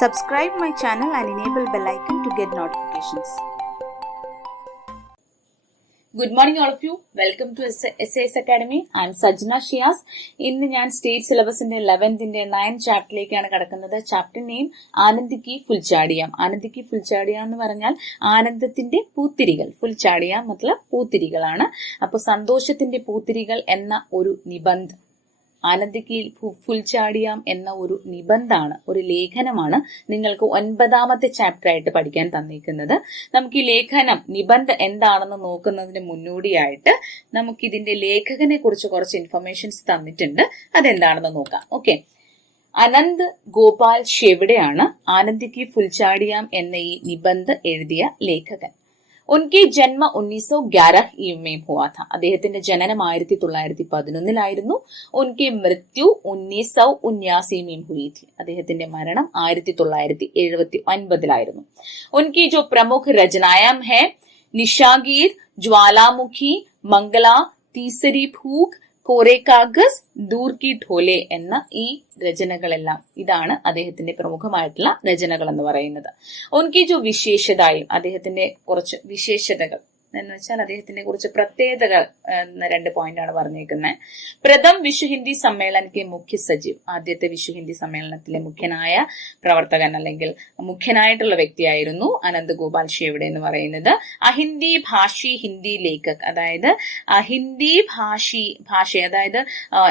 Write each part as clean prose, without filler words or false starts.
Subscribe my channel and enable bell icon to get notifications. Good morning all of you. Welcome to SAS Academy. I am Sajna Shias. ഇന്ന് ഞാൻ state സിലബസിന്റെ 11th 9th ചാപ്റ്ററിലേക്കാണ് കടക്കുന്നത്. Chapter name ആനന്ദിക്ക് ഫുൽചാടിയാം. ആനന്ദിക്ക് ഫുൽചാടിയ എന്ന് പറഞ്ഞാൽ ആനന്ദത്തിന്റെ പൂത്തിരികൾ. ഫുൽചാടിയ മത്ലബ് പൂത്തിരികളാണ്. അപ്പോൾ സന്തോഷത്തിന്റെ പൂത്തിരികൾ എന്ന ഒരു നിബന്ധം, ആനന്ദിക്ക് ഫുൽചാടിയാം എന്ന ഒരു നിബന്ധാണ്, ഒരു ലേഖനമാണ് നിങ്ങൾക്ക് 9th ചാപ്റ്റർ ആയിട്ട് പഠിക്കാൻ തന്നിരിക്കുന്നത്. നമുക്ക് ഈ ലേഖനം നിബന്ധ എന്താണെന്ന് നോക്കുന്നതിന് മുന്നോടിയായിട്ട് നമുക്ക് ഇതിന്റെ ലേഖകനെ കുറിച്ച് കുറച്ച് ഇൻഫർമേഷൻസ് തന്നിട്ടുണ്ട്. അതെന്താണെന്ന് നോക്കാം. ഓക്കെ, അനന്ത് ഗോപാൽ ഷെവ്ഡെയാണ് ആനന്ദിക്ക് ഫുൽചാടിയാം എന്ന ഈ നിബന്ധ എഴുതിയ ലേഖകൻ. ഉൻകി ജന്മ 1911 में हुआ था. അദ്ദേഹത്തിന്റെ ജനനം 1911 ഉൻകി മൃത്യു 1979 में हुई थी. അദ്ദേഹത്തിന്റെ മരണം 1979 ഉൻകി जो प्रमुख रचनाएं हैं निशागीर, ज्वालामुखी, मंगला, तीसरी भूख, കോരെ കാഗസ്, ദൂർ കി ഠോലെ എന്ന ഈ രചനകളെല്ലാം ഇതാണ് അദ്ദേഹത്തിന്റെ പ്രമുഖമായിട്ടുള്ള രചനകൾ എന്ന് പറയുന്നത്. ഉൻകി ജോ വിശേഷതായും, അദ്ദേഹത്തിന്റെ കുറച്ച് വിശേഷതകൾ എന്ന് വെച്ചാൽ അദ്ദേഹത്തിന്റെ കുറച്ച് പ്രത്യേകതകൾ എന്ന 2 പോയിന്റാണ് പറഞ്ഞേക്കുന്നത്. പ്രഥം വിശ്വ ഹിന്ദി സമ്മേളനಕ್ಕೆ മുഖ്യ സചിവ്, ആദ്യത്തെ വിശ്വ ഹിന്ദി സമ്മേളനത്തിലെ മുഖ്യനായ പ്രവർത്തകൻ അല്ലെങ്കിൽ മുഖ്യനായിട്ടുള്ള വ്യക്തിയായിരുന്നു അനന്ത് ഗോപാൽ ഷെവ്ഡെ എന്ന് പറയുന്നത്. അഹിന്ദി ഭാഷി ഹിന്ദി ലേഖക്, അതായത് അഹിന്ദി ഭാഷ അതായത്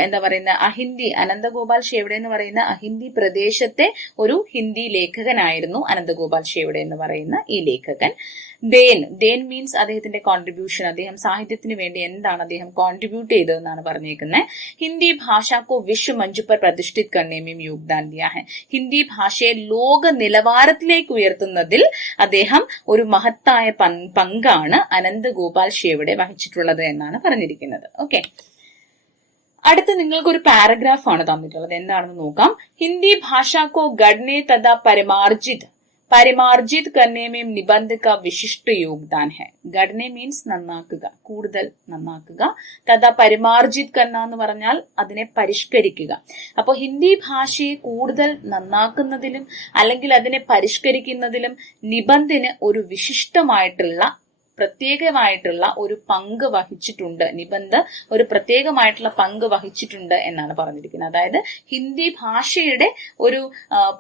എന്താ പറയുന്ന അഹിന്ദി, അനന്തഗോപാൽ ഷെവ്ഡെ എന്ന് പറയുന്ന അഹിന്ദി പ്രദേശത്തെ ഒരു ഹിന്ദി ലേഖകനായിരുന്നു അനന്തഗോപാൽ ഷെവ്ഡെ എന്ന് പറയുന്ന ഈ ലേഖകൻ. ദേൻ മീൻസ് അദ്ദേഹത്തിന്റെ കോൺട്രിബ്യൂഷൻ, അദ്ദേഹം സാഹിത്യത്തിന് വേണ്ടി എന്താണ് അദ്ദേഹം കോൺട്രിബ്യൂട്ട് ചെയ്തതെന്നാണ് പറഞ്ഞേക്കുന്നത്. ഹിന്ദി ഭാഷാക്കോ വിശ്വ മഞ്ച് പർ പ്രതിഷ്ഠിത് കർനെ മേം യോഗ്ദാൻ ദിയാ ഹൈ. ഹിന്ദി ഭാഷയെ ലോക നിലവാരത്തിലേക്ക് ഉയർത്തുന്നതിൽ അദ്ദേഹം ഒരു മഹത്തായ പങ്കാണ് അനന്ത് ഗോപാൽ ഷെവ്ഡെ വഹിച്ചിട്ടുള്ളത് എന്നാണ് പറഞ്ഞിരിക്കുന്നത്. ഓക്കെ, അടുത്ത് നിങ്ങൾക്ക് ഒരു പാരഗ്രാഫ് ആണ് തന്നിട്ടുള്ളത്. എന്താണെന്ന് നോക്കാം. ഹിന്ദി ഭാഷാക്കോ ഗഡ്നെ തഥാ പരിമാർജിത് करने में निबंध का विशिष्ट योगदान है. ഗഡ്നെ മീൻസ് നന്നാക്കുക, കൂടുതൽ നന്നാക്കുക. തഥാ പരിമാർജിത് കർണ എന്ന് പറഞ്ഞാൽ അതിനെ പരിഷ്കരിക്കുക. അപ്പൊ ഹിന്ദി ഭാഷയെ കൂടുതൽ നന്നാക്കുന്നതിലും അല്ലെങ്കിൽ അതിനെ പരിഷ്കരിക്കുന്നതിലും നിബന്ധിന് ഒരു വിശിഷ്ടമായിട്ടുള്ള പ്രത്യേകമായിട്ടുള്ള ഒരു പങ്ക് വഹിച്ചിട്ടുണ്ട്. നിബന്ധ ഒരു പ്രത്യേകമായിട്ടുള്ള പങ്ക് വഹിച്ചിട്ടുണ്ട് എന്നാണ് പറഞ്ഞിരിക്കുന്നത്. അതായത് ഹിന്ദി ഭാഷയുടെ ഒരു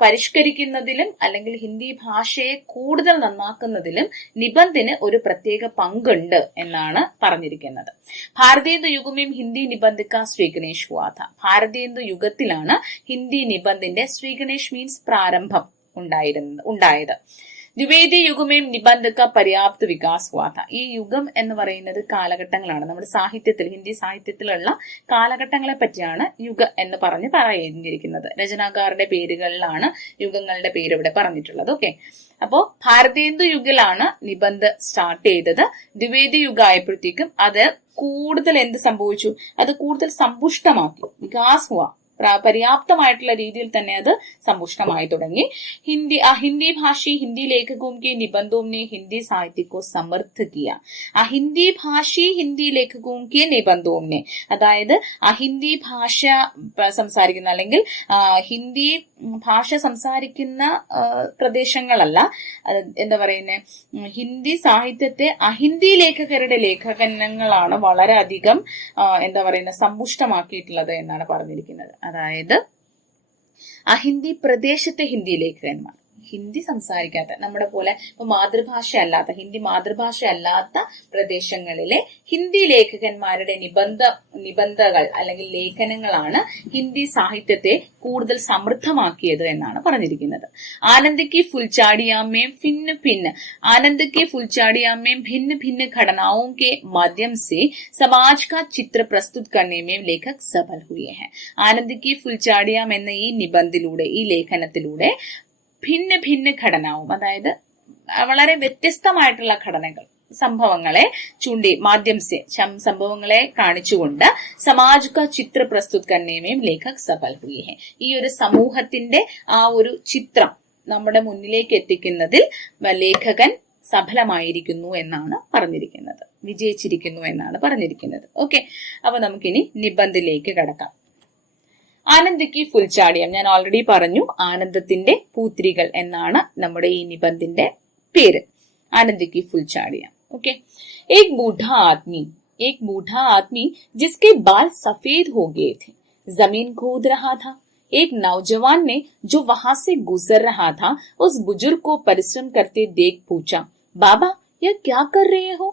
പരിഷ്കരിക്കുന്നതിലും അല്ലെങ്കിൽ ഹിന്ദി ഭാഷയെ കൂടുതൽ നന്നാക്കുന്നതിലും നിബന്ധിന് ഒരു പ്രത്യേക പങ്കുണ്ട് എന്നാണ് പറഞ്ഞിരിക്കുന്നത്. ഭാരതീയ യുഗമേം ഹിന്ദി നിബന്ധിക്ക ശ്രീഗണേഷ് ഹുവാ था. ഭാരതീയ യുഗത്തിലാണ് ഹിന്ദി നിബന്ധിന്റെ, ശ്രീഗണേഷ് മീൻസ് പ്രാരംഭം ഉണ്ടായത്. ദ്വിവേദി യുഗമേം നിബന്ധക പര്യാപ്ത വികാസ് ഹുവാ था. ഈ യുഗം എന്ന് പറയുന്നത് കാലഘട്ടങ്ങളാണ്. നമ്മുടെ സാഹിത്യത്തിൽ, ഹിന്ദി സാഹിത്യത്തിലുള്ള കാലഘട്ടങ്ങളെ പറ്റിയാണ് യുഗ എന്ന് പറഞ്ഞ് പറഞ്ഞിരിക്കുന്നത്. രചനാകാരുടെ പേരുകളിലാണ് യുഗങ്ങളുടെ പേര് ഇവിടെ പറഞ്ഞിട്ടുള്ളത്. ഓക്കെ, അപ്പോ ഭാരതീയ യുഗിലാണ് നിബന്ധ സ്റ്റാർട്ട് ചെയ്തത്. ദ്വിവേദി യുഗ ആയപ്പോഴത്തേക്കും അത് കൂടുതൽ എന്ത് സംഭവിച്ചു, അത് കൂടുതൽ സമ്പുഷ്ടമാക്കി. വികാസ് ഹുവാ, പര്യാപ്തമായിട്ടുള്ള രീതിയിൽ തന്നെ അത് സമ്പുഷ്ടമായി തുടങ്ങി. ഹിന്ദി ഭാഷി ഹിന്ദി ലേഖകോം കെ നിബന്ധോം ने हिंदी साहित्य को समर्थ किया. അഹിന്ദി ഭാഷി ഹിന്ദി ലേഖകോം കെ നിബന്ധോം ने, അതായത് അഹിന്ദി ഭാഷ സംസാരിക്കുന്ന അല്ലെങ്കിൽ ഹിന്ദി ഭാഷ സംസാരിക്കുന്ന പ്രദേശങ്ങളല്ല, എന്താ പറയുന്നത്, ഹിന്ദി സാഹിത്യത്തെ അഹിന്ദി ലേഖകരുടെ ലേഖനങ്ങളാണ് വളരെയധികം എന്താ പറയുന്നത് സമ്പുഷ്ടമാക്കിയിട്ടുള്ളത് എന്നാണ് പറഞ്ഞിരിക്കുന്നത്. അതായത് അഹിന്ദി പ്രദേശത്തെ ഹിന്ദി ലേഖകന്മാർ, ഹിന്ദി സംസാരിക്കാത്ത, നമ്മുടെ പോലെ ഇപ്പൊ മാതൃഭാഷ അല്ലാത്ത, ഹിന്ദി മാതൃഭാഷ അല്ലാത്ത പ്രദേശങ്ങളിലെ ഹിന്ദി ലേഖകന്മാരുടെ നിബന്ധകൾ അല്ലെങ്കിൽ ലേഖനങ്ങളാണ് ഹിന്ദി സാഹിത്യത്തെ കൂടുതൽ സമൃദ്ധമാക്കിയത് എന്നാണ് പറഞ്ഞിരിക്കുന്നത്. ആനന്ദിക്ക് ഫുൽചാടിയാമേം ഭിन्न भिन्न घटनाओं के माध्यम से समाज का चित्र प्रस्तुत करने में लेखक सफल हुए हैं. ആനന്ദിക്ക് ഫുൽചാടിയാം എന്ന ഈ നിബന്ധിലൂടെ, ഈ ലേഖനത്തിലൂടെ ഭിന്ന ഭിന്ന ഘടനാവും, അതായത് വളരെ വ്യത്യസ്തമായിട്ടുള്ള ഘടനകൾ, സംഭവങ്ങളെ ചൂണ്ടി മാധ്യമസെ സംഭവങ്ങളെ കാണിച്ചുകൊണ്ട് സമാജ് കാ ചിത്ര പ്രസ്തുത് കർണേമേം ലേഖക് സഫൽ ഹുയേ ഹൈ. ഈ ഒരു സമൂഹത്തിന്റെ ആ ഒരു ചിത്രം നമ്മുടെ മുന്നിലേക്ക് എത്തിക്കുന്നതിൽ ലേഖകൻ സഫലമായിരിക്കുന്നു എന്നാണ് പറഞ്ഞിരിക്കുന്നത്, വിജയിച്ചിരിക്കുന്നു എന്നാണ് പറഞ്ഞിരിക്കുന്നത്. ഓക്കെ, അപ്പൊ നമുക്കിനി നിബന്ധിലേക്ക് കടക്കാം. ആനന്ദക്ക് ഫുൽച്ചാടിയം, ഞാൻ ഓൾറെഡി പറഞ്ഞു ആനന്ദത്തിന്റെ പൂത്രികൾ എന്നാണ് നമ്മുടെ ഈ നിബന്ധത്തിന്റെ പേര്. ആനന്ദക്ക് ഫുൽച്ചാടിയം. ഓക്കെ. एक बूढ़ा आदमी जिसके बाल सफेद हो गए थे जमीन खोद रहा था. एक नौजवान ने जो वहां से गुजर रहा था उस बुजुर्ग को परिश्रम करते देख पूछा, बाबा यह क्या कर रहे हो?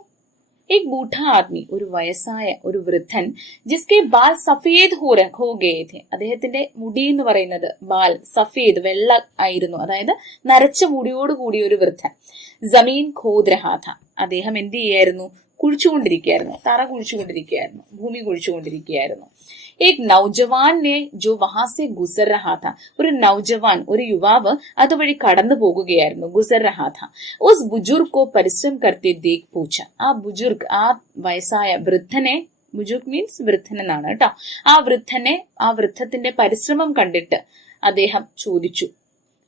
एक बूढ़ा आदमी, ഒരു വയസ്സായ ഒരു വൃദ്ധൻ, ജിസ്കെ ബാൽ സഫേദ് ഹോ ഗയേ थे, അദ്ദേഹത്തിന്റെ മുടി എന്ന് പറയുന്നത് ബാൽ സഫേദ് വെള്ള ആയിരുന്നു, അതായത് നരച്ച മുടിയോട് കൂടിയ ഒരു വൃദ്ധൻ. ജമീൻ ഖോദ് രഹാ ഥ, അദ്ദേഹം എന്ത് ചെയ്യായിരുന്നു? കുഴിച്ചുകൊണ്ടിരിക്കുകയായിരുന്നു, തറ കുഴിച്ചുകൊണ്ടിരിക്കുകയായിരുന്നു, ഭൂമി കുഴിച്ചുകൊണ്ടിരിക്കുകയായിരുന്നു. एक नौजवान ने जो वहां से गुजर रहा था, ഒരു നൗജവാൻ, ഒരു യുവാവ് അതുവഴി കടന്നു പോകുകയായിരുന്നു. ഗുസർ രഹാ ഥ. ഉസ് ബുജുർഗ് കോ പരിശ്രം കർത്തെ ദേഖ് പൂച്ച, ആ ബുജുർഗ്, ആ വയസ്സായ വൃദ്ധനെ, ബുജുർഗ് മീൻസ് വൃദ്ധൻ എന്നാണ് കേട്ടോ, ആ വൃദ്ധനെ, ആ വൃദ്ധത്തിന്റെ പരിശ്രമം കണ്ടിട്ട് അദ്ദേഹം ചോദിച്ചു,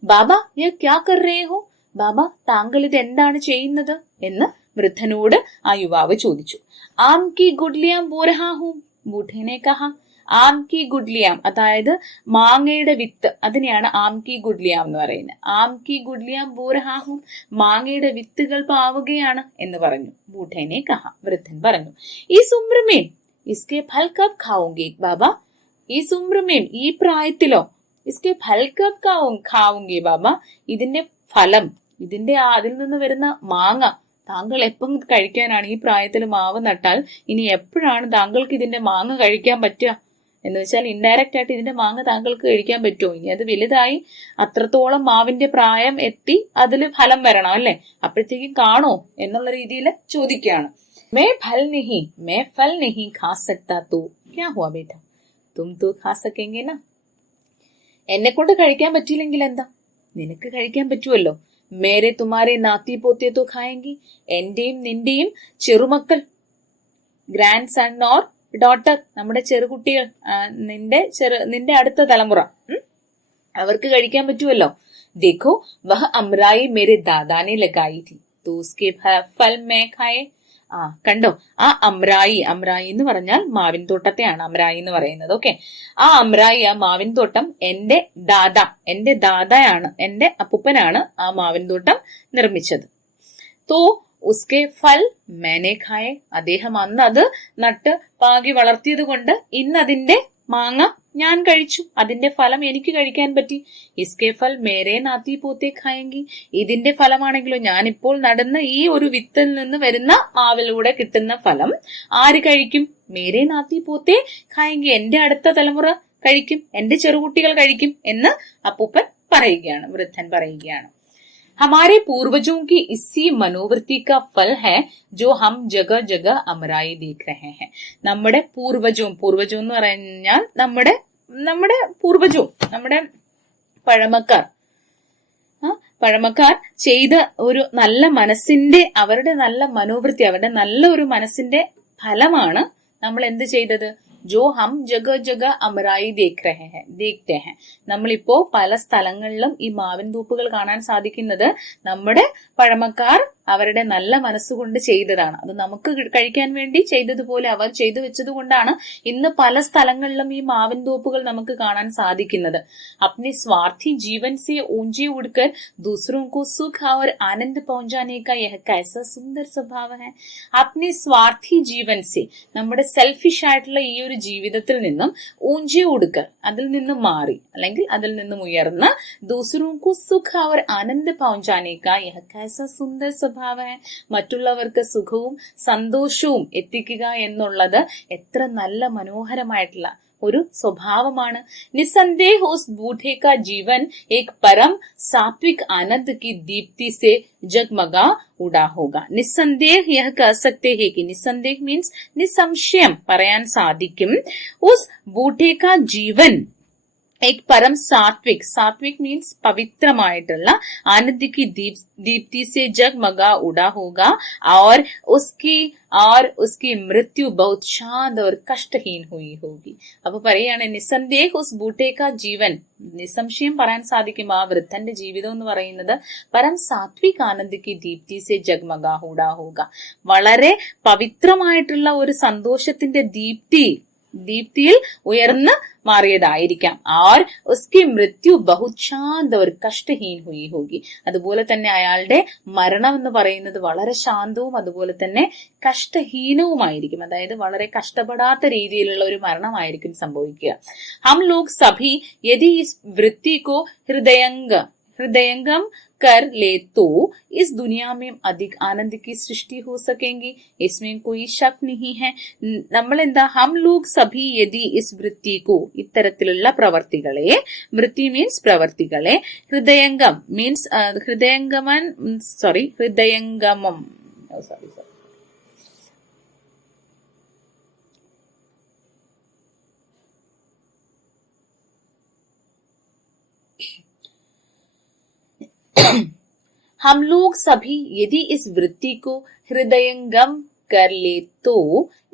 ബാബ യേ ക്യാ കർ രഹേ ഹോ, ബാബ താങ്കൾ ഇത് എന്താണ് ചെയ്യുന്നത് എന്ന് വൃദ്ധനോട് ആ യുവാവ് ചോദിച്ചു. ആം കി ഗുഡ്ലിയാം ബോ രഹാ ഹൂം, ബൂഢേനെ കഹാ. ആം കി ഗുഡ്ലിയാം, അതായത് മാങ്ങയുടെ വിത്ത്, അതിനെയാണ് ആം കി ഗുഡ്ലിയാം എന്ന് പറയുന്നത്. ആം കി ഗുഡ്ലിയാം ബോ രഹാ ഹൂം, മാങ്ങയുടെ വിത്തുകൾ പാവുകയാണ് എന്ന് പറഞ്ഞു. ബൂഢേനെ കഹാ, വൃദ്ധൻ പറഞ്ഞു. ഈ സുമ്രമേം ഇസ്കെ ഫൽ കബ് ഖാവുംഗി ബാബ, ഈ സുമ്രമേം, ഈ പ്രായത്തിലോ, ഇസ്കെ ഫൽ കബ് ഖാവുംഗി ബാബ, ഇതിന്റെ ഫലം, ഇതിന്റെ അതിൽ നിന്ന് വരുന്ന മാങ്ങ താങ്കൾ എപ്പം കഴിക്കാനാണ്? ഈ പ്രായത്തിൽ മാവ് നട്ടാൽ ഇനി എപ്പോഴാണ് താങ്കൾക്ക് ഇതിന്റെ മാങ്ങ കഴിക്കാൻ പറ്റുക? എന്ന് വെച്ചാൽ ഇൻഡയറക്റ്റ് ആയിട്ട് ഇതിന്റെ മാങ്ങ താങ്കൾക്ക് കഴിക്കാൻ പറ്റുമോ? ഇനി അത് വലുതായി അത്രത്തോളം മാവിന്റെ പ്രായം എത്തി അതിൽ ഫലം വരണം അല്ലെ, അപ്പോഴത്തേക്കും കാണോ എന്നുള്ള രീതിയിൽ ചോദിക്കുകയാണ്. മേ ഫൽ നഹി ഖാ സക്താ തോ ക്യാ ഹുവാ ബേട്ട, തും തോ ഖാ സകേംഗെ നാ. എന്നെ കൊണ്ട് കഴിക്കാൻ പറ്റിയില്ലെങ്കിൽ എന്താ, നിനക്ക് കഴിക്കാൻ പറ്റുമല്ലോ. മേരെ തുമാരെ നാത്തി പോത്തെ തോ ഖായെങ്കി, എന്റെയും നിന്റെയും ചെറുമക്കൾ, ഗ്രാൻഡ് സൺ ഓർ ഡോട്ടർ, നമ്മുടെ ചെറുകുട്ടികൾ, നിന്റെ അടുത്ത തലമുറ, അവർക്ക് കഴിക്കാൻ പറ്റുമല്ലോ. ദേഖോ വഹ അമ്രായി മേരെ ദാദാനെ ലഗായി थी तो उसके फल मैं खाए. കണ്ടോ, ആ അമ്രായി, അമ്രായി എന്ന് പറഞ്ഞാൽ മാവിൻ തോട്ടത്തെയാണ് അമ്രായി എന്ന് പറയുന്നത്. ഓക്കെ, ആ അമ്രായി, ആ മാവിൻ തോട്ടം എന്റെ ദാദയാണ്, എന്റെ അപ്പൂപ്പനാണ് ആ മാവിൻ തോട്ടം നിർമ്മിച്ചത്. തോ ഉസ്കെ ഫൽ മേനെ ഖായെ, അദ്ദേഹം അന്ന് അത് നട്ട് പാകി വളർത്തിയത് കൊണ്ട് ഇന്ന് അതിന്റെ മാങ്ങ ഞാൻ കഴിച്ചു, അതിന്റെ ഫലം എനിക്ക് കഴിക്കാൻ പറ്റി. ഇസ്കെ ഫൽ മേരെ നാത്തി പോത്തെ ഖായെങ്കി, ഇതിന്റെ ഫലമാണെങ്കിലോ ഞാനിപ്പോൾ നടുന്ന ഈ ഒരു വിത്തിൽ നിന്ന് വരുന്ന മാവിലൂടെ കിട്ടുന്ന ഫലം ആര് കഴിക്കും? മേരെ നാത്തി പോത്തെ ഖായെങ്കി, എന്റെ അടുത്ത തലമുറ കഴിക്കും, എന്റെ ചെറുകുട്ടികൾ കഴിക്കും എന്ന് അപ്പൂപ്പൻ പറയുകയാണ്, വൃദ്ധൻ പറയുകയാണ്. हमारे पूर्वजों की इसी मनोवृत्ति का फल है जो हम जगह जगह अमराई देख रहे हैं. നമ്മുടെ പൂർവജവും എന്ന് പറഞ്ഞാൽ നമ്മുടെ പൂർവജവും, നമ്മുടെ പഴമക്കാർ ചെയ്ത ഒരു നല്ല മനസ്സിന്റെ, അവരുടെ നല്ല മനോവൃത്തി, അവരുടെ നല്ല ഒരു മനസ്സിന്റെ ഫലമാണ് നമ്മൾ എന്ത് ചെയ്തത്? ജോ ഹം ജഗ ജഗ അമരായി ദേഖ്തേ ഹെ, നമ്മളിപ്പോ പല സ്ഥലങ്ങളിലും ഈ മാവിൻ തൂപ്പുകൾ കാണാൻ സാധിക്കുന്നത് നമ്മുടെ പഴമക്കാർ അവരുടെ നല്ല മനസ്സുകൊണ്ട് ചെയ്തതാണ്. അത് നമുക്ക് കഴിക്കാൻ വേണ്ടി ചെയ്തതുപോലെ അവർ ചെയ്തു വെച്ചത് കൊണ്ടാണ് ഇന്ന് പല സ്ഥലങ്ങളിലും ഈ മാവിൻ തോപ്പുകൾ നമുക്ക് കാണാൻ സാധിക്കുന്നത്. अपने स्वार्थी जीवन से ऊंचे उड़कर दूसरों को सुख और आनंद पहुंचाने का यह कैसा सुंदर स्वभाव है. अपने स्वार्थी जीवन से, നമ്മുടെ സെൽഫിഷ് ആയിട്ടുള്ള ഈ ഒരു ജീവിതത്തിൽ നിന്നും ഊഞ്ചി ഉടുക്കർ, അതിൽ നിന്നും മാറി അല്ലെങ്കിൽ അതിൽ നിന്നും ഉയർന്ന് दूसरों को सुख और आनंद पहुंचाने का यह कैसा सुंदर സ്വഭാവ, മറ്റുള്ളവർക്ക് സുഖവും സന്തോഷവും എത്തിക്കുക എന്നുള്ളത് എത്ര നല്ല മനോഹരമായിട്ടുള്ള ഒരു സ്വഭാവമാണ്. നിസ്സന്ദേഹ ഉസ് ബൂढ़े का जीवन एक परम सात्विक आनंद की दीप्ति से जगमगा उड़ा होगा. निस्संदेह यह कह सकते हैं कि, निस्संदेह मीन्स നിസ്സംശയം പറയാൻ സാധിക്കും, ഉസ് ബൂढ़े का जीवन एक परम सात्विक मीन्स पवित्रमाയിട്ടുള്ള आनंद की दीप्ति से जगमगा उड़ा होगा और उसकी मृत्यु बहुत शांत और कष्टहीन हुई होगी. അപ്പൊ പറയാണ് നിസ്സന്ദേഹ ഉസ് ബൂട്ടേ കാ ജീവൻ, നിസ്സംശയം പറയാൻ സാധിക്കും ആ വൃദ്ധന്റെ ജീവിതം എന്ന് പറയുന്നത് പരം സാത്വിക് ആനന്ദിക്ക് ദീപ്തി സെ ജഗ്മഗാ ഉടാ ഹോഗ, വളരെ പവിത്രമായിട്ടുള്ള ഒരു സന്തോഷത്തിന്റെ ദീപ്തി ദീപ്തിയിൽ ഉയർന്ന് മാറിയതായിരിക്കാം. और उसकी मृत्यु बहुत शांत और कष्टहीन हुई होगी. അതുപോലെ തന്നെ അയാളുടെ മരണം എന്ന് പറയുന്നത് വളരെ ശാന്തവും അതുപോലെ തന്നെ കഷ്ടഹീനവുമായിരിക്കും. അതായത് വളരെ കഷ്ടപ്പെടാത്ത രീതിയിലുള്ള ഒരു മരണമായിരിക്കും സംഭവിക്കുക. हम लोग सभी यदि इस वृत्ति को हृदयंगम कर ले तो इस दुनिया में अधिक आनंद की सृष्टि हो सकेंगी, इसमें कोई शक नहीं है. നമ്മൾ എന്താ हम लोग सभी यदि इस वृत्ति को ഇത്തരത്തിലുള്ള പ്രവർത്തികളെ, വൃത്തി മീൻസ് പ്രവർത്തികളെ, ഹൃദയംഗം മീൻസ് ഹൃദയംഗമം हम लोग सभी यदि इस वृत्ति को हृदयंगम कर ले तो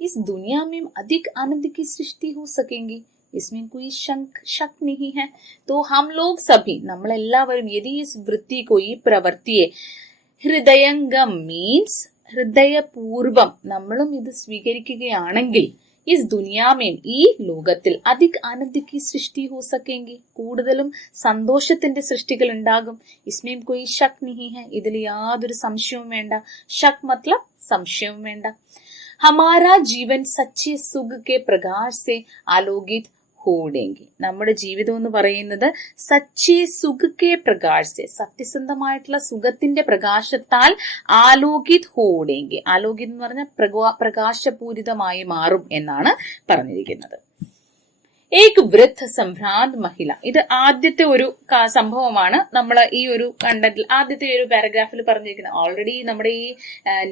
इस दुनिया में अधिक आनंद की सृष्टि हो सकेंगी, इसमें कोई शक नहीं है. तो हम लोग सभी നമ്മളെല്ലാവരും यदि इस वृत्ति को ഈ പ്രവൃത്തിയെ ഹൃദയംഗം മീൻസ് ഹൃദയപൂർവം നമ്മളും ഇത് സ്വീകരിക്കുകയാണെങ്കിൽ इस दुनिया में ഈ ലോകത്തിൽ अधिक आनंद की सृष्टि हो सकेंगी, കൂടുതലും സന്തോഷത്തിന്റെ സൃഷ്ടികൾ ഉണ്ടാകും. इसमें कोई शक नहीं है, ഇതിൽ യാതൊരു സംശയവും വേണ്ട. शक मतलब സംശയവും വേണ്ട. हमारा जीवन सच्चे सुख के प्रकाश से आलोकित ഹോടെങ്കി. നമ്മുടെ ജീവിതം എന്ന് പറയുന്നത് സച്ചേ സുഖക്കെ പ്രകാശത്തെ, സത്യസന്ധമായിട്ടുള്ള സുഖത്തിന്റെ പ്രകാശത്താൽ ആലോകിത് ഹോടെങ്കി. ആലോകിത് എന്ന് പറഞ്ഞാൽ പ്രകാശപൂരിതമായി മാറും എന്നാണ് പറഞ്ഞിരിക്കുന്നത്. ഏക് വൃദ്ധ സംഭ്രാന്ത് മഹിള. ഇത് ആദ്യത്തെ ഒരു സംഭവമാണ് നമ്മൾ ഈ ഒരു കണ്ടന്റിൽ ആദ്യത്തെ ഒരു പാരഗ്രാഫിൽ പറഞ്ഞിരിക്കുന്നത്. ഓൾറെഡി നമ്മുടെ ഈ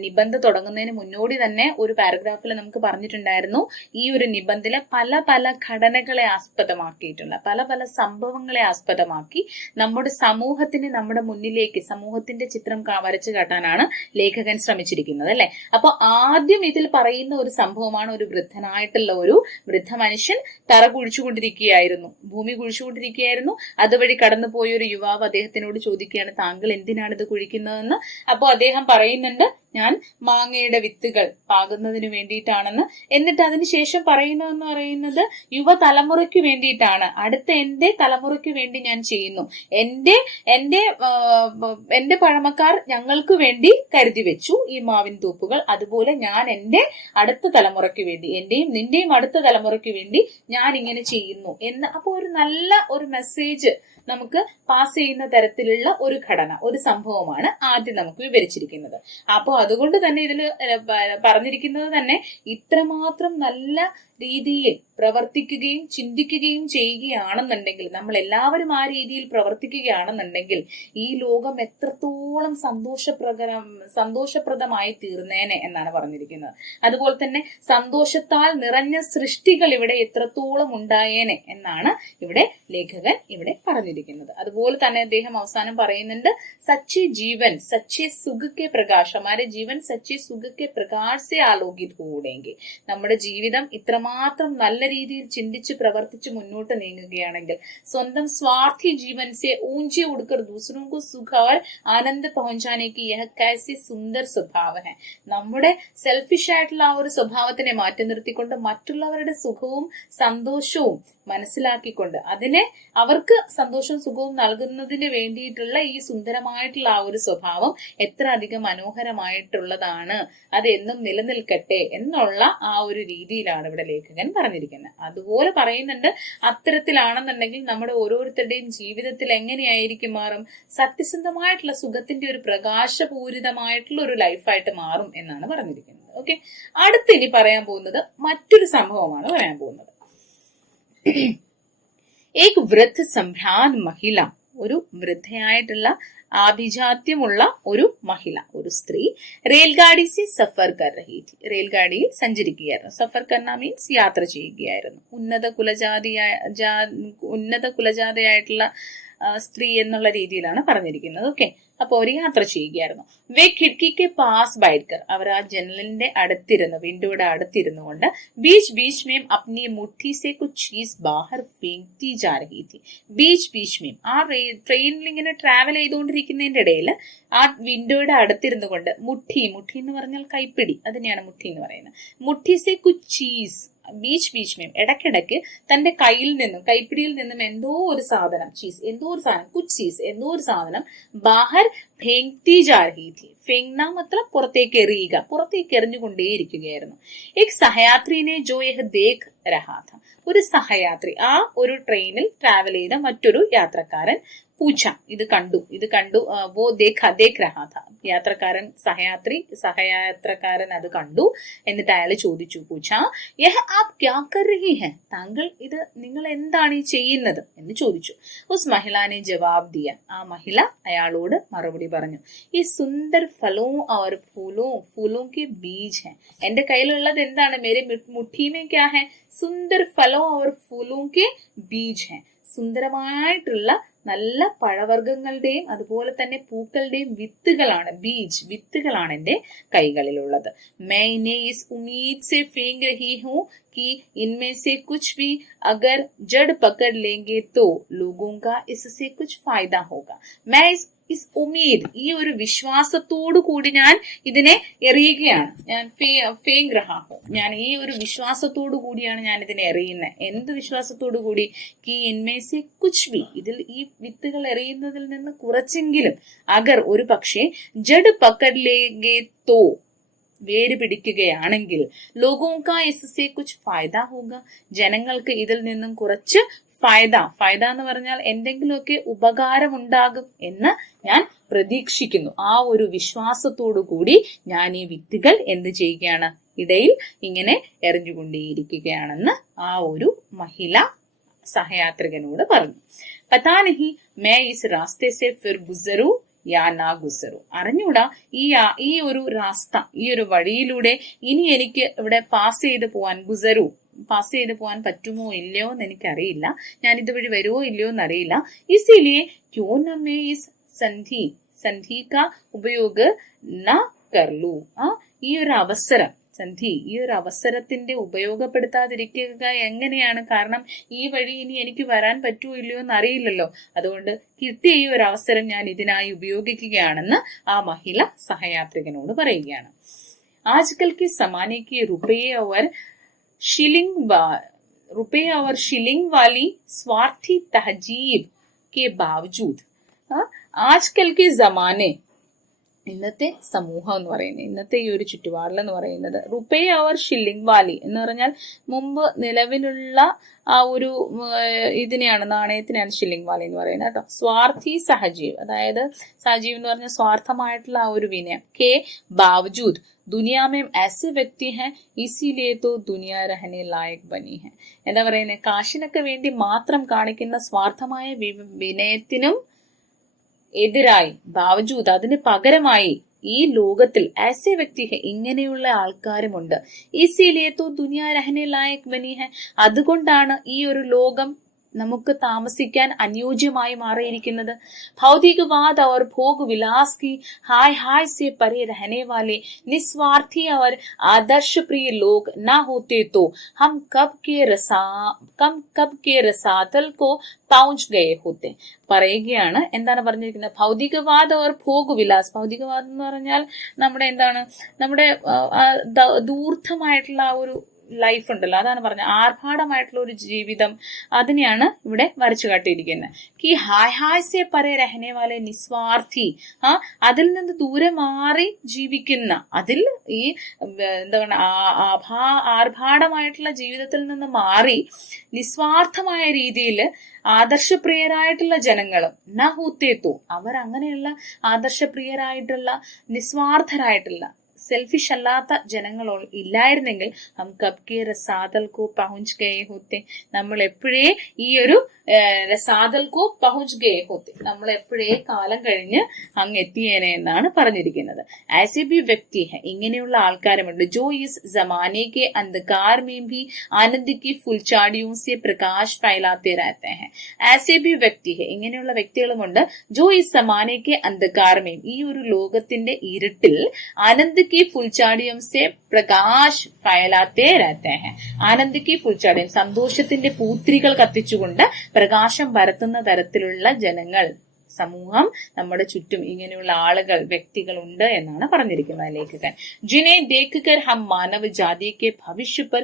നിബന്ധ തുടങ്ങുന്നതിന് മുന്നോടി തന്നെ ഒരു പാരഗ്രാഫിൽ നമുക്ക് പറഞ്ഞിട്ടുണ്ടായിരുന്നു, ഈ ഒരു നിബന്ധയിലെ പല പല ഘടനകളെ ആസ്പദമാക്കിയിട്ടുള്ള പല പല സംഭവങ്ങളെ ആസ്പദമാക്കി നമ്മുടെ സമൂഹത്തിന് നമ്മുടെ മുന്നിലേക്ക് സമൂഹത്തിന്റെ ചിത്രം വരച്ചു കാട്ടാനാണ് ലേഖകൻ ശ്രമിച്ചിരിക്കുന്നത് അല്ലെ. അപ്പൊ ആദ്യം ഇതിൽ പറയുന്ന ഒരു സംഭവമാണ് ഒരു വൃദ്ധനായിട്ടുള്ള ഒരു വൃദ്ധ മനുഷ്യൻ തറ കുഴിച്ചുകൊണ്ടിരിക്കുകയായിരുന്നു, ഭൂമി കുഴിച്ചുകൊണ്ടിരിക്കുകയായിരുന്നു. അതുവഴി കടന്നുപോയ ഒരു യുവാവ് അദ്ദേഹത്തിനോട് ചോദിക്കുകയാണ്, താങ്കൾ എന്തിനാണ് ഇത് കുഴിക്കുന്നതെന്ന്. അപ്പോ അദ്ദേഹം പറയുന്നുണ്ട്, ഞാൻ മാങ്ങയുടെ വിത്തുകൾ പാകുന്നതിന് വേണ്ടിയിട്ടാണെന്ന്. എന്നിട്ട് അതിനുശേഷം പറയുന്നതെന്ന് പറയുന്നത് യുവതലമുറയ്ക്ക് വേണ്ടിയിട്ടാണ്, അടുത്ത എന്റെ തലമുറയ്ക്ക് വേണ്ടി ഞാൻ ചെയ്യുന്നു. എന്റെ പഴമക്കാർ ഞങ്ങൾക്ക് വേണ്ടി കരുതി വെച്ചു ഈ മാവിൻ തൂപ്പുകൾ, അതുപോലെ ഞാൻ എന്റെ അടുത്ത തലമുറയ്ക്ക് വേണ്ടി, എന്റെയും നിന്റെയും അടുത്ത തലമുറയ്ക്ക് വേണ്ടി ഞാൻ ഇങ്ങനെ ചെയ്യുന്നു എന്ന്. അപ്പൊ ഒരു നല്ല ഒരു മെസ്സേജ് നമുക്ക് പാസ് ചെയ്യുന്ന തരത്തിലുള്ള ഒരു ഘടന, ഒരു സംഭവമാണ് ആദ്യം നമുക്ക് വിവരിച്ചിരിക്കുന്നത്. അപ്പോ അതുകൊണ്ട് തന്നെ ഇതിൽ പറഞ്ഞിരിക്കുന്നത് തന്നെ ഇത്രമാത്രം നല്ല രീതിയിൽ പ്രവർത്തിക്കുകയും ചിന്തിക്കുകയും ചെയ്യുകയാണെന്നുണ്ടെങ്കിൽ, നമ്മൾ എല്ലാവരും ആ രീതിയിൽ പ്രവർത്തിക്കുകയാണെന്നുണ്ടെങ്കിൽ ഈ ലോകം എത്രത്തോളം സന്തോഷപ്രദമായി തീർന്നേനെ എന്നാണ് പറഞ്ഞിരിക്കുന്നത്. അതുപോലെ തന്നെ സന്തോഷത്താൽ നിറഞ്ഞ സൃഷ്ടികൾ ഇവിടെ എത്രത്തോളം ഉണ്ടായേനെ എന്നാണ് ഇവിടെ ലേഖകൻ ഇവിടെ പറഞ്ഞിരിക്കുന്നത്. അതുപോലെ തന്നെ അദ്ദേഹം അവസാനം പറയുന്നുണ്ട്, സച്ചി ജീവൻ സച്ചെ സുഖക്കെ പ്രകാശ്, ഹമാരെ ജീവൻ സച്ചെ സുഖക്കെ പ്രകാശ് സെ ആലോകിത് ഹോടെങ്കി. നമ്മുടെ ജീവിതം ഇത്രമാത്രം നല്ല രീതിയിൽ ചിന്തിച്ച് പ്രവർത്തിച്ച് മുന്നോട്ട് നീങ്ങുകയാണെങ്കിൽ, സ്വന്തം സ്വാർത്ഥി ജീവൻ സെ ഊഞ്ചി ഉടുക്കർ ദൂസറോं को सुख और आनंद पहुंचाने की यह कैसी सुंदर स्वभाव है. നമ്മുടെ സെൽഫിഷ് ആയിട്ടുള്ള ആ ഒരു സ്വഭാവത്തിനെ മാറ്റി നിർത്തിക്കൊണ്ട് മറ്റുള്ളവരുടെ സുഖവും സന്തോഷവും മനസ്സിലാക്കിക്കൊണ്ട് അതിനെ അവർക്ക് സന്തോഷവും സുഖവും നൽകുന്നതിന് വേണ്ടിയിട്ടുള്ള ഈ സുന്ദരമായിട്ടുള്ള ആ ഒരു സ്വഭാവം എത്ര അധികം മനോഹരമായിട്ടുള്ളതാണ്, അത് എന്നും നിലനിൽക്കട്ടെ എന്നുള്ള ആ ഒരു രീതിയിലാണ് ഇവിടെ ലേഖകൻ പറഞ്ഞിരിക്കുന്നത്. അതുപോലെ പറയുന്നുണ്ട്, അത്തരത്തിലാണെന്നുണ്ടെങ്കിൽ നമ്മുടെ ഓരോരുത്തരുടെയും ജീവിതത്തിൽ എങ്ങനെയായിരിക്കും മാറും, സത്യസന്ധമായിട്ടുള്ള സുഖത്തിന്റെ ഒരു പ്രകാശപൂരിതമായിട്ടുള്ള ഒരു ലൈഫായിട്ട് മാറും എന്നാണ് പറഞ്ഞിരിക്കുന്നത്. ഓക്കെ, അടുത്ത് ഇനി പറയാൻ പോകുന്നത് മറ്റൊരു സംഭവമാണ് പറയാൻ പോകുന്നത്. ഏക് വൃദ്ധ സംഭ്രാന്ത് മഹിള, ഒരു വൃദ്ധയായിട്ടുള്ള ആഭിജാത്യമുള്ള ഒരു മഹിള, ഒരു സ്ത്രീ റെയിൽഗാഡി സി സഫർ കർ രഹി थी, റെയിൽഗാഡിയിൽ സഞ്ചരിക്കുകയായിരുന്നു. സഫർ കർണ മീൻസ് യാത്ര ചെയ്യുകയായിരുന്നു. ഉന്നത കുലജാതയായിട്ടുള്ള സ്ത്രീ എന്നുള്ള രീതിയിലാണ് പറഞ്ഞിരിക്കുന്നത്. ഓക്കെ, അപ്പൊ ഒരു യാത്ര ചെയ്യുകയായിരുന്നു. വേ ഖിഡ്കിക്ക് പാസ് ബൈഠ്കർ, അവർ ആ ജനലിന്റെ അടുത്തിരുന്നു, വിൻഡോയുടെ അടുത്തിരുന്നു കൊണ്ട് ബീച്ച് ബീച്ച് മേം അപ്നി മുട്ടി സെ കുച്ച് ചീസ് ബാഹർ ഫേങ്തി ജാ രഹി थी. ബീച്ച് ബീച്ച് മേം, ആ ട്രെയിനിൽ ഇങ്ങനെ ട്രാവൽ ചെയ്തുകൊണ്ടിരിക്കുന്നതിന്റെ ഇടയിൽ ആ വിൻഡോയുടെ അടുത്തിരുന്നു കൊണ്ട് മുട്ടി, മുട്ടി എന്ന് പറഞ്ഞാൽ കൈപ്പിടി, അതിനെയാണ് മുട്ടി എന്ന് പറയുന്നത്. മുട്ടി സെ കുച്ച് ചീസ്, ബീച്ച് ബീച്ച് മേം, ഇടയ്ക്കിടയ്ക്ക് തന്റെ കയ്യിൽ നിന്നും, കൈപ്പിടിയിൽ നിന്നും എന്തോ ഒരു സാധനം, ചീസ് എന്തോ ഒരു സാധനം, കുച്ച് ചീസ് എന്തോ ഒരു സാധനം ബാഹർ ഫേങ്തി ജാ രഹി थी. ഫേങ്ന മത്ലബ് പുറത്തേക്ക് എറിയുക, പുറത്തേക്ക് എറിഞ്ഞുകൊണ്ടേയിരിക്കുകയായിരുന്നു. എക് സഹയാത്രിനെ ജോ യഹ് ദേഖ് രഹാ ഥ, ഒരു സഹയാത്രി, ആ ഒരു ട്രെയിനിൽ ട്രാവൽ ചെയ്ത മറ്റൊരു യാത്രക്കാരൻ പൂച്ച, ഇത് കണ്ടു വോ ദേഖ് രഹാ ഥ, യാത്രക്കാരൻ സഹയാത്രക്കാരൻ അത് കണ്ടു. എന്നിട്ട് അയാൾ ചോദിച്ചു, പൂച്ച യഹ് ആപ് ക്യാ കർ രഹി ഹെ, താങ്കൾ ഇത് നിങ്ങൾ എന്താണ് ഈ ചെയ്യുന്നത് എന്ന് ചോദിച്ചു. ഉസ് മഹിളാനെ ജവാബ് ദിയ, ആ മഹിള അയാളോട് മറുപടി പറഞ്ഞു, ഈ സുന്ദർ ഫലോ ഔർ ഫൂലോ കെ ബീജ് ഹെ, എന്റെ കയ്യിലുള്ളത് എന്താണ്, മേരെ മുഠി മേ ക്യാ ഹെ, സുന്ദർ ഫലോ ഔർ ഫൂലോ കെ ബീജ് ഹെ, സുന്ദരമായിട്ടുള്ള നല്ല പഴവർഗ്ഗങ്ങളുടെയും അതുപോലെ തന്നെ പൂക്കളുടെയും വിത്തുകളാണ്, ബീജ് വിത്തുകളാണ് എന്റെ കൈകളിലുള്ളത്. मैं इस उम्मीद से फेंक रही हूँ कि इनमें से कुछ भी अगर जड़ पकड़ लेंगे तो लोगों का इससे कुछ फायदा होगा. मैं इस उम्मीद, ഈ ഒരു വിശ്വാസത്തോടു കൂടി ഞാൻ ഇതിനെ എറിയുകയാണ്. ഞാൻ ഫേങ് റഹാ ഹൂ, ഞാൻ ഈ ഒരു വിശ്വാസത്തോടു കൂടിയാണ് ഞാൻ ഇതിനെ എറിയുന്നത്. എന്ത് വിശ്വാസത്തോടു കൂടി? കി ഇൻമേസെ കുച്ച് ബി, ഇതിൽ ഈ വിത്തുകൾ എറിയുന്നതിൽ നിന്ന് കുറച്ചെങ്കിലും, അഗർ ഒരു പക്ഷേ, ജഡ് പക്കഡ് ലേഗേ തോ, വേര് പിടിക്കുകയാണെങ്കിൽ, ലോകോങ്ക ഇസ്സെ കുച്ച് ഫായ്ദ ഹോഗ, ജനങ്ങൾക്ക് ഇതിൽ നിന്നും കുറച്ച് ഫായ്ദ എന്ന് പറഞ്ഞാൽ എന്തെങ്കിലുമൊക്കെ ഉപകാരമുണ്ടാകും എന്ന് ഞാൻ പ്രതീക്ഷിക്കുന്നു. ആ ഒരു വിശ്വാസത്തോടു കൂടി ഞാൻ ഈ വിത്തുകൾ എന്ത് ചെയ്യുകയാണ്, ഇടയിൽ ഇങ്ങനെ എറിഞ്ഞുകൊണ്ടേയിരിക്കുകയാണെന്ന് ആ ഒരു മഹിള സഹയാത്രികനോട് പറഞ്ഞു. പതാ നഹി മേ ഇസ് രാസ്തേ സെ ഫിർ ഗുസറു യാ നാ ഗുസറു, അറിഞ്ഞൂടാ ഈ ഒരു രാസ്ത, ഈ ഒരു വഴിയിലൂടെ ഇനി എനിക്ക് ഇവിടെ പാസ് ചെയ്ത് പോവാൻ പറ്റുമോ ഇല്ലയോ എന്ന് എനിക്കറിയില്ല, ഞാൻ ഇതുവഴി വരുമോ ഇല്ലയോ എന്നറിയില്ല. ഇസിലിയെ ക്യോ ന മേ ഇസ് സന്ധി കാ ഉപയോഗ ന കർലൂ, ഈ ഒരു അവസരം, ഈ ഒരു അവസരത്തിന്റെ ഉപയോഗപ്പെടുത്താതിരിക്കുക എങ്ങനെയാണ്? കാരണം ഈ വഴി ഇനി എനിക്ക് വരാൻ പറ്റുമോ ഇല്ലയോ എന്ന് അറിയില്ലല്ലോ, അതുകൊണ്ട് കിട്ടിയ ഈ ഒരു അവസരം ഞാൻ ഇതിനായി ഉപയോഗിക്കുകയാണെന്ന് ആ മഹിള സഹയാത്രികനോട് പറയുകയാണ്. ആജ്കൽ കി സമാനെ കി रुपये और शिलिंग वाली स्वार्थी तहजीब के बावजूद, ആജ്കൽ കി സമാനെ, ഇന്നത്തെ സമൂഹം എന്ന് പറയുന്നത്, ഇന്നത്തെ ഈ ഒരു ചുറ്റുപാടിലെന്ന് പറയുന്നത്, റുപ്പേ അവർ ഷില്ലിംഗ് വാലി എന്ന് പറഞ്ഞാൽ മുമ്പ് നിലവിലുള്ള ആ ഒരു ഇതിനെയാണ്, നാണയത്തിനാണ് ഷില്ലിംഗ് വാലി എന്ന് പറയുന്നത് കേട്ടോ. സ്വാർത്ഥി സഹജീവ്, അതായത് സഹജീവ് എന്ന് പറഞ്ഞാൽ സ്വാർത്ഥമായിട്ടുള്ള ആ ഒരു വിനയം. കെ ബാവജൂദ് ദുനിയാ മേം ऐसे വ്യക്തി ഹെ ഇസിലിയെ തോ ദുനിയ രഹനെ ലായക് ബനി ഹെ, എന്താ പറയുന്നത്, കാശിനൊക്കെ വേണ്ടി മാത്രം കാണിക്കുന്ന സ്വാർത്ഥമായ വിനയത്തിനും എതിരായി, ബാവജൂദ് അതിന് പകരമായി, ഈ ലോകത്തിൽ ऐसे വ്യക്തി ഹെ, ഇങ്ങനെയുള്ള ആൾക്കാരുമുണ്ട്. ഇസിലിയെ തോ ദുനിയ രഹനെ ലായക് ബനി ഹെ, അതുകൊണ്ടാണ് ഈ ഒരു ലോകം നമുക്ക് താമസിക്കാൻ അനുയോജ്യമായി മാറിയിരിക്കുന്നത്. ഭൗതികവാദ और भोग विलास की हाय हाय से परे रहने वाले निस्वार्थी और आदर्श प्रिय लोग ना होते तो हम कब के रसातल को पहुंच गए होते. പറയുകയാണ്, എന്താണ് പറഞ്ഞിരിക്കുന്നത്, ഭൗതികവാദ और भोग विलास, ഭൗതികവാദം എന്ന് പറഞ്ഞാൽ നമ്മുടെ ദൂർത്തമായിട്ടുള്ള ആ ഒരു ലൈഫ് ഉണ്ടല്ലോ, അതാണ് പറഞ്ഞത്, ആർഭാടമായിട്ടുള്ള ഒരു ജീവിതം, അതിനെയാണ് ഇവിടെ വരച്ചു കാട്ടിയിരിക്കുന്നത്. കി ഹായ് ഹായ് സെ പരെ രഹനെ വാലെ നിസ്വാർത്ഥി, അതിൽ നിന്ന് ദൂരെ മാറി ജീവിക്കുന്ന, അതിൽ ഈ ആർഭാടമായിട്ടുള്ള ജീവിതത്തിൽ നിന്ന് മാറി നിസ്വാർത്ഥമായ രീതിയിൽ ആദർശപ്രിയരായിട്ടുള്ള ജനങ്ങളും നഹൂത്തേത്തു, അവർ അങ്ങനെയുള്ള ആദർശപ്രിയരായിട്ടുള്ള നിസ്വാർത്ഥരായിട്ടുള്ള സെൽഫിഷ് അല്ലാത്ത ജനങ്ങൾ ഇല്ലായിരുന്നെങ്കിൽ ഹം കബ് കെ റസാദൽ കോ പഹുഞ്ച് ഗയേ ഹോത്തെ, നമ്മൾ എപ്പോഴേ ഈ ഒരു റസാദൽ കോ പഹുഞ്ച് ഗയേ ഹോത്തെ, നമ്മൾ എപ്പോഴേ കാലം കഴിഞ്ഞ് അങ്ങ് എത്തിയേനെ എന്നാണ് പറഞ്ഞിരിക്കുന്നത്. ऐसे भी വ്യക്തി है, ഇങ്ങനെയുള്ള ആൾക്കാരുമുണ്ട്. ജോ ഇസ് ജമാനെ കെ അന്ധകാർ में भी आनंद की फुलचाड़ियों से प्रकाश फैलाते रहते हैं. ऐसे भी വ്യക്തി है, ഇങ്ങനെയുള്ള വ്യക്തികളുമുണ്ട്. ജോ ഇസ് ജമാനെ കെ അന്ധകാർ में, ഈ ഒരു ലോകത്തിന്റെ ഇരുട്ടിൽ ആനന്ദ് की फुलचाड़ियों से പ്രകാശ് ഫൈലാത്തേ रहते हैं. ആനന്ദ് की फुलचाड़ियों, സന്തോഷത്തിന്റെ പൂത്തിരികൾ കത്തിച്ചുകൊണ്ട് പ്രകാശം പരത്തുന്ന തരത്തിലുള്ള ജനങ്ങൾ, സമൂഹം, നമ്മുടെ ചുറ്റും ഇങ്ങനെയുള്ള ആളുകൾ, വ്യക്തികളുണ്ട് എന്നാണ് പറഞ്ഞിരിക്കുന്നത് ലേഖകൻ. ജിനെ ദേഖ്കർ ഹം മാനവ ജാതി കെ ഭവിഷ്യ പർ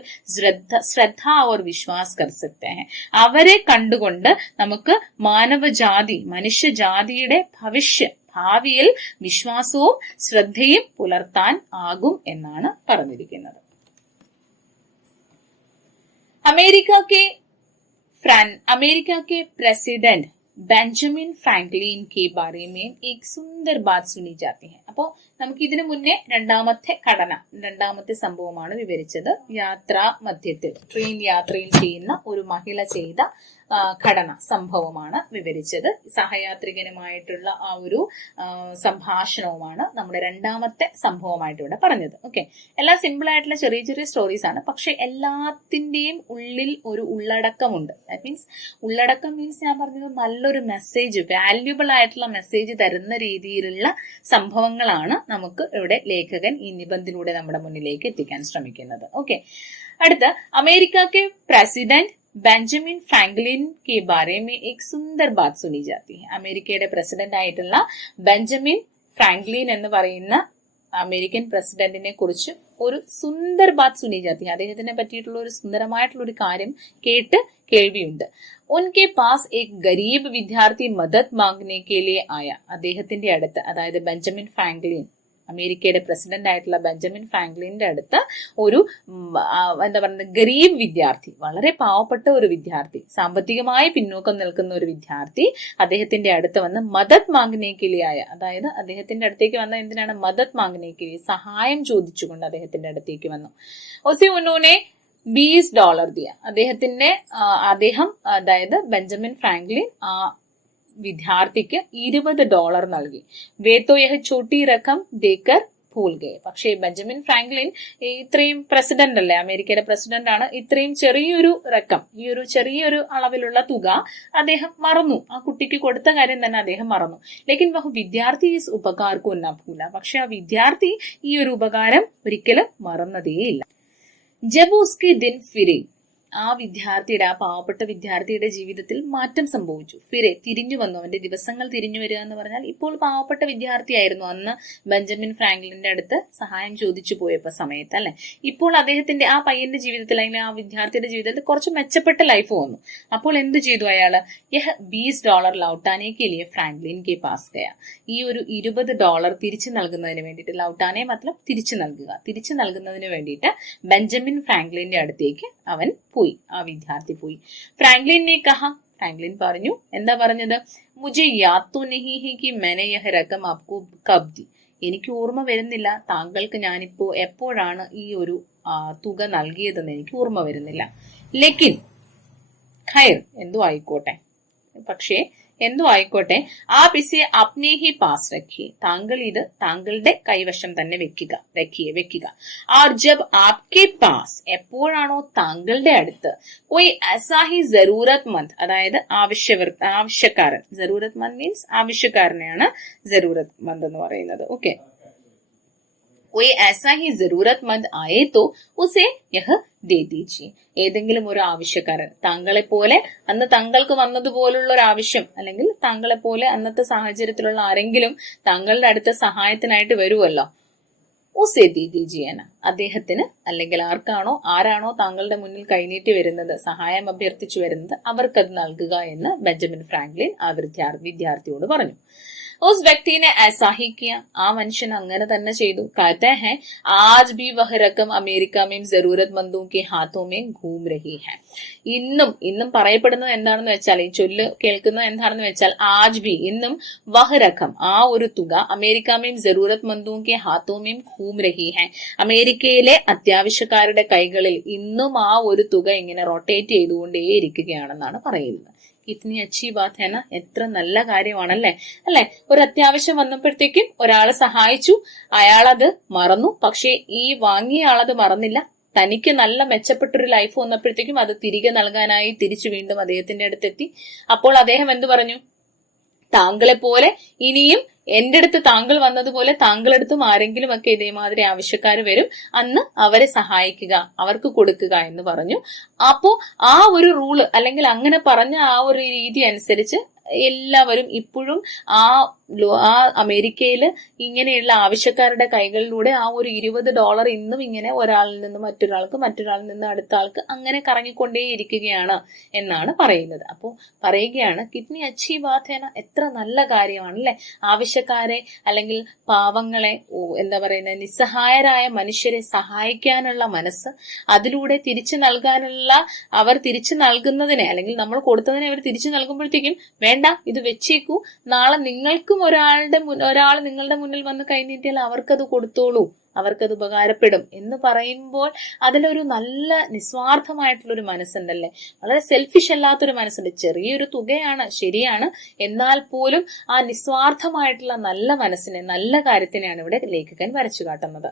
ശ്രദ്ധ और വിശ്വാസ് കർ സക്തേ ഹൈ, അവരെ കണ്ടുകൊണ്ട് നമുക്ക് മാനവജാതി, മനുഷ്യജാതിയുടെ ഭാവിയിൽ വിശ്വാസവും ശ്രദ്ധയും പുലർത്താൻ ആകും എന്നാണ് പറഞ്ഞിരിക്കുന്നത്. अमेरिका के प्रेसिडेंट बेंजामिन फ्रैंकलिन के बारे में एक सुंदर बात सुनी जाती है. അപ്പോ നമുക്ക് ഇതിനു മുന്നേ രണ്ടാമത്തെ സംഭവമാണ് വിവരിച്ചത്. ട്രെയിൻ യാത്രയിൽ ചെയ്യുന്ന ഒരു മഹിള ചെയ്ത സംഭവമാണ് വിവരിച്ചത്. സഹയാത്രികനുമായിട്ടുള്ള ആ ഒരു സംഭാഷണവുമാണ് നമ്മുടെ രണ്ടാമത്തെ സംഭവമായിട്ട് ഇവിടെ പറഞ്ഞത്. ഓക്കെ, എല്ലാം സിമ്പിൾ ആയിട്ടുള്ള ചെറിയ ചെറിയ സ്റ്റോറീസ് ആണ്, പക്ഷെ എല്ലാത്തിന്റെയും ഉള്ളിൽ ഒരു ഉള്ളടക്കമുണ്ട്. ദാറ്റ് മീൻസ്, ഉള്ളടക്കം മീൻസ് ഞാൻ പറഞ്ഞത് നല്ലൊരു മെസ്സേജ്, വാല്യുബിൾ ആയിട്ടുള്ള മെസ്സേജ് തരുന്ന രീതിയിലുള്ള സംഭവങ്ങളാണ് നമുക്ക് ഇവിടെ ലേഖകൻ ഈ നിബന്ധത്തിലൂടെ നമ്മുടെ മുന്നിലേക്ക് എത്തിക്കാൻ ശ്രമിക്കുന്നത്. ഓക്കെ, അടുത്ത അമേരിക്ക കെ പ്രസിഡന്റ് ബെഞ്ചമിൻ ഫ്രാങ്ക്ലിൻ കെ ബാരെ മേ ഏക് സുന്ദർ ബാത് സുനി ജാത്തി ഹൈ. അമേരിക്കയുടെ പ്രസിഡന്റ് ആയിട്ടുള്ള ബെഞ്ചമിൻ ഫ്രാങ്ക്ലിൻ എന്ന് പറയുന്ന അമേരിക്കൻ പ്രസിഡന്റിനെ കുറിച്ച് ഒരു സുന്ദർ ബാത് സുനി ജാത്തി ഹൈ, അദ്ദേഹത്തിനെ പറ്റിയിട്ടുള്ള ഒരു സുന്ദരമായിട്ടുള്ള ഒരു കാര്യം കേൾവിയുണ്ട്. ഉൻകെ പാസ് ഏക് ഗരീബ് വിദ്യാർത്ഥി മദത് മാംഗ്നെ കെ ലിയെ ആയ, അദ്ദേഹത്തിന്റെ അടുത്ത്, അതായത് ബെഞ്ചമിൻ ഫ്രാങ്ക്ലിൻ, അമേരിക്കയുടെ പ്രസിഡന്റ് ആയിട്ടുള്ള ബെഞ്ചമിൻ ഫ്രാങ്ക്ലിന്റെ അടുത്ത് ഒരു എന്താ പറയുന്നത്, ഗരീബ് വിദ്യാർത്ഥി, വളരെ പാവപ്പെട്ട ഒരു വിദ്യാർത്ഥി, സാമ്പത്തികമായി പിന്നോക്കം നിൽക്കുന്ന ഒരു വിദ്യാർത്ഥി അദ്ദേഹത്തിന്റെ അടുത്ത് വന്ന് മദത് മാംഗ്നേക്കിലിയായ, അതായത് അദ്ദേഹത്തിന്റെ അടുത്തേക്ക് വന്ന എന്തിനാണ്, മദത് മാംഗ്നേക്കിലി, സഹായം ചോദിച്ചുകൊണ്ട് അദ്ദേഹത്തിന്റെ അടുത്തേക്ക് വന്നു. ഒസി ഉന്നോനെ $20 ദിയ, അദ്ദേഹം അതായത് ബെഞ്ചമിൻ ഫ്രാങ്ക്ലിൻ ആ വിദ്യാർത്ഥിക്ക് $20 നൽകി. വേത്തോ യഹ് ചോട്ടി റഖം ദേക്കർ ഭൂൽ ഗയെ, പക്ഷേ ബെഞ്ചമിൻ ഫ്രാങ്ക്ലിൻ ഇത്രയും പ്രസിഡന്റ് അല്ലേ, അമേരിക്കയുടെ പ്രസിഡന്റ് ആണ്, ഇത്രയും ചെറിയൊരു റക്കം, ഈ ഒരു ചെറിയൊരു അളവിലുള്ള തുക അദ്ദേഹം മറന്നു. ആ കുട്ടിക്ക് കൊടുത്ത കാര്യം തന്നെ അദ്ദേഹം മറന്നു. ലേക്കിൻ വഹു വിദ്യാർത്ഥി ഇസ് ഉപകാർ കോ ന ഭൂല, പക്ഷെ ആ വിദ്യാർത്ഥി ഈ ഒരു ഉപകാരം ഒരിക്കലും മറന്നതേയില്ല. ജബ് ഉസ്കെ ദിൻ ഫിരെ, ആ വിദ്യാർത്ഥിയുടെ, ആ പാവപ്പെട്ട വിദ്യാർത്ഥിയുടെ ജീവിതത്തിൽ മാറ്റം സംഭവിച്ചു. ഫിരെ, തിരിഞ്ഞു വന്നു, അവന്റെ ദിവസങ്ങൾ തിരിഞ്ഞു വരിക എന്ന് പറഞ്ഞാൽ, ഇപ്പോൾ പാവപ്പെട്ട വിദ്യാർത്ഥിയായിരുന്നു അന്ന് ബെഞ്ചമിൻ ഫ്രാങ്ക്ലിന്റെ അടുത്ത് സഹായം ചോദിച്ചു പോയപ്പോ സമയത്ത് അല്ലെ. ഇപ്പോൾ അദ്ദേഹത്തിന്റെ, ആ പയ്യന്റെ ജീവിതത്തിൽ, അല്ലെങ്കിൽ ആ വിദ്യാർത്ഥിയുടെ ജീവിതത്തിൽ കുറച്ച് മെച്ചപ്പെട്ട ലൈഫ് വന്നു. അപ്പോൾ എന്ത് ചെയ്തു അയാള്, യഹ് $20 ലൗട്ടാനെ കെ ലിയെ ഫ്രാങ്ക്ലിൻ കെ പാസ് ഗയ, ഈ ഒരു $20 തിരിച്ചു നൽകുന്നതിന് വേണ്ടിയിട്ട്, ലൗട്ടാനെ മത്ലബ് തിരിച്ചു നൽകുക, തിരിച്ചു നൽകുന്നതിന് വേണ്ടിയിട്ട് ബെഞ്ചമിൻ ഫ്രാങ്ക്ലിന്റെ അടുത്തേക്ക് അവൻ പോയി, ആ വിദ്യാർത്ഥി പോയി. ഫ്രാങ്ക്ലിനെ കഹ, ഫ്രാങ്ക്ലിൻ പറഞ്ഞു, എന്താ പറഞ്ഞത്, മുझे याद तो नहीं है कि मैंने यह रकम आपको कब दी, എനിക്ക് ഓർമ്മ വരുന്നില്ല താങ്കൾക്ക് ഞാനിപ്പോ എപ്പോഴാണ് ഈ ഒരു തുക നൽകിയതെന്ന് എനിക്ക് ഓർമ്മ വരുന്നില്ല. ലേക്കിൻ ഖൈർ, എന്തോ ആയിക്കോട്ടെ, പക്ഷേ എന്തോ ആയിക്കോട്ടെ, ആ പിസെ അപ്നെ ഹി പാസ് രഖിയെ, താങ്കൾ ഇത് താങ്കളുടെ കൈവശം തന്നെ വെക്കുക. ആർ ജബ് ആപ്കെ പാസ്, എപ്പോഴാണോ താങ്കളുടെ അടുത്ത്, കോയി ऐसा ही जरूरतमंद, അതായത് ആവശ്യക്കാരൻ, जरूरतमंद മീൻസ് ആവശ്യക്കാരനെയാണ് जरूरतमंद എന്ന് പറയുന്നത്. ഓക്കെ, कोई ऐसा ही जरूरतमंद आए तो उसे यह दे दीजिए, ഏതെങ്കിലും ഒരു ആവശ്യക്കാരൻ, താങ്കളെ പോലെ അന്ന് താങ്കൾക്ക് വന്നതുപോലുള്ള ഒരു ആവശ്യം, അല്ലെങ്കിൽ താങ്കളെ പോലെ അന്നത്തെ സാഹചര്യത്തിലുള്ള ആരെങ്കിലും താങ്കളുടെ അടുത്ത സഹായത്തിനായിട്ട് വരുമല്ലോ, ഉസേ ദേ ദീജിയേന, അദ്ദേഹത്തിന് അല്ലെങ്കിൽ ആരാണോ താങ്കളുടെ മുന്നിൽ കൈനീട്ടി വരുന്നത്, സഹായം അഭ്യർത്ഥിച്ചു വരുന്നത്, അവർക്കത് നൽകുക എന്ന് ബെഞ്ചമിൻ ഫ്രാങ്ക്ലിൻ ആ വിദ്യാർത്ഥിയോട് പറഞ്ഞു. उस व्यक्ति ने ऐसा ही किया. ആ മനുഷ്യൻ അങ്ങനെ തന്നെ ചെയ്തു. कहते हैं आज भी वह रकम अमेरिका में जरूरतमंदों के हाथों में घूम रही है. ഇന്നും പറയപ്പെടുന്നത് എന്താണെന്ന് വെച്ചാൽ, ഈ ചൊല്ല് കേൾക്കുന്നത് എന്താണെന്ന് വെച്ചാൽ, ആജ് ബി ഇന്നും വഹ് രഖം ആ ഒരു തുക അമേരിക്ക മേം ജറൂറത്ത്മന്ദോं के हाथों में घूम रही है. അമേരിക്കയിലെ അത്യാവശ്യക്കാരുടെ കൈകളിൽ ഇന്നും ആ ഒരു തുക ഇങ്ങനെ റൊട്ടേറ്റ് ചെയ്തുകൊണ്ടേയിരിക്കുകയാണെന്നാണ് പറയുന്നത്. ഇത്നി അച്ചി ബാത് ഹെ ന, എത്ര നല്ല കാര്യമാണല്ലേ അല്ലെ. ഒരു അത്യാവശ്യം വന്നപ്പോഴത്തേക്കും ഒരാളെ സഹായിച്ചു, അയാളത് മറന്നു. പക്ഷെ ഈ വാങ്ങിയ ആളത് മറന്നില്ല. തനിക്ക് നല്ല മെച്ചപ്പെട്ടൊരു ലൈഫ് വന്നപ്പോഴത്തേക്കും അത് തിരികെ നൽകാനായി തിരിച്ചു വീണ്ടും അദ്ദേഹത്തിന്റെ അടുത്തെത്തി. അപ്പോൾ അദ്ദേഹം എന്തു പറഞ്ഞു? താങ്കളെ പോലെ ഇനിയും എന്റെ അടുത്ത് താങ്കൾ വന്നതുപോലെ താങ്കളടുത്തും ആരെങ്കിലും ഒക്കെ ഇതേമാതിരി ആവശ്യക്കാർ വരും, അന്ന് അവരെ സഹായിക്കുക, അവർക്ക് കൊടുക്കുക എന്ന് പറഞ്ഞു. അപ്പോ ആ ഒരു റൂള് അല്ലെങ്കിൽ അങ്ങനെ പറഞ്ഞ ആ ഒരു രീതി അനുസരിച്ച് എല്ലാവരും ഇപ്പോഴും ആ അമേരിക്കയില് ഇങ്ങനെയുള്ള ആവശ്യക്കാരുടെ കൈകളിലൂടെ ആ ഒരു $20 ഇന്നും ഇങ്ങനെ ഒരാളിൽ നിന്ന് മറ്റൊരാൾക്ക്, മറ്റൊരാളിൽ നിന്ന് അടുത്ത ആൾക്ക് അങ്ങനെ കറങ്ങിക്കൊണ്ടേയിരിക്കുകയാണ് എന്നാണ് പറയുന്നത്. അപ്പോൾ പറയുകയാണ് കിഡ്നി അച്ചി ബാധേന, എത്ര നല്ല കാര്യമാണ് അല്ലെ. ആവശ്യക്കാരെ അല്ലെങ്കിൽ പാവങ്ങളെ, എന്താ പറയുന്നത്, നിസ്സഹായരായ മനുഷ്യരെ സഹായിക്കാനുള്ള മനസ്സ്, അതിലൂടെ തിരിച്ചു നൽകാനുള്ള, അവർ തിരിച്ചു നൽകുന്നതിനെ അല്ലെങ്കിൽ നമ്മൾ കൊടുത്തതിനെ അവർ തിരിച്ചു നൽകുമ്പോഴത്തേക്കും വേണ്ട ഇത് വെച്ചേക്കൂ, നാളെ നിങ്ങൾക്കും ഒരാൾ നിങ്ങളുടെ മുന്നിൽ വന്ന് കൈനീട്ടിയാൽ അവർക്കത് കൊടുത്തോളൂ, അവർക്കത് ഉപകാരപ്പെടും എന്ന് പറയുമ്പോൾ അതിലൊരു നല്ല നിസ്വാർത്ഥമായിട്ടുള്ളൊരു മനസ്സുണ്ടല്ലേ. വളരെ സെൽഫിഷ് അല്ലാത്തൊരു മനസ്സുണ്ട്. ചെറിയൊരു തുകയാണ് ശരിയാണ്, എന്നാൽ പോലും ആ നിസ്വാർത്ഥമായിട്ടുള്ള നല്ല മനസ്സിനെ, നല്ല കാര്യത്തിനെയാണ് ഇവിടെ ലേഖകൻ വരച്ചു കാട്ടുന്നത്.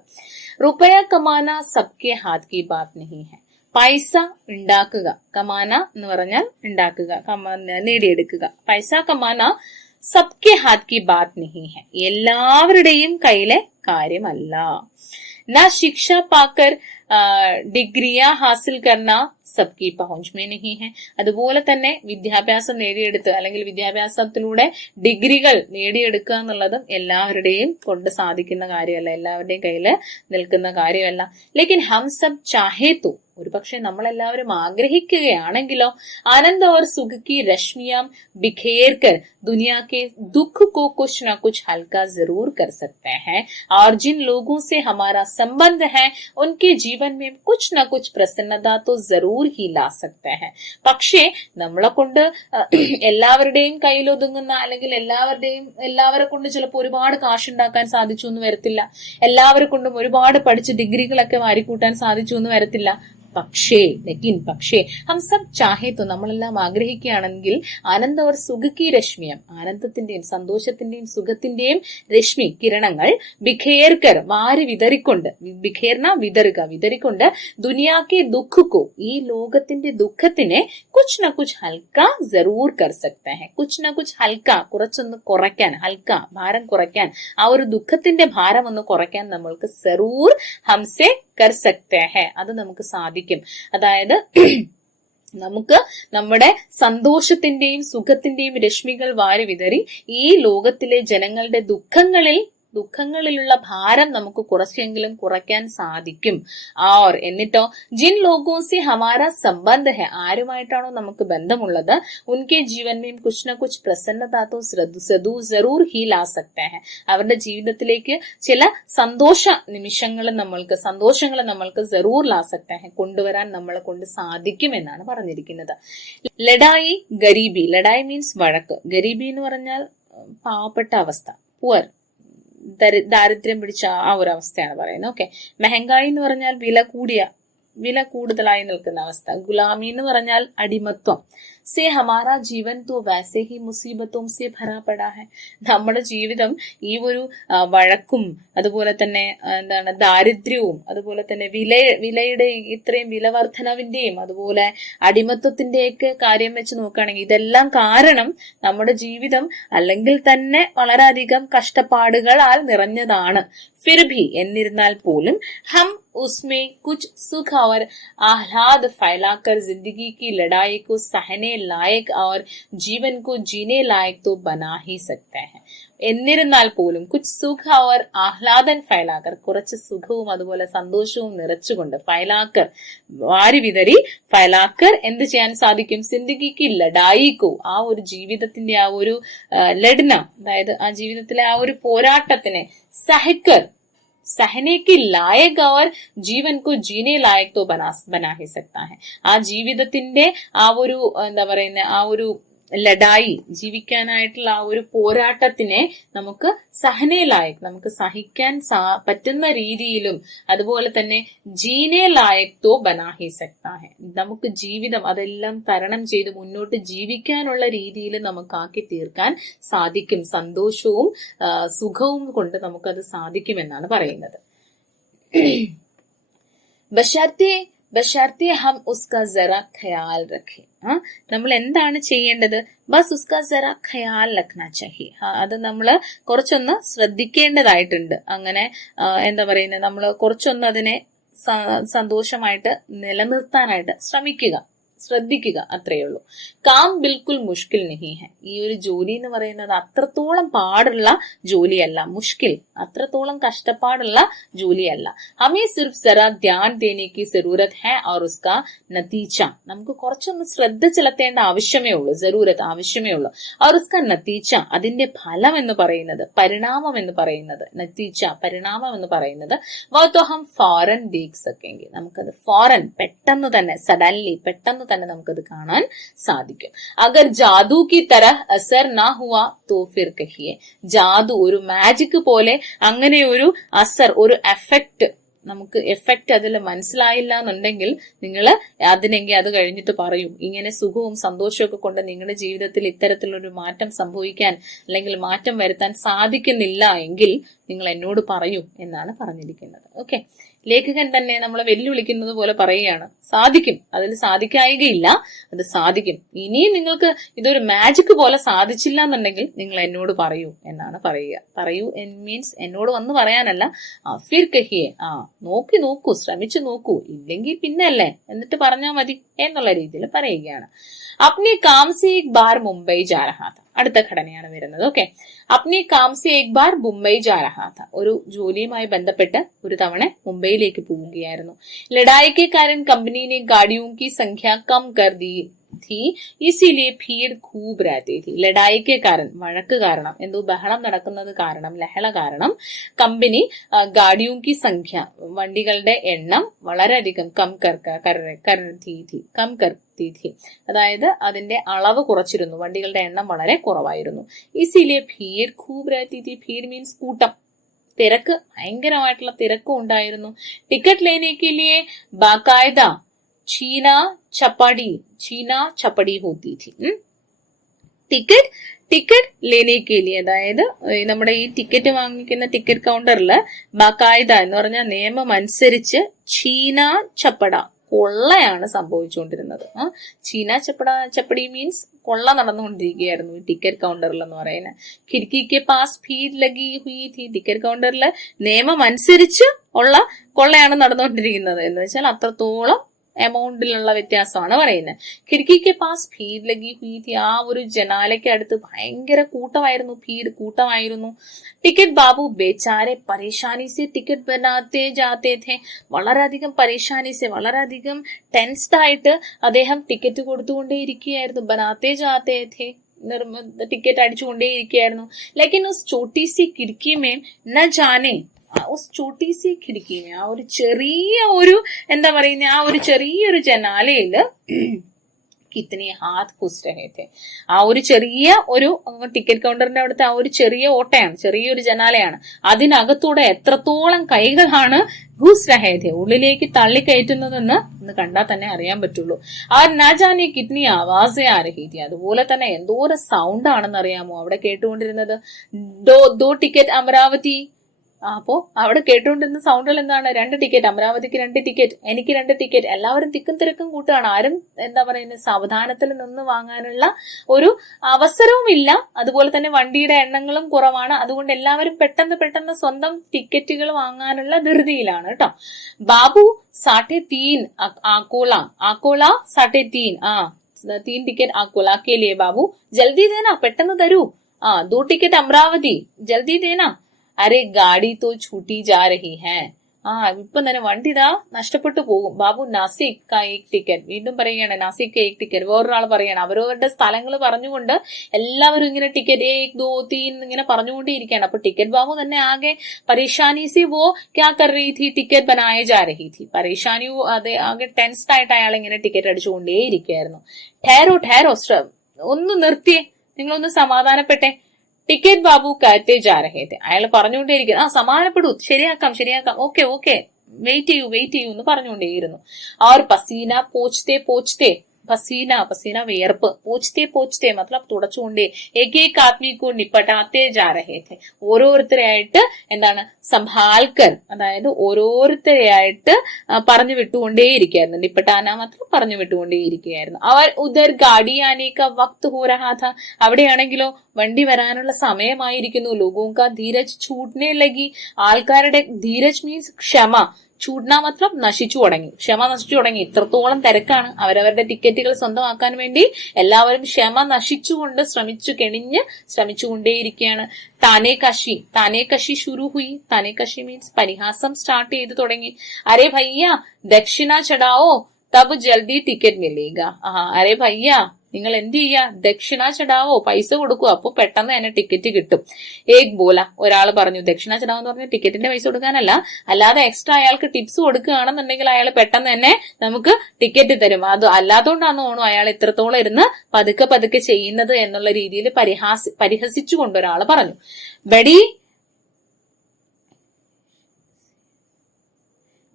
റുപയ കമാന സബ്കെ ഹാത്ത് കി ബാത് നഹീ ഹൈ. പൈസ ഉണ്ടാക്കുക, കമാന എന്ന് പറഞ്ഞാൽ ഉണ്ടാക്കുക, നേടിയെടുക്കുക. പൈസ കമാന സബ്കെ ഹാത്ത് കി ബാത് നഹീ ഹൈ, എല്ലാവരുടെയും കയ്യിലെ കാര്യമല്ല. ന ശിക്ഷ പാക്കർ ഡിഗ്രിയാ ഹാസിൽ കർണ സബ്കി പഹുഞ്ച് മേ നഹീ ഹൈ. അതുപോലെ തന്നെ വിദ്യാഭ്യാസം നേടിയെടുത്ത് അല്ലെങ്കിൽ വിദ്യാഭ്യാസത്തിലൂടെ ഡിഗ്രികൾ നേടിയെടുക്കുക എന്നുള്ളതും എല്ലാവരുടെയും കൊണ്ട് സാധിക്കുന്ന കാര്യമല്ല, എല്ലാവരുടെയും കയ്യില് നിൽക്കുന്ന കാര്യമല്ല. ലേക്കിൻ ഹം സബ് ചാഹേ തോ, ഒരു പക്ഷെ നമ്മളെല്ലാവരും ആഗ്രഹിക്കുകയാണെങ്കിലോ, ആനന്ദ് और सुख की रश्मियां बिखेर कर दुनिया के दुख को कुछ न कुछ हल्का जरूर कर सकते हैं और जिन लोगों से हमारा संबंध है उनके जीवन में कुछ न कुछ प्रसन्नता तो जरूर ही ला सकते हैं. പക്ഷേ നമ്മളെ കൊണ്ട് എല്ലാവരുടെയും കയ്യിലൊതുങ്ങുന്ന അല്ലെങ്കിൽ എല്ലാവരെ കൊണ്ട് ചിലപ്പോൾ ഒരുപാട് കാശുണ്ടാക്കാൻ സാധിച്ചു എന്ന് വരത്തില്ല, എല്ലാവരെ കൊണ്ടും ഒരുപാട് പഠിച്ച് ഡിഗ്രികളൊക്കെ വാരിക്കൂട്ടാൻ സാധിച്ചു എന്ന് വരത്തില്ല. പക്ഷേ ഹം സബ് ചാഹേ തോ, നമ്മളെല്ലാം ആഗ്രഹിക്കുകയാണെങ്കിൽ ആനന്ദ് और सुख की രശ്മിയം, ആനന്ദത്തിന്റെയും സന്തോഷത്തിന്റെയും സുഖത്തിന്റെയും രശ്മി കിരണങ്ങൾ ബിഖേർക്കർ വാരി വിതറിക്കൊണ്ട്, ബിഖേർന വിതറിക്കൊണ്ട്, ദുനിയാക്കെ ദുഃഖക്കോ ഈ ലോകത്തിന്റെ ദുഃഖത്തിനെ കുച്ച് ന കുച്ച് ഹൽക്ക ജറൂർ കർ സക്തേ ഹൈ. കുച്ച് ന കുച്ച് ഹൽക്ക, കുറച്ചൊന്ന് കുറയ്ക്കാൻ, ഹൽക്ക ഭാരം കുറയ്ക്കാൻ, ആ ഒരു ദുഃഖത്തിന്റെ ഭാരം ഒന്ന് കുറയ്ക്കാൻ നമ്മൾക്ക് ജറൂർ ഹംസെ കർ സക്തേ ഹൈ, അത് നമുക്ക് സാധിക്കും. അതായത് നമുക്ക് നമ്മുടെ സന്തോഷത്തിന്റെയും സുഖത്തിന്റെയും രശ്മികൾ വാരി വിതറി ഈ ലോകത്തിലെ ജനങ്ങളുടെ ദുഃഖങ്ങളിലുള്ള ഭാരം നമുക്ക് കുറച്ചെങ്കിലും കുറയ്ക്കാൻ സാധിക്കും. और എന്നിട്ടോ ജിൻ ലോഗോ സെ ഹമാര സംബന്ധ ഹെ, ആരുമായിട്ടാണോ നമുക്ക് ബന്ധമുള്ളത്, ഉൻകെ ജീവൻ മേം കുച്ച് ന കുച്ച് പ്രസന്നത തോ ജറൂർ ഹി ലാ സക്തേ ഹെ, അവരുടെ ജീവിതത്തിലേക്ക് ചില സന്തോഷങ്ങൾ നമ്മൾക്ക് ജറൂർ ലാ സക്തേ ഹെ, കൊണ്ടുവരാൻ നമ്മളെ കൊണ്ട് സാധിക്കും എന്നാണ് പറഞ്ഞിരിക്കുന്നത്. ലഡായി ഗരീബി, ലഡായി മീൻസ് വഴക്ക്, ഗരീബി എന്ന് പറഞ്ഞാൽ പാവപ്പെട്ട അവസ്ഥ, പുവർ, ദാരിദ്ര്യം പിടിച്ച ആ ഒരു അവസ്ഥയാണ് പറയുന്നത്. ഓക്കെ. മെഹങ്കായി എന്ന് പറഞ്ഞാൽ വില കൂടുതലായി നിൽക്കുന്ന അവസ്ഥ. ഗുലാമി എന്ന് പറഞ്ഞാൽ അടിമത്വം. സേ ഹമാരാ ജീവൻ തോ വൈസേ ഹി മുസീബത്തോം സേ ഭരാ പടാ ഹെ, നമ്മുടെ ജീവിതം ഈ ഒരു വഴക്കും അതുപോലെ തന്നെ ദാരിദ്ര്യവും അതുപോലെ തന്നെ വിലയുടെ ഇത്രയും വിലവർദ്ധനവിന്റെയും അതുപോലെ അടിമത്വത്തിന്റെയൊക്കെ കാര്യം വെച്ച് നോക്കുകയാണെങ്കിൽ ഇതെല്ലാം കാരണം നമ്മുടെ ജീവിതം അല്ലെങ്കിൽ തന്നെ വളരെയധികം കഷ്ടപ്പാടുകളാൽ നിറഞ്ഞതാണ്. ഫിർഭി എന്നിരുന്നാൽ പോലും ഹം ഉസ്മേ കുച്ച് സുഖ और आह्लाद फैलाकर जिंदगी की लड़ाई को सहने लायक और जीवन को जीने लायक तो बना ही सकते हैं. എന്നിരുന്നാൽ പോലും കുച്ച് സുഖ और ആഹ്ലാദൻ ഫൈലാക്കർ, കുറച്ച് സുഖവും അതുപോലെ സന്തോഷവും നിറച്ചുകൊണ്ട് ഫൈലാക്കർ വാരി വിതറി ഫൈലാക്കർ എന്ത് ചെയ്യാൻ സാധിക്കും? സിന്ദഗിക്ക് ലഡായിക്കോ, ആ ഒരു ജീവിതത്തിന്റെ ആ ഒരു ലഡ്ന, അതായത് ആ ജീവിതത്തിലെ ആ ഒരു പോരാട്ടത്തിനെ സഹിക്കർ सहने की लायक और ജീവൻ को ജീനെ ലായക് तो बना ही सकता है. ആ ജീവിതത്തിന്റെ ആ ഒരു എന്താ പറയുന്ന ആ ഒരു ലഡായി, ജീവിക്കാനായിട്ടുള്ള ആ ഒരു പോരാട്ടത്തിനെ നമുക്ക് സഹനെ ലായക്, നമുക്ക് സഹിക്കാൻ പറ്റുന്ന രീതിയിലും അതുപോലെ തന്നെ ജീനെ ലായക് തോ ബനാ ഹി സക്താ ഹെ, നമുക്ക് ജീവിതം അതെല്ലാം തരണം ചെയ്ത് മുന്നോട്ട് ജീവിക്കാനുള്ള രീതിയിൽ നമുക്കാക്കി തീർക്കാൻ സാധിക്കും. സന്തോഷവും സുഖവും കൊണ്ട് നമുക്കത് സാധിക്കുമെന്നാണ് പറയുന്നത്. ബശർത്തെ ഹം ഉസ്കാ ജറ ഖയാൽ രഖേ, നമ്മൾ എന്താണ് ചെയ്യേണ്ടത്? ബസ് ഉസ്കാ ജറ ഖയാൽ രഖ്നാ ചാഹിയെ, അത് നമ്മൾ കുറച്ചൊന്ന് ശ്രദ്ധിക്കേണ്ടതായിട്ടുണ്ട്. അങ്ങനെ എന്താ പറയുന്നത്, നമ്മൾ കുറച്ചൊന്ന് അതിനെ സന്തോഷമായിട്ട് നിലനിർത്താനായിട്ട് ശ്രദ്ധിക്കുക, അത്രയേ ഉള്ളൂ. കാം ബിൽക്കുൽ മുഷ്കിൽ നഹി ഹെ, ഈ ഒരു ജോലി എന്ന് പറയുന്നത് അത്രത്തോളം പാടുള്ള ജോലിയല്ല. മുഷ്കിൽ, അത്രത്തോളം കഷ്ടപ്പാടുള്ള ജോലിയല്ല. ഹമേ സിർഫ് സറാ ധ്യാൻ ദേനേക്ക് ജറൂരത് ഹെ और उसका നതീജ, നമുക്ക് കുറച്ചൊന്ന് ശ്രദ്ധ ചെലുത്തേണ്ട ആവശ്യമേ ഉള്ളൂ. ജറൂരത്ത്, ആവശ്യമേ ഉള്ളൂ. और उसका നതീജ, അതിന്റെ ഫലം എന്ന് പറയുന്നത്, പരിണാമം എന്ന് പറയുന്നത്, നതീജ പരിണാമം എന്ന് പറയുന്നത് वो तो हम फौरन देख सकेंगे, നമുക്കത് ഫൗറൻ, പെട്ടെന്ന് തന്നെ, സഡൻലി, പെട്ടെന്ന് തന്നെ നമുക്കത് കാണാൻ സാധിക്കും. അഗർ ജാദു കി തരഹ് അസർ നാ ഹുവാ തോ ഫിർ കഹിയെ, ജാദു, ഒരു മാജിക് പോലെ അങ്ങനെ ഒരു അസർ, ഒരു എഫക്റ്റ് അതിൽ മനസ്സിലായില്ല എന്നുണ്ടെങ്കിൽ നിങ്ങൾ അതിനെങ്കിൽ അത് കഴിഞ്ഞിട്ട് പറയൂ. ഇങ്ങനെ സുഖവും സന്തോഷവും ഒക്കെ കൊണ്ട് നിങ്ങളുടെ ജീവിതത്തിൽ ഇത്തരത്തിലൊരു മാറ്റം സംഭവിക്കാൻ അല്ലെങ്കിൽ മാറ്റം വരുത്താൻ സാധിക്കുന്നില്ല എങ്കിൽ നിങ്ങൾ എന്നോട് പറയൂ എന്നാണ് പറഞ്ഞിരിക്കുന്നത്. ഓക്കെ, ലേഖകൻ തന്നെ നമ്മളെ വെല്ലുവിളിക്കുന്നത് പോലെ പറയുകയാണ്. സാധിക്കും, അതിൽ സാധിക്കായികയില്ല, അത് സാധിക്കും. ഇനിയും നിങ്ങൾക്ക് ഇതൊരു മാജിക് പോലെ സാധിച്ചില്ല എന്നുണ്ടെങ്കിൽ നിങ്ങൾ എന്നോട് പറയൂ എന്നാണ് പറയുക. പറയൂ മീൻസ് എന്നോട് വന്ന് പറയാനല്ല, ഫിർ കഹിയെ, നോക്കൂ, ശ്രമിച്ചു നോക്കൂ, ഇല്ലെങ്കിൽ പിന്നെ അല്ലേ, എന്നിട്ട് പറഞ്ഞാൽ മതി എന്നുള്ള രീതിയിൽ പറയുകയാണ്. അപ്നി കാം സെ ഏക് ബാർ മുംബൈ ജാ രഹാ ഥാ, അടുത്ത ഘടനയാണ് വരുന്നത്. ഓക്കെ, അപ്നി കാം സെ ഏക് ബാർ മുംബൈ ജാ രഹാ ഥാ, ഒരു ജോലിയുമായി ബന്ധപ്പെട്ട് ഒരു തവണ മുംബൈയിലേക്ക് പോവുകയായിരുന്നു. ലഡായിക്ക് കാരൻ കമ്പനി ഗാഡിയോ കി സംഖ്യ കം കർ ദി थी, इसीलिए भीड़ खूब रहती थी. ലഡായിക്ക് കാരൻ, വഴക്ക് കാരണം, എന്തോ ബഹളം നടക്കുന്നത് കാരണം, ലഹള കാരണം, കമ്പനി ഗാഡിയോ കി സംഖ്യ, വണ്ടികളുടെ എണ്ണം വളരെയധികം കം കർത്തി थी, അതായത് അതിന്റെ അളവ് കുറച്ചിരുന്നു, വണ്ടികളുടെ എണ്ണം വളരെ കുറവായിരുന്നു. ഇസിലിയെ ഭീഡ് ഖൂബ് രഹത്തി थी, ഭീഡ് മീൻസ് കൂട്ടം, തിരക്ക്, ഭയങ്കരമായിട്ടുള്ള തിരക്കും ഉണ്ടായിരുന്നു. ടിക്കറ്റ് ലേനേക്ക് ലിയേ ബാകായദ ചീന ചപ്പടി ഹോത്തി थी. ടിക്കറ്റ് ലേനേക്ക് ലിയേ, അതായത് നമ്മുടെ ഈ ടിക്കറ്റ് വാങ്ങിക്കുന്ന ടിക്കറ്റ് കൗണ്ടറിൽ ബാകായദ എന്ന് പറഞ്ഞാൽ നിയമം അനുസരിച്ച് ചീന ചപ്പട, കൊള്ളയാണ് സംഭവിച്ചുകൊണ്ടിരുന്നത്. ചീന ചപ്പടി മീൻസ് കൊള്ള നടന്നുകൊണ്ടിരിക്കുകയായിരുന്നു ഈ ടിക്കറ്റ് കൗണ്ടറിൽ എന്ന് പറയുന്നത്. ഖിഡ്കിക്ക് പാസ് ഭീഡ് ലഗി ഹുയി थी, ടിക്കറ്റ് കൗണ്ടറിൽ നിയമം അനുസരിച്ച് ഉള്ള കൊള്ളയാണ് നടന്നുകൊണ്ടിരിക്കുന്നത്. എന്ന് വെച്ചാൽ അത്രത്തോളം എമൗണ്ടിലുള്ള വ്യത്യാസമാണ് പറയുന്നത്. ഖിഡ്കിക്ക് പാസ് ഭീഡ് ലഗി ഹുയി थी, ആ ഒരു ജനാലയ്ക്ക് അടുത്ത് ഭയങ്കര കൂട്ടമായിരുന്നു. ടിക്കറ്റ് ബാബു ബേച്ചാരെ പരേശാനി സെ ടിക്കറ്റ് ബനാത്തെ ജാത്തെ थे, വളരെയധികം പരേശാനി സെ, വളരെയധികം ടെൻസ്ഡ് ആയിട്ട് അദ്ദേഹം ടിക്കറ്റ് കൊടുത്തുകൊണ്ടേയിരിക്കുകയായിരുന്നു. ബനാത്തെ ജാത്തെ थे, ടിക്കറ്റ് അടിച്ചുകൊണ്ടേയിരിക്കുകയായിരുന്നു. ലേക്കിൻ ഉസ് ചോട്ടി സി കിടക്കി മേം ന ജാനെ, ഉസ് ചോട്ടി സി ഖിഡ്ക്കി മേ, ആ ഒരു ചെറിയ ഒരു എന്താ പറയുന്ന ആ ഒരു ചെറിയൊരു ജനാലയില് കിത്തനെ ഹാത്ത് ഘുസ് രഹേ थे, ആ ഒരു ചെറിയ ഒരു ടിക്കറ്റ് കൗണ്ടറിന്റെ അവിടുത്തെ ആ ഒരു ചെറിയ ഓട്ടയാണ്, ചെറിയൊരു ജനാലയാണ്, അതിനകത്തൂടെ എത്രത്തോളം കൈകളാണ് ഘുസ് രഹേ थे, ഉള്ളിലേക്ക് തള്ളിക്കയറ്റുന്നതെന്ന് ഒന്ന് കണ്ടാൽ തന്നെ അറിയാൻ പറ്റുള്ളൂ. ആ നാജാനെ കിത്നി ആവാസേ ആ രഹി थी, അതുപോലെ തന്നെ എന്തോരം സൗണ്ട് ആണെന്ന് അറിയാമോ അവിടെ കേട്ടുകൊണ്ടിരുന്നത്. ദോ ടിക്കറ്റ് അമരാവതി, അപ്പോ അവിടെ കേട്ടുകൊണ്ടിരുന്ന സൗണ്ടുകൾ എന്താണ്? 2 ടിക്കറ്റ്, അമരാവതിക്ക് 2 ടിക്കറ്റ്, എനിക്ക് 2 ടിക്കറ്റ്. എല്ലാവരും തിക്കും തിരക്കും കൂട്ടുകയാണ്. ആരും എന്താ പറയുന്നത് സാവധാനത്തിൽ നിന്ന് വാങ്ങാനുള്ള ഒരു അവസരവും ഇല്ല. അതുപോലെ തന്നെ വണ്ടിയുടെ എണ്ണങ്ങളും കുറവാണ്. അതുകൊണ്ട് എല്ലാവരും പെട്ടെന്ന് സ്വന്തം ടിക്കറ്റുകൾ വാങ്ങാനുള്ള ധൃതിയിലാണ് കേട്ടോ. ബാബു 3.5 ആക്കോള 3.5, 3 टिकट अकोला के लिए बाबू, जल्दी देना, പെട്ടെന്ന് തരൂ. 2 टिकट अमरावती, जल्दी देना. अरे गाड़ी तो छूटी जा रही है. ഇപ്പം തന്നെ വണ്ടി ഇതാ നഷ്ടപ്പെട്ടു പോകും. ബാബു നാസിക് കാ ഏക് ടിക്കറ്റ്. വീണ്ടും പറയുകയാണ് നാസിക് ഏക് ടിക്കറ്റ്. വേറൊരാൾ പറയാണ്. അവരവരുടെ സ്ഥലങ്ങൾ പറഞ്ഞുകൊണ്ട് എല്ലാവരും ഇങ്ങനെ ടിക്കറ്റ് 1 2 3 ഇങ്ങനെ പറഞ്ഞുകൊണ്ടേയിരിക്കുകയാണ്. അപ്പൊ ടിക്കറ്റ് ബാബു തന്നെ ആകെ പരേഷാനി സി വോ ക്യാ കർ റഹി थी, ടിക്കറ്റ് ബനായെ ജാ രഹി थी. പരേഷാനി അതെ ആകെ ടെൻസ്ഡ് ആയിട്ട് അയാൾ ഇങ്ങനെ ടിക്കറ്റ് അടിച്ചുകൊണ്ടേയിരിക്കുകയായിരുന്നു. ഠേരോ ഠേരോ, ഒന്ന് നിർത്തിയേ, നിങ്ങളൊന്ന് സമാധാനപ്പെട്ടെ. ടിക്കറ്റ് ബാബു കയറ്റേ ജാ രഹേ थे. അയാൾ പറഞ്ഞുകൊണ്ടേയിരിക്കുന്നു, സമാധാനപ്പെടൂ, ശരിയാക്കാം, ഓക്കെ വെയിറ്റ് ചെയ്യൂ എന്ന് പറഞ്ഞുകൊണ്ടേയിരുന്നു. और पसीना पोंछते पोंछते, पसीना വിയർപ്പ്, പോച്ച്തേ മത്ലബ് തുടച്ചുകൊണ്ടേ, ഏകേക് ആദ്മിക്കോ നിപ്പട്ടാത്തേ ജാ രഹേ थे. ഓരോരുത്തരെയായിട്ട് എന്താണ് സംഭാൽക്കർ, അതായത് ഓരോരുത്തരെയായിട്ട് പറഞ്ഞു വിട്ടുകൊണ്ടേയിരിക്കുകയായിരുന്നു. നിപ്പട്ടാന മത്ലബ് പറഞ്ഞു വിട്ടുകൊണ്ടേയിരിക്കുകയായിരുന്നു. അവർ ഉദർ ഗാഡി ആനെ കാ വക്ത് ഹോ രഹാ ഥാ. അവിടെയാണെങ്കിലോ വണ്ടി വരാനുള്ള സമയമായിരിക്കുന്നു. ലോഗോं का ധീരജ് छूटने लगी. ആൾക്കാരുടെ ധീരജ് മീൻസ് ക്ഷമ, ചൂട്ന മത്ലബ് നശിച്ചു തുടങ്ങി, ക്ഷമ നശിച്ചു തുടങ്ങി. ഇത്രത്തോളം തിരക്കാണ്. അവരവരുടെ ടിക്കറ്റുകൾ സ്വന്തമാക്കാൻ വേണ്ടി എല്ലാവരും ക്ഷമ നശിച്ചുകൊണ്ട് ശ്രമിച്ചുകൊണ്ടേയിരിക്കുകയാണ്. താനേ കശി ശുരു ഹുയി. താനേ കശി മീൻസ് പരിഹാസം സ്റ്റാർട്ട് ചെയ്ത് തുടങ്ങി. അരേ ഭയ്യ ദക്ഷിണ ചടാവോ, തബ് ജൽദി ടിക്കറ്റ് മിലേഗ. അരേ ഭയ്യ നിങ്ങൾ എന്ത് ചെയ്യാ, ദക്ഷിണ ചടാവോ, പൈസ കൊടുക്കുക, അപ്പൊ പെട്ടെന്ന് തന്നെ ടിക്കറ്റ് കിട്ടും. ഏക് ബോല, ഒരാൾ പറഞ്ഞു. ദക്ഷിണ ചടാവോ എന്ന് പറഞ്ഞാൽ ടിക്കറ്റിന്റെ പൈസ കൊടുക്കാനല്ല, അല്ലാതെ എക്സ്ട്രാ അയാൾക്ക് ടിപ്സ് കൊടുക്കുകയാണെന്നുണ്ടെങ്കിൽ അയാൾ പെട്ടെന്ന് തന്നെ നമുക്ക് ടിക്കറ്റ് തരും. അത് അല്ലാത്തതുകൊണ്ടാണ് തോന്നുന്നു അയാൾ ഇത്രത്തോളം ഇരുന്ന് പതുക്കെ ചെയ്യുന്നത് എന്നുള്ള രീതിയിൽ പരിഹസിച്ചുകൊണ്ട് ഒരാൾ പറഞ്ഞു.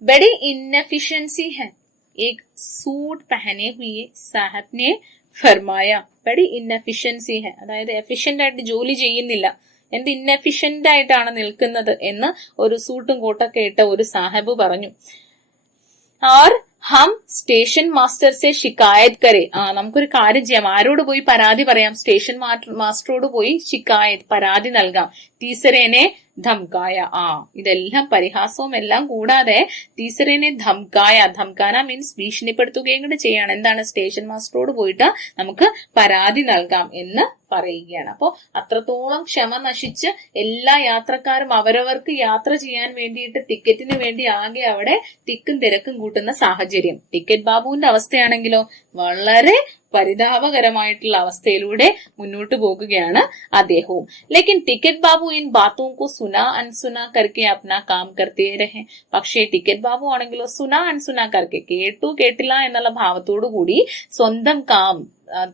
बड़ी इनएफिशिएंसी है, एक सूट पहने हुए साहब ने ഫർമായ. ബഡി ഇൻഎഫിഷ്യൻസി ഹെ, അതായത് എഫിഷ്യന്റ് ആയിട്ട് ജോലി ചെയ്യുന്നില്ല, എന്ത് ഇൻഎഫിഷ്യന്റ് ആയിട്ടാണ് നിൽക്കുന്നത് എന്ന് ഒരു സൂട്ടും കോട്ടൊക്കെ ഇട്ട ഒരു സാഹബ് പറഞ്ഞു. और हम സ്റ്റേഷൻ മാസ്റ്റർ സെ ശിക്കായത് കരെ. നമുക്കൊരു കാര്യം ചെയ്യാം, ആരോട് പോയി പരാതി പറയാം, സ്റ്റേഷൻ മാസ്റ്ററോട് പോയി ശിക്കായത്, പരാതി നൽകാം. തീസരേനെ ധംകായ. ഇതെല്ലാം പരിഹാസവും എല്ലാം കൂടാതെ തീസരേനെ ധംകാന മീൻസ് ഭീഷണിപ്പെടുത്തുകയും കൂടെ ചെയ്യാണ്. എന്താണ്, സ്റ്റേഷൻ മാസ്റ്ററോട് പോയിട്ട് നമുക്ക് പരാതി നൽകാം എന്ന് പറയുകയാണ്. അപ്പോ അത്രത്തോളം ക്ഷമ നശിച്ച് എല്ലാ യാത്രക്കാരും അവരവർക്ക് യാത്ര ചെയ്യാൻ വേണ്ടിയിട്ട് ടിക്കറ്റിന് വേണ്ടി ആകെ അവിടെ തിക്കും തിരക്കും കൂട്ടുന്ന സാഹചര്യം. ടിക്കറ്റ് ബാബുവിന്റെ അവസ്ഥയാണെങ്കിലോ വളരെ പരിതാപകരമായിട്ടുള്ള അവസ്ഥയിലൂടെ മുന്നോട്ട് പോകുകയാണ് അദ്ദേഹവും. ലേക്കിൻ ടിക്കറ്റ് ബാബു ഇൻ ബാത്തോं को सुना अनसुना करके अपना काम करते रहे. പക്ഷേ ടിക്കറ്റ് ബാബു ആണെങ്കിലോ സുന അൻസുന കർക്കെ, കേട്ടില്ല എന്നുള്ള ഭാവത്തോടു കൂടി സ്വന്തം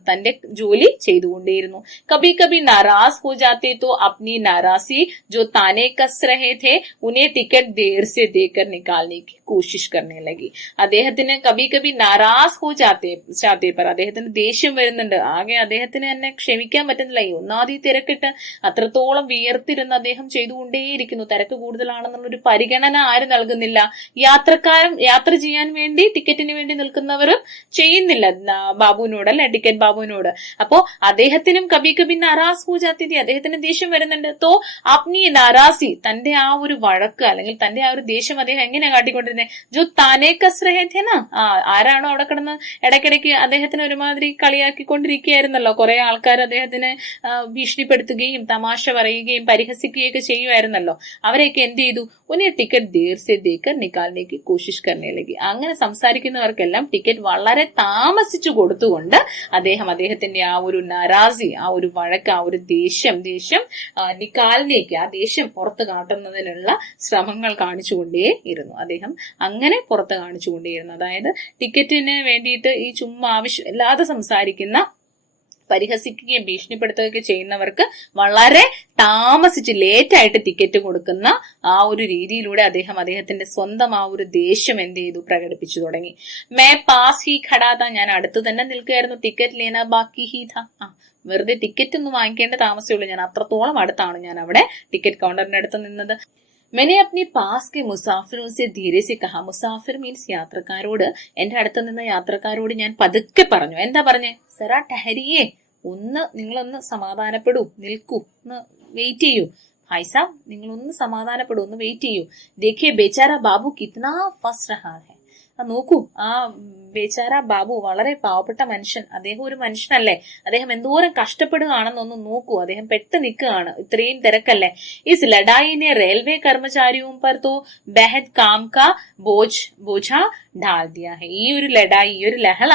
തന്റെ ജോലി ചെയ്തുകൊണ്ടേയിരുന്നു. കബി കബി നാരാസ് ഹോ ജാത്തെ തോ അപ്നി നാരാസി ജോ താനെ കസ് രഹേ थे ഉन्हें ടിക്കറ്റ് ദേർ സെ ദേക്കർ നിക്കാൽനെ की कोशिश करने लगी. അദ്ദേഹത്തിന് കബി കബി നാരാസ് ഹോ ജാത്തെ പർ, അദ്ദേഹത്തിന് ദേഷ്യം വരുന്നുണ്ട്. ആകെ അദ്ദേഹത്തിന് തന്നെ ക്ഷമിക്കാൻ പറ്റുന്നില്ല. ഒന്നാമത് തിരക്കിട്ട് അത്രത്തോളം വിയർത്തിരുന്ന് അദ്ദേഹം ചെയ്തുകൊണ്ടേയിരിക്കുന്നു. തിരക്ക് കൂടുതലാണെന്നുള്ളൊരു പരിഗണന ആര് നൽകുന്നില്ല, യാത്ര ചെയ്യാൻ വേണ്ടി ടിക്കറ്റിന് വേണ്ടി നിൽക്കുന്നവരും ചെയ്യുന്നില്ല ബാബുവിനോട്, അല്ലെ ടിക്കറ്റ് ബാബുവിനോട്. അപ്പോ അദ്ദേഹത്തിനും കബി കബി നാരാസ് ഹോ ജാത്തി തി, അദ്ദേഹത്തിന് ദേഷ്യം വരുന്നുണ്ട്. തോ അപ്നി നാരാസി, തന്റെ ആ ഒരു വഴക്ക് അല്ലെങ്കിൽ തന്റെ ആ ഒരു ദേഷ്യം അദ്ദേഹം എങ്ങനെ കാട്ടിക്കൊണ്ടിരുന്നത്, ജോ താനേ കസ് രഹേ थे ना, ആരാണോ അവിടെ കിടന്ന് ഇടയ്ക്കിടയ്ക്ക് അദ്ദേഹത്തിന് ഒരുമാതിരി കളിയാക്കിക്കൊണ്ടിരിക്കുകയായിരുന്നല്ലോ. കുറെ ആൾക്കാർ അദ്ദേഹത്തിന് ഭീഷണിപ്പെടുത്തുകയും തമാശ പറയുകയും പരിഹസിക്കുകയൊക്കെ ചെയ്യുമായിരുന്നല്ലോ. അവരെയൊക്കെ എന്ത് ചെയ്തു, ഉന്നെ ടിക്കറ്റ് ദേർ സെ ദേക്കർ നിക്കാൽനേക്ക് കോശിഷ് കർനെ ലഗി. അങ്ങനെ സംസാരിക്കുന്നവർക്കെല്ലാം ടിക്കറ്റ് വളരെ താമസിച്ചു കൊടുത്തുകൊണ്ട് അദ്ദേഹത്തിന്റെ ആ ഒരു നാരാസി, ആ ഒരു വഴക്ക്, ആ ഒരു ദേഷ്യം നിക്കാലിനേക്ക്, ആ ദേഷ്യം പുറത്ത് കാട്ടുന്നതിനുള്ള ശ്രമങ്ങൾ കാണിച്ചുകൊണ്ടേ ഇരുന്നു. അദ്ദേഹം അങ്ങനെ പുറത്ത് കാണിച്ചുകൊണ്ടേയിരുന്നു. അതായത് ടിക്കറ്റിന് വേണ്ടിയിട്ട് ഈ ചുമ്മാ ആവശ്യമില്ലാതെ സംസാരിക്കുന്ന, പരിഹസിക്കുകയും ഭീഷണിപ്പെടുത്തുകയൊക്കെ ചെയ്യുന്നവർക്ക് വളരെ താമസിച്ച് ലേറ്റായിട്ട് ടിക്കറ്റ് കൊടുക്കുന്ന ആ ഒരു രീതിയിലൂടെ അദ്ദേഹത്തിന്റെ സ്വന്തം ആ ഒരു ദേഷ്യം എന്ത് ചെയ്തു, പ്രകടിപ്പിച്ചു തുടങ്ങി. മേ പാസ് ഹി ഖടാത, ഞാൻ അടുത്ത് തന്നെ നിൽക്കുകയായിരുന്നു. ടിക്കറ്റ് ലേന ബാക്കി ഹി ഥാ, വെറുതെ ടിക്കറ്റ് ഒന്നും വാങ്ങിക്കേണ്ട താമസമുള്ളൂ, ഞാൻ അത്രത്തോളം അടുത്താണ് ഞാൻ അവിടെ ടിക്കറ്റ് കൗണ്ടറിന്റെ അടുത്ത് നിന്നത്. मैंने अपने पास के मुसाफिरों से धीरे से कहा. മുസാഫിർ മീൻസ് യാത്രക്കാരോട്, എന്റെ അടുത്ത് നിന്ന യാത്രക്കാരോട് ഞാൻ പതുക്കെ പറഞ്ഞു. എന്താ പറഞ്ഞേ, സറാ ഠഹരിയേ, നിങ്ങളൊന്ന് സമാധാനപ്പെടൂ, നിൽക്കൂ, ഒന്ന് വെയിറ്റ് ചെയ്യൂ. ഭായ് സാബ്, നിങ്ങളൊന്ന് സമാധാനപ്പെടൂ, ഒന്ന് വെയിറ്റ് ചെയ്യൂ. ദേഖിയേ ബേച്ചാര ബാബു കിത്നാ ഫസ് രഹാ ഹെ. നോക്കൂ, ആ ബേച്ചാര ബാബു വളരെ പാവപ്പെട്ട മനുഷ്യൻ, അദ്ദേഹം ഒരു മനുഷ്യനല്ലേ, അദ്ദേഹം എന്തോരം കഷ്ടപ്പെടുകയാണെന്നൊന്ന് നോക്കൂ, അദ്ദേഹം പെട്ട് നിൽക്കുകയാണ്, ഇത്രയും തിരക്കല്ലേ. ഇസ് ലഡായിനെ റെയിൽവേ കർമ്മചാരിയും പർ തോ ബെഹദ് കാം കാ ബോझ ഡാൽ ദിയാ ഹെ. ഈ ഒരു ലഡായി, ഈ ഒരു ലഹള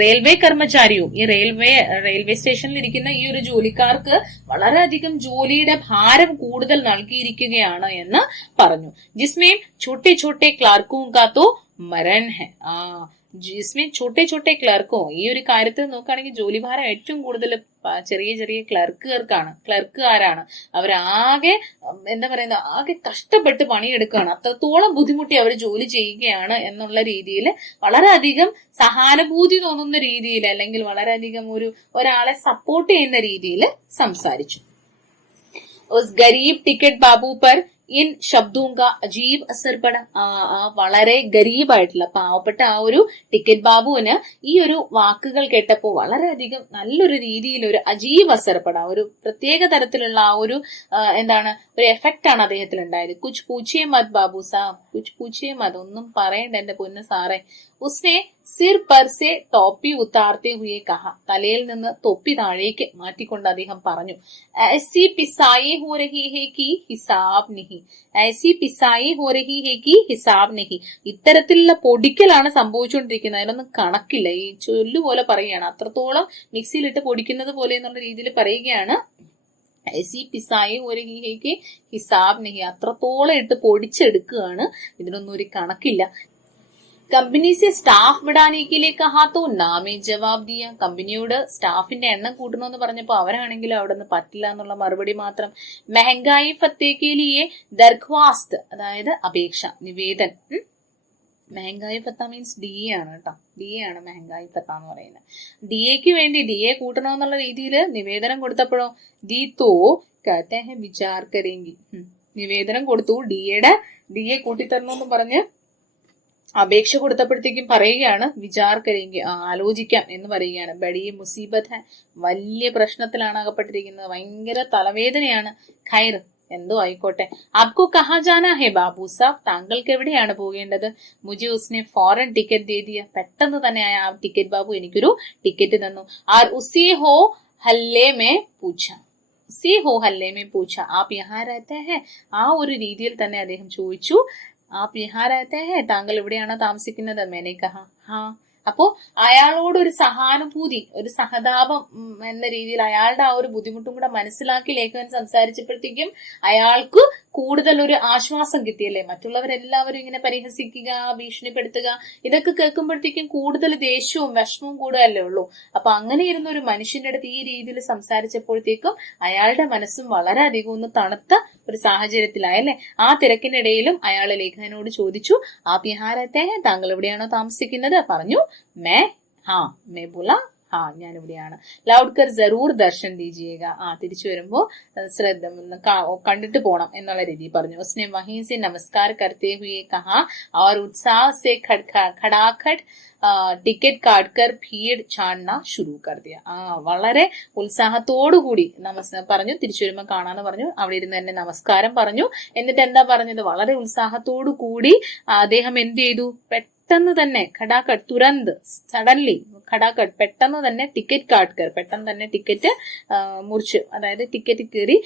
റെയിൽവേ കർമ്മചാരിയും, ഈ റെയിൽവേ സ്റ്റേഷനിൽ ഇരിക്കുന്ന ഈ ഒരു ജോലിക്കാർക്ക് വളരെയധികം ജോലിയുടെ ഭാരം കൂടുതൽ നൽകിയിരിക്കുകയാണ് എന്ന് പറഞ്ഞു. ജിസ്മേ ഛോട്ടെ ഛോട്ടെ ക്ലാർക്കും കാ തോ മരൺ ഹെ. ജിസ്മേ ഛോട്ടെ ഛോട്ടെ ക്ലർക്കോ, ഈ ഒരു കാര്യത്തിൽ നോക്കുകയാണെങ്കിൽ ജോലിഭാരം ഏറ്റവും കൂടുതൽ ചെറിയ ചെറിയ ക്ലർക്കുകാരാണ്. അവരാകെ എന്താ പറയുന്നത്, ആകെ കഷ്ടപ്പെട്ട് പണിയെടുക്കുകയാണ്, അത്രത്തോളം ബുദ്ധിമുട്ടി അവർ ജോലി ചെയ്യുകയാണ് എന്നുള്ള രീതിയിൽ വളരെയധികം സഹാനുഭൂതി തോന്നുന്ന രീതിയിൽ, അല്ലെങ്കിൽ വളരെയധികം ഒരാളെ സപ്പോർട്ട് ചെയ്യുന്ന രീതിയിൽ സംസാരിച്ചു. ഉസ് ഗരീബ് ടിക്കറ്റ് ബാബു പർ ഇൻ ശബ്ദോങ്ക അജീബ് അസർ പട. വളരെ ഗരീബായിട്ടുള്ള പാവപ്പെട്ട ആ ഒരു ടിക്കറ്റ് ബാബുവിന് ഈ ഒരു വാക്കുകൾ കേട്ടപ്പോൾ വളരെയധികം നല്ലൊരു രീതിയിൽ ഒരു അജീബ് അസർ പട, ഒരു പ്രത്യേക തരത്തിലുള്ള ആ ഒരു എന്താണ് ഒരു എഫക്റ്റ് ആണ് അദ്ദേഹത്തിൽ ഉണ്ടായത്. കുച്ച് പൂച്ചേ മത് ബാബു സാബ്, കുച്ച് പൂച്ചേ മത്, ഒന്നും പറയണ്ട എന്റെ പൊന്ന് സാറേ. ഉസ്നെ സിർ പർ സെ ടോപ്പി ഉത്താർത്തെ ഹുയെ കഹ, തലയിൽ നിന്ന് തൊപ്പി താഴേക്ക് മാറ്റിക്കൊണ്ട് അദ്ദേഹം പറഞ്ഞു, ऐसी पिसाई हो रही है कि हिसाब नहीं, ऐसी पिसाई हो रही है कि हिसाब नहीं. ഇത്തരത്തിലുള്ള പൊടിക്കലാണ് സംഭവിച്ചുകൊണ്ടിരിക്കുന്നത്, അതിനൊന്നും കണക്കില്ല. ഈ ചൊല്ലുപോലെ പറയുകയാണ്, അത്രത്തോളം മിക്സിയിലിട്ട് പൊടിക്കുന്നത് പോലെ എന്നുള്ള രീതിയിൽ പറയുകയാണ്. ऐसी पिसाई हो रही है कि हिसाब नहीं, അത്രത്തോളം ഇട്ട് പൊടിച്ചെടുക്കുകയാണ്, ഇതിനൊന്നും ഒരു കണക്കില്ല. കമ്പനി സെ സ്റ്റാഫ് വിടാനേക്കിലെ കഹാ തോ നാമേ ജവാബ് ദിയ. കമ്പനിയോട് സ്റ്റാഫിന്റെ എണ്ണം കൂട്ടണമെന്ന് പറഞ്ഞപ്പോ അവരാണെങ്കിലും അവിടെ നിന്ന് പറ്റില്ല എന്നുള്ള മറുപടി മാത്രം. മെഹങ്കായി ഫത്തേക്ക് ലിയെ ദർഖ്വാസ്ത്, അതായത് അപേക്ഷ, നിവേദൻ. മെഹങ്കായി ഫത്ത മീൻസ് ഡി എ ആണ് കേട്ടോ, ഡി എ ആണ് മെഹങ്കായി ഫത്ത എന്ന് പറയുന്നത്. ഡി എക്ക് വേണ്ടി ഡി എ കൂട്ടണമെന്നുള്ള രീതിയിൽ നിവേദനം കൊടുത്തപ്പോഴോ ദി തോ കഹത്തെ ഹെ വിചാർ കരേങ്കി, നിവേദനം കൊടുത്തു, ഡി എ കൂട്ടിത്തരണമെന്ന് പറഞ്ഞ് അപേക്ഷ കൊടുത്തപ്പോഴത്തേക്കും പറയുകയാണ് വിചാർ കരേങ്കി, ആലോചിക്കാം എന്ന് പറയുകയാണ്. ബഡി മുസീബത്ത് ഹെ, വലിയ പ്രശ്നത്തിലാണ് അകപ്പെട്ടിരിക്കുന്നത്, ഭയങ്കര തലവേദനയാണ്. ഖൈർ, എന്തോ ആയിക്കോട്ടെ. ആപ്കോ കഹാ ജാനാ ഹെ ബാബു സാബ്, താങ്കൾക്ക് എവിടെയാണ് പോകേണ്ടത്? മുജെ ഉസ്നെ ഫോറൻ ടിക്കറ്റ് ദേ ദിയ, പെട്ടെന്ന് തന്നെ ആ ടിക്കറ്റ് ബാബു എനിക്കൊരു ടിക്കറ്റ് തന്നു. ആർ ഉസി ഹോ ഹല്ലേ മേ പൂച്ച, ഉസി ഹോ ഹല്ലേ മേ പൂച്ച ആപ് യഹാ രഹത്തെ ഹെ, ആ ഒരു രീതിയിൽ തന്നെ അദ്ദേഹം ചോദിച്ചു, ആപ് യഹാ രഹത്തെ ഹെ, താങ്കൾ എവിടെയാണോ താമസിക്കുന്നത്? മേനെ കഹാ ഹാ. അപ്പോ അയാളോട് ഒരു സഹാനുഭൂതി, ഒരു സഹതാപം എന്ന രീതിയിൽ അയാളുടെ ആ ഒരു ബുദ്ധിമുട്ടും കൂടെ മനസ്സിലാക്കി ലേഖകൻ സംസാരിച്ചപ്പോഴത്തേക്കും അയാൾക്ക് കൂടുതൽ ഒരു ആശ്വാസം കിട്ടിയല്ലേ. മറ്റുള്ളവരെല്ലാവരും ഇങ്ങനെ പരിഹസിക്കുക, ഭീഷണിപ്പെടുത്തുക, ഇതൊക്കെ കേൾക്കുമ്പോഴത്തേക്കും കൂടുതൽ ദേഷ്യവും വിഷമവും കൂടുകയല്ലേ ഉള്ളൂ. അപ്പൊ അങ്ങനെ ഇരുന്ന ഒരു മനുഷ്യന്റെ അടുത്ത് ഈ രീതിയിൽ സംസാരിച്ചപ്പോഴത്തേക്കും അയാളുടെ മനസ്സും വളരെയധികം ഒന്ന് തണുത്ത ഒരു സാഹചര്യത്തിലായല്ലേ. ആ തിരക്കിനിടയിലും അയാൾ ലേഖകനോട് ചോദിച്ചു, ആപ് യഹാ രഹത്തെ ഹെ, താങ്കൾ എവിടെയാണോ താമസിക്കുന്നത്? പറഞ്ഞു, മേ ബോല ഹാ, ഞാൻ ഇവിടെയാണ്. ലൗഡ് കർ ജറൂർ ദർശൻ ദീജിയേഗ, തിരിച്ചു വരുമ്പോ കണ്ടിട്ട് പോണം എന്നുള്ള രീതി പറഞ്ഞു. ഉസ്നെ വഹീ സെ നമസ്കാർ കർത്തേ ഹുയെ കഹാ और उत्साह से खड़ाखड़ ടിക്കറ്റ് കാട്ട്കർ ഭീഡ് ചാടന ശുരു കർ ദിയ. വളരെ ഉത്സാഹത്തോടുകൂടി പറഞ്ഞു, തിരിച്ചു വരുമ്പോൾ കാണാന്ന് പറഞ്ഞു. അവിടെ ഇരുന്ന് തന്നെ നമസ്കാരം പറഞ്ഞു. എന്നിട്ട് എന്താ പറഞ്ഞത്? വളരെ ഉത്സാഹത്തോടു കൂടി അദ്ദേഹം എന്ത് ചെയ്തു? പെട്ടെന്ന് തന്നെ ഖടാക്കട്ട്, തുരന്ത്, സഡൻലി ഖടാക്കട്ട്, പെട്ടെന്ന് തന്നെ ടിക്കറ്റ് കാട്ട്കർ, പെട്ടെന്ന് തന്നെ ടിക്കറ്റ് മുറിച്ച്, അതായത് ടിക്കറ്റ് കയറി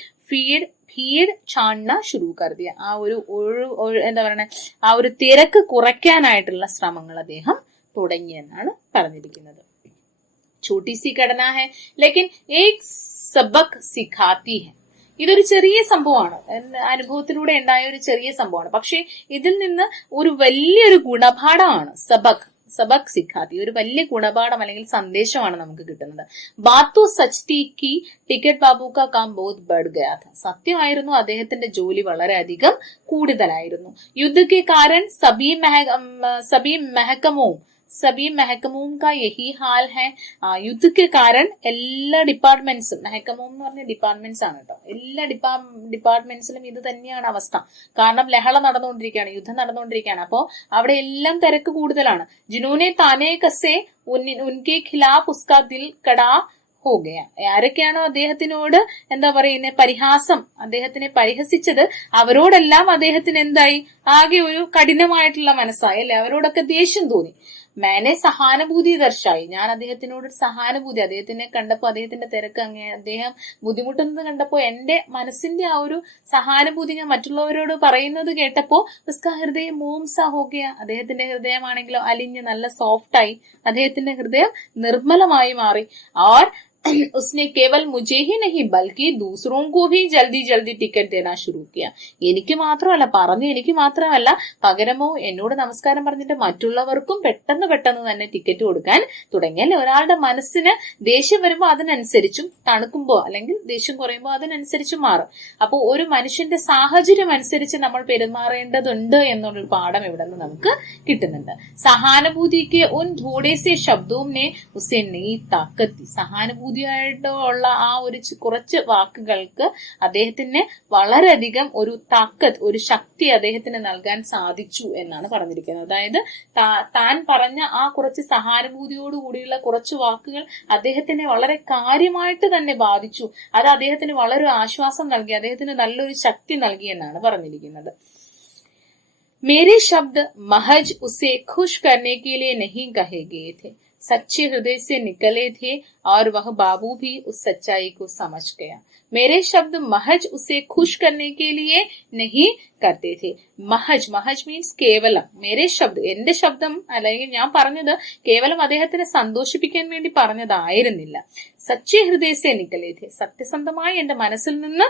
ഭീഡ് ചാടന ശുരു കർ ദിയ. ആ ഒരു എന്താ പറയണേ, ആ ഒരു തിരക്ക് കുറയ്ക്കാനായിട്ടുള്ള ശ്രമങ്ങൾ അദ്ദേഹം തുടങ്ങിയെന്നാണ് പറഞ്ഞിരിക്കുന്നത്. छोटी सी घटना है लेकिन एक सबक सिखाती है. ഇതൊരു ചെറിയ സംഭവമാണ്, അനുഭവത്തിലൂടെ ഉണ്ടായ ഒരു ചെറിയ സംഭവമാണ്. പക്ഷെ ഇതിൽ നിന്ന് ഒരു വലിയൊരു ഗുണപാഠമാണ്. സബക് സിഖാത്തി, ഒരു വലിയ ഗുണപാഠം അല്ലെങ്കിൽ സന്ദേശമാണ് നമുക്ക് കിട്ടുന്നത്. ബാത്തു സച്ച് കി ടിക്കറ്റ് ബാബു കാ കാം ബഹുത് ബഡ് ഗയാ ഥാ. സത്യമായിരുന്നു, അദ്ദേഹത്തിന്റെ ജോലി വളരെയധികം കൂടുതലായിരുന്നു. യുദ്ധക്കെ കാരണം സബി മെഹക്കമോം കാ യഹി ഹാൽ ഹെ. യുദ്ധ के कारण എല്ലാ ഡിപ്പാർട്ട്മെന്റ്സും, മെഹക്കമോം എന്ന് പറഞ്ഞ ഡിപ്പാർട്ട്മെന്റ്സ് ആണ് കേട്ടോ, എല്ലാ ഡിപ്പാർട്ട്മെന്റ്സിലും ഇത് തന്നെയാണ് അവസ്ഥ. കാരണം ലഹള നടന്നുകൊണ്ടിരിക്കുകയാണ്, യുദ്ധം നടന്നുകൊണ്ടിരിക്കുകയാണ്. അപ്പോ അവിടെ എല്ലാം തിരക്ക് കൂടുതലാണ്. ജിനോനെ താനെ കസെ ഉൻകെ ഖിലാഫ് ഉസ്കാ ദിൽ കടാ ഹോ ഗയ. ആരൊക്കെയാണോ അദ്ദേഹത്തിനോട് എന്താ പറയുന്നത് പരിഹാസം, അദ്ദേഹത്തിനെ പരിഹസിച്ചത്, അവരോടെല്ലാം അദ്ദേഹത്തിന് എന്തായി, ആകെ ഒരു കഠിനമായിട്ടുള്ള മനസ്സായി അല്ലെ, അവരോടൊക്കെ ദേഷ്യം തോന്നി. മേനെ സഹാനുഭൂതി ദർശായി, ഞാൻ അദ്ദേഹത്തിനോട് സഹാനുഭൂതി, അദ്ദേഹത്തിനെ കണ്ടപ്പോ, അദ്ദേഹത്തിന്റെ തിരക്ക് അദ്ദേഹം ബുദ്ധിമുട്ടുന്നത് കണ്ടപ്പോ എന്റെ മനസ്സിന്റെ ആ ഒരു സഹാനുഭൂതി ഞാൻ മറ്റുള്ളവരോട് പറയുന്നത് കേട്ടപ്പോ ഉസ്കാ ഹൃദയം മോം സാ ഹോ ഗയ, അദ്ദേഹത്തിന്റെ ഹൃദയമാണെങ്കിലോ അലിഞ്ഞ് നല്ല സോഫ്റ്റായി, അദ്ദേഹത്തിന്റെ ഹൃദയം നിർമ്മലമായി മാറി. और उसने केवल मुझे ही नहीं बल्कि दूसरों को भी जल्दी जल्दी टिकट देना शुरू किया. എനിക്ക് മാത്രമല്ല പകരമോ എന്നോട് നമസ്കാരം പറഞ്ഞിട്ട് മറ്റുള്ളവർക്കും പെട്ടെന്ന് പെട്ടെന്ന് തന്നെ ടിക്കറ്റ് കൊടുക്കാൻ തുടങ്ങി. അല്ലെ, ഒരാളുടെ മനസ്സിന് ദേഷ്യം വരുമ്പോൾ അതിനനുസരിച്ചും, തണുക്കുമ്പോ അല്ലെങ്കിൽ ദേഷ്യം കുറയുമ്പോൾ അതിനനുസരിച്ചും മാറും. അപ്പോൾ ഒരു മനുഷ്യന്റെ സാഹചര്യം അനുസരിച്ച് നമ്മൾ പെരുമാറേണ്ടതുണ്ട് എന്നുള്ള പാഠം ഇവിടെ നിന്ന് നമുക്ക് കിട്ടുന്നുണ്ട്. സഹാനുഭൂതിക്ക് ഉൻ ധോഡേസെ ശബ്ദവും ഉസേ നെയ് താക്കത്തി, സഹാനുഭൂതിയായിട്ടുള്ള ആ ഒരു കുറച്ച് വാക്കുകൾക്ക് അദ്ദേഹത്തിന് വളരെയധികം ഒരു താക്കത്ത്, ഒരു ശക്തി അദ്ദേഹത്തിന് നൽകാൻ സാധിച്ചു എന്നാണ് പറഞ്ഞിരിക്കുന്നത്. അതായത് താൻ പറഞ്ഞ ആ കുറച്ച് സഹാനുഭൂതിയോടുകൂടിയുള്ള കുറച്ച് വാക്കുകൾ അദ്ദേഹത്തിനെ വളരെ കാര്യമായിട്ട് തന്നെ ബാധിച്ചു. അത് അദ്ദേഹത്തിന് വളരെ ആശ്വാസം നൽകി, അദ്ദേഹത്തിന് നല്ലൊരു ശക്തി നൽകി എന്നാണ് പറഞ്ഞിരിക്കുന്നത്. मेरे शब्द महज उसे खुश करने के लिए नहीं कहे गए थे, सच्चे हृदय से निकले थे और वह बाबू भी उस सच्चाई को समझ गया. मेरे शब्द महज उसे खुश करने के लिए नहीं करते थे. महज, महज മീൻസ് കേവലം. മേരെ ശബ്ദ്, എന്റെ ശബ്ദം അല്ലെങ്കിൽ ഞാൻ പറഞ്ഞത് കേവലം അദ്ദേഹത്തിനെ സന്തോഷിപ്പിക്കാൻ വേണ്ടി പറഞ്ഞതായിരുന്നില്ല. സച്ചേ ഹൃദയസെ നിക്കലേ ഥേ, സത്യസന്ധമായി എന്റെ മനസ്സിൽ നിന്ന്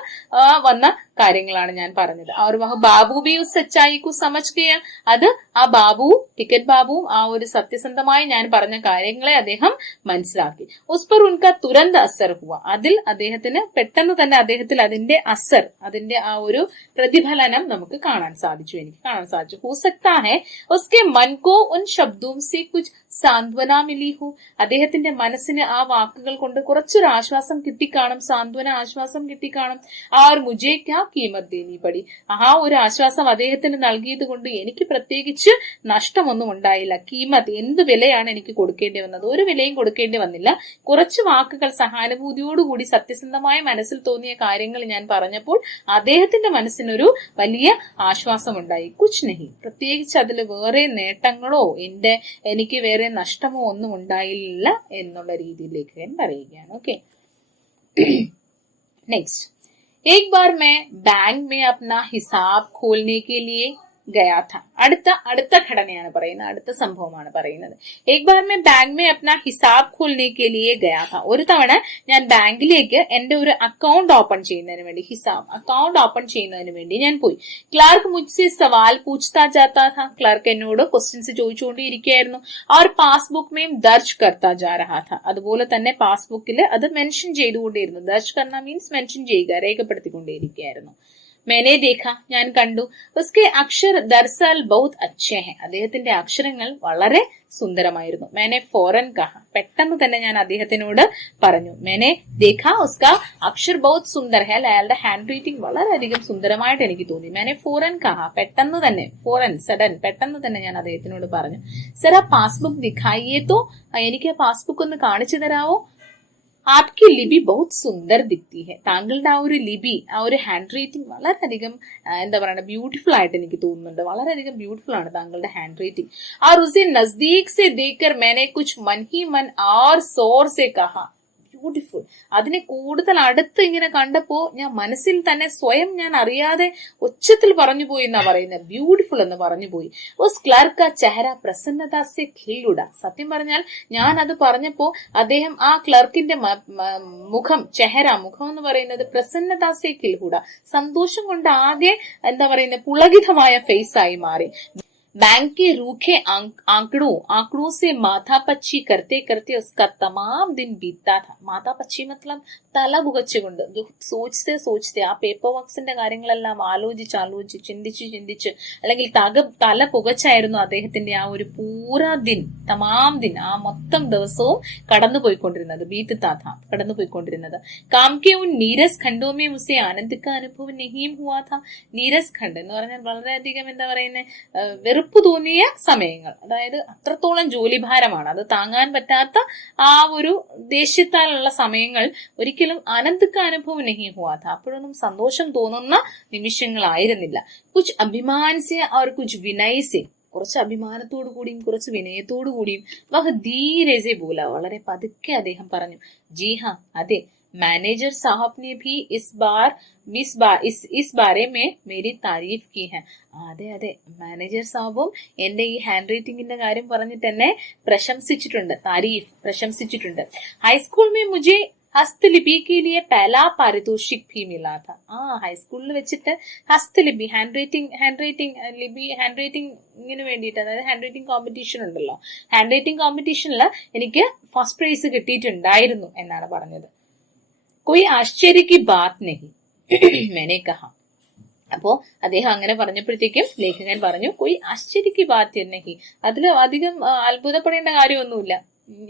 വന്ന കാര്യങ്ങളാണ് ഞാൻ പറഞ്ഞത്. അവർ വഹ ബാബു ബി ഉസ് സച്ചായി കു സമജ് ഗയ, അത് ആ ബാബുവും ടിക്കറ്റ് ബാബുവും ആ ഒരു സത്യസന്ധമായി ഞാൻ പറഞ്ഞ കാര്യങ്ങളെ അദ്ദേഹം മനസ്സിലാക്കി. ഉസ് പർ ഉൻക തുരന്ത് അസർ ഹുവ, അതിൽ അദ്ദേഹത്തിന് പെട്ടെന്ന് തന്നെ അദ്ദേഹത്തിൽ അതിന്റെ അസർ, അതിന്റെ ആ ഒരു പ്രതിഫലനം നമുക്ക് കാണാൻ സാധിച്ചു, എനിക്ക് കാണാൻ സാധിച്ചു. ഹോ സക്താ ഹൈ ഉസ്കെ മൻ കോ ഉൻ ശബ്ദോം സെ കുച്ച് സാന്ത്വന മിലി ഹോ, അദ്ദേഹത്തിന്റെ മനസ്സിന് ആ വാക്കുകൾ കൊണ്ട് കുറച്ചൊരു ആശ്വാസം കിട്ടിക്കാണും, സാന്ത്വന ആശ്വാസം കിട്ടിക്കാണും. ആർ മുജേ ക്യാ കീമത്ത് ദേനി പടി, ആ ഒരു ആശ്വാസം അദ്ദേഹത്തിന് നൽകിയത് കൊണ്ട് എനിക്ക് പ്രത്യേകിച്ച് നഷ്ടമൊന്നും ഉണ്ടായില്ല. കീമത്ത്, എന്ത് വിലയാണ് എനിക്ക് കൊടുക്കേണ്ടി വന്നത്? ഒരു വിലയും കൊടുക്കേണ്ടി വന്നില്ല. കുറച്ച് വാക്കുകൾ സഹാനുഭൂതിയോടുകൂടി സത്യസന്ധമായ മനസ്സിൽ തോന്നിയ കാര്യങ്ങൾ ഞാൻ പറഞ്ഞപ്പോൾ അദ്ദേഹത്തിന്റെ മനസ്സിനൊരു വലിയ ആശ്വാസമുണ്ടായി. കുച്ച് നഹി, പ്രത്യേകിച്ച് അതിൽ വേറെ നേട്ടങ്ങളോ എനിക്ക് വേറെ നഷ്ടമോ ഒന്നും ഉണ്ടായില്ല എന്നുള്ള രീതിയിലേക്ക് ഞാൻ പറയുകയാണ്. Okay, next. एक बार मैं बैंक में अपना हिसाब खोलने के लिए गया था. അടുത്ത ഘടനയാണ് പറയുന്നത്, അടുത്ത സംഭവമാണ് പറയുന്നത്. एक बार मैं बैंक में अपना हिसाब खोलने के लिए गया था. ഒരു തവണ ഞാൻ ബാങ്കിലേക്ക് എന്റെ ഒരു അക്കൗണ്ട് ഓപ്പൺ ചെയ്യുന്നതിന് വേണ്ടി, ഹിസാബ് അക്കൗണ്ട് ഓപ്പൺ ചെയ്യുന്നതിന് വേണ്ടി ഞാൻ പോയി. ക്ലർക്ക് മുझसे സവാൽ പൂछता जाता था, ക്ലർക്ക് എന്നോട് ക്വസ്റ്റ്യൻസ് ചോദിച്ചുകൊണ്ടിരിക്കുകയായിരുന്നു. और പാസ്ബുക്ക് में दर्ज करता जा रहा था, അതുപോലെ തന്നെ പാസ്ബുക്കിൽ അത് മെൻഷൻ ചെയ്തുകൊണ്ടിരുന്നു. ദർജ് കർണ മീൻസ് മെൻഷൻ ചെയ്യുക, രേഖപ്പെടുത്തിക്കൊണ്ടേയിരിക്കുകയായിരുന്നു. मैंने देखा, ഞാൻ കണ്ടു. उसके अक्षर दरअसल बहुत अच्छे हैं, അദ്ദേഹത്തിന്റെ അക്ഷരങ്ങൾ വളരെ സുന്ദരമായിരുന്നു. मैंने फौरन कहा, പെട്ടെന്ന് തന്നെ ഞാൻ അദ്ദേഹത്തിനോട് പറഞ്ഞു. मैंने देखा उसका अक्षर बहुत सुंदर है, അയാളുടെ ഹാൻഡ് റൈറ്റിംഗ് വളരെയധികം സുന്ദരമായിട്ട് എനിക്ക് തോന്നി. मैंने फौरन कहा, പെട്ടെന്ന് തന്നെ, ഫോറൻ സഡൻ, പെട്ടെന്ന് തന്നെ ഞാൻ അദ്ദേഹത്തിനോട് പറഞ്ഞു. സർ ആ പാസ്ബുക്ക് ദിഖായിയേ തോ, എനിക്ക് ആ പാസ്ബുക്ക് ഒന്ന് കാണിച്ചു തരാവോ? ആപ്കി ലിപി ബഹുത് സുന്ദർ ദിഖ്തി ഹെ, താങ്കളുടെ ആ ഒരു ലിപി, ആ ഒരു ഹാൻഡ് റൈറ്റിംഗ് വളരെയധികം എന്താ പറയുക, ബ്യൂട്ടിഫുൾ ആയിട്ട് എനിക്ക് തോന്നുന്നുണ്ട്. വളരെയധികം ബ്യൂട്ടിഫുൾ ആണ് താങ്കളുടെ ഹാൻഡ് റൈറ്റിംഗ്. और उसे नजदीक से देखकर मैंने कुछ मन ही मन और जोर से कहा, ബ്യൂട്ടിഫുൾ. അതിനെ കൂടുതൽ അടുത്ത് ഇങ്ങനെ കണ്ടപ്പോ ഞാൻ മനസ്സിൽ തന്നെ സ്വയം ഞാൻ അറിയാതെ ഉച്ചത്തിൽ പറഞ്ഞു പോയി എന്നാ പറയുന്നത്. ബ്യൂട്ടിഫുൾ എന്ന് പറഞ്ഞു പോയി. ഉസ് ക്ലർക്ക് കാ ചെഹര പ്രസന്നത സെ ഖിൽഉട, സത്യം പറഞ്ഞാൽ ഞാൻ അത് പറഞ്ഞപ്പോ അദ്ദേഹം ആ ക്ലർക്കിന്റെ മുഖം, ചെഹര മുഖം എന്ന് പറയുന്നത് പ്രസന്നത സെ ഖിൽഉട, സന്തോഷം കൊണ്ട് ആകെ എന്താ പറയുന്നത് പുളകിതമായ ഫേസ് ആയി മാറി. बैंक के रूखे आंकड़ों से माथापच्ची करते करते उसका तमाम दिन बीतता था. മാതാപച്ചി मतलब തല പുകച്ചുകൊണ്ട്, സോച്ചത്തെ ആ പേപ്പർ വർക്സിന്റെ കാര്യങ്ങളെല്ലാം ആലോചിച്ച് ചിന്തിച്ച് അല്ലെങ്കിൽ തല പുകച്ചായിരുന്നു അദ്ദേഹത്തിന്റെ ആ ഒരു തമാം ദിൻ, ആ മൊത്തം ദിവസവും കടന്നുപോയിക്കൊണ്ടിരുന്നത്. ബീത്ത്താ था, കടന്നുപോയിക്കൊണ്ടിരുന്നത്. കാം കെ ഉൻ നീരസ് ഖണ്ഡോമേ മുസേ ആനന്ദിക്ക അനുഭവം നഹീം ഹുവാ था. നീരസ് ഖണ്ഡ് എന്ന് പറഞ്ഞാൽ വളരെയധികം എന്താ പറയുന്നത്, വെറും വെറുപ്പ് തോന്നിയ സമയങ്ങൾ, അതായത് അത്രത്തോളം ജോലിഭാരമാണ്, അത് താങ്ങാൻ പറ്റാത്ത ആ ഒരു ദേഷ്യത്താലുള്ള സമയങ്ങൾ ഒരിക്കലും ആനന്ദിക്ക അനുഭവം നഹി ഹുവാ ഥാ, അപ്പോഴൊന്നും സന്തോഷം തോന്നുന്ന നിമിഷങ്ങളായിരുന്നില്ല. കുച്ച് അഭിമാൻസെ और कुछ विनय से, കുറച്ച് അഭിമാനത്തോടു കൂടിയും കുറച്ച് വിനയത്തോടു കൂടിയും വഹ ധീരെ ബോല, വളരെ പതുക്കെ അദ്ദേഹം പറഞ്ഞു, ജി ഹാ അതെ, മാനേജർ സാഹബ് ने भी इस बारे में मेरी तारीफ की है. അതെ അതെ, മാനേജർ സാഹബും എന്റെ ഈ ഹാൻഡ് റൈറ്റിംഗിന്റെ കാര്യം പറഞ്ഞിട്ട് എന്നെ പ്രശംസിച്ചിട്ടുണ്ട്, താരീഫ് പ്രശംസിച്ചിട്ടുണ്ട്. ഹൈസ്കൂൾ में मुझे ഹസ്തലിപി के लिए पहला पारितोषिक भी मिला था. ഹൈസ്കൂളിൽ വെച്ചിട്ട് ഹസ്തലിപി ഹാൻഡ് റൈറ്റിംഗിന് വേണ്ടിയിട്ട്, അതായത് ഹാൻഡ് റൈറ്റിംഗ് കോമ്പറ്റീഷൻ ഉണ്ടല്ലോ, ഹാൻഡ് റൈറ്റിംഗ് കോമ്പറ്റീഷനിൽ എനിക്ക് ഫസ്റ്റ് പ്രൈസ് കിട്ടിയിട്ടുണ്ടായിരുന്നു എന്നാണ് പറഞ്ഞത്. कोई आश्चर्य की बात नहीं मैंने कहा. അപ്പോ അദ്ദേഹം അങ്ങനെ പറഞ്ഞപ്പോഴത്തേക്കും ലേഖകൻ പറഞ്ഞു, कोई आश्चर्य की बात नहीं, അതിൽ അധികം അത്ഭുതപ്പെടേണ്ട കാര്യമൊന്നുമില്ല,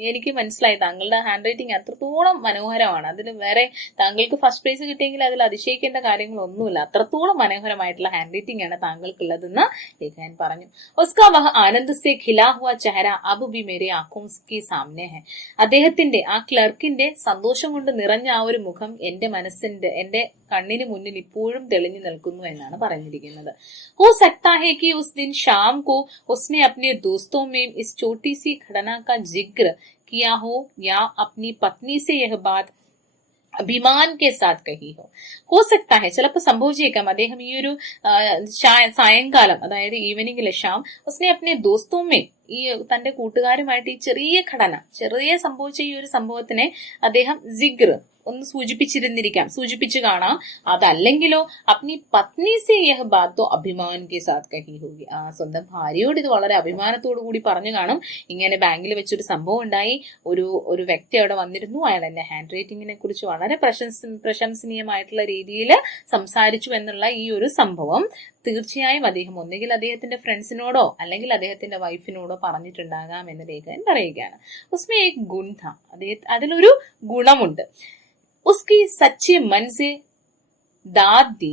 എനിക്ക് മനസ്സിലായി താങ്കളുടെ ഹാൻഡ് റൈറ്റിംഗ് അത്രത്തോളം മനോഹരമാണ്, അതിൽ വേറെ താങ്കൾക്ക് ഫസ്റ്റ് പ്രൈസ് കിട്ടിയെങ്കിൽ അതിൽ അതിശയിക്കേണ്ട കാര്യങ്ങളൊന്നുമില്ല, അത്രത്തോളം മനോഹരമായിട്ടുള്ള ഹാൻഡ് റൈറ്റിംഗ് ആണ് താങ്കൾക്കുള്ളതെന്ന് ലേഖകൻ പറഞ്ഞു. ഉസ്കാ വഹ ആനന്ദ് സെ ഖിലാ ഹുവാ ചെഹര അബ് ഭി മേരെ ആഖോं കി സാമനെ ഹെ. അദ്ദേഹത്തിന്റെ ആ ക്ലർക്കിന്റെ സന്തോഷം കൊണ്ട് നിറഞ്ഞ ആ ഒരു മുഖം എന്റെ കണ്ണിന് മുന്നിൽ ഇപ്പോഴും തെളിഞ്ഞു നിൽക്കുന്നു എന്നാണ് പറഞ്ഞിരിക്കുന്നത്. ഹോ സക്താ ഹെ കി ഉസ് ദിൻ ഷാം കോ ഉസ്നെ അപ്നെ ദോസ്തോ മേം ഇസ് ചോട്ടി സി ഘടനാ കാ ജിക്ർ किया हो या अपनी पत्नी से यह बात അഭിമാൻ കെ സാത്ത് കഹി ഹോ സക്താ ഹെ, ചിലപ്പോൾ സംഭവിച്ചേക്കാം അദ്ദേഹം ഈ ഒരു സായങ്കാലം, അതായത് ഈവനിങ്ങിലെ ഷാം ഉസ്നെ അപ്നെ ദോസ്തോമേ, ഈ തന്റെ കൂട്ടുകാരുമായിട്ട് ഈ ചെറിയ സംഭവിച്ച ഈ ഒരു സംഭവത്തിനെ അദ്ദേഹം ജിഗ്ർ ഒന്ന് സൂചിപ്പിച്ചു കാണാം. അതല്ലെങ്കിലോ അപ്നി പത്നി സെ യഹ് ബാത് തോ അഭിമാൻ കെ സാത്ത് കഹി ഹോഗി, സ്വന്തം ഭാര്യയോട് ഇത് വളരെ അഭിമാനത്തോടു കൂടി പറഞ്ഞു കാണും. ഇങ്ങനെ ബാങ്കിൽ വെച്ചൊരു സംഭവം ഉണ്ടായി, ഒരു വ്യക്തി അവിടെ വന്നിരുന്നു, അയാൾ എന്റെ ഹാൻഡ് റൈറ്റിംഗിനെ കുറിച്ച് വളരെ പ്രശംസനീയമായിട്ടുള്ള രീതിയിൽ സംസാരിച്ചു എന്നുള്ള ഈ ഒരു സംഭവം തീർച്ചയായും അദ്ദേഹം ഒന്നുകിൽ അദ്ദേഹത്തിന്റെ ഫ്രണ്ട്സിനോടോ അല്ലെങ്കിൽ അദ്ദേഹത്തിന്റെ വൈഫിനോടോ പറഞ്ഞിട്ടുണ്ടാകാം എന്ന് ലേഖകൻ പറയുകയാണ്. ഉസ്മേ ഏക് ഗുൺ ഥാ, അതിലൊരു ഗുണമുണ്ട്. उसकी सच्चे मन से दाद दी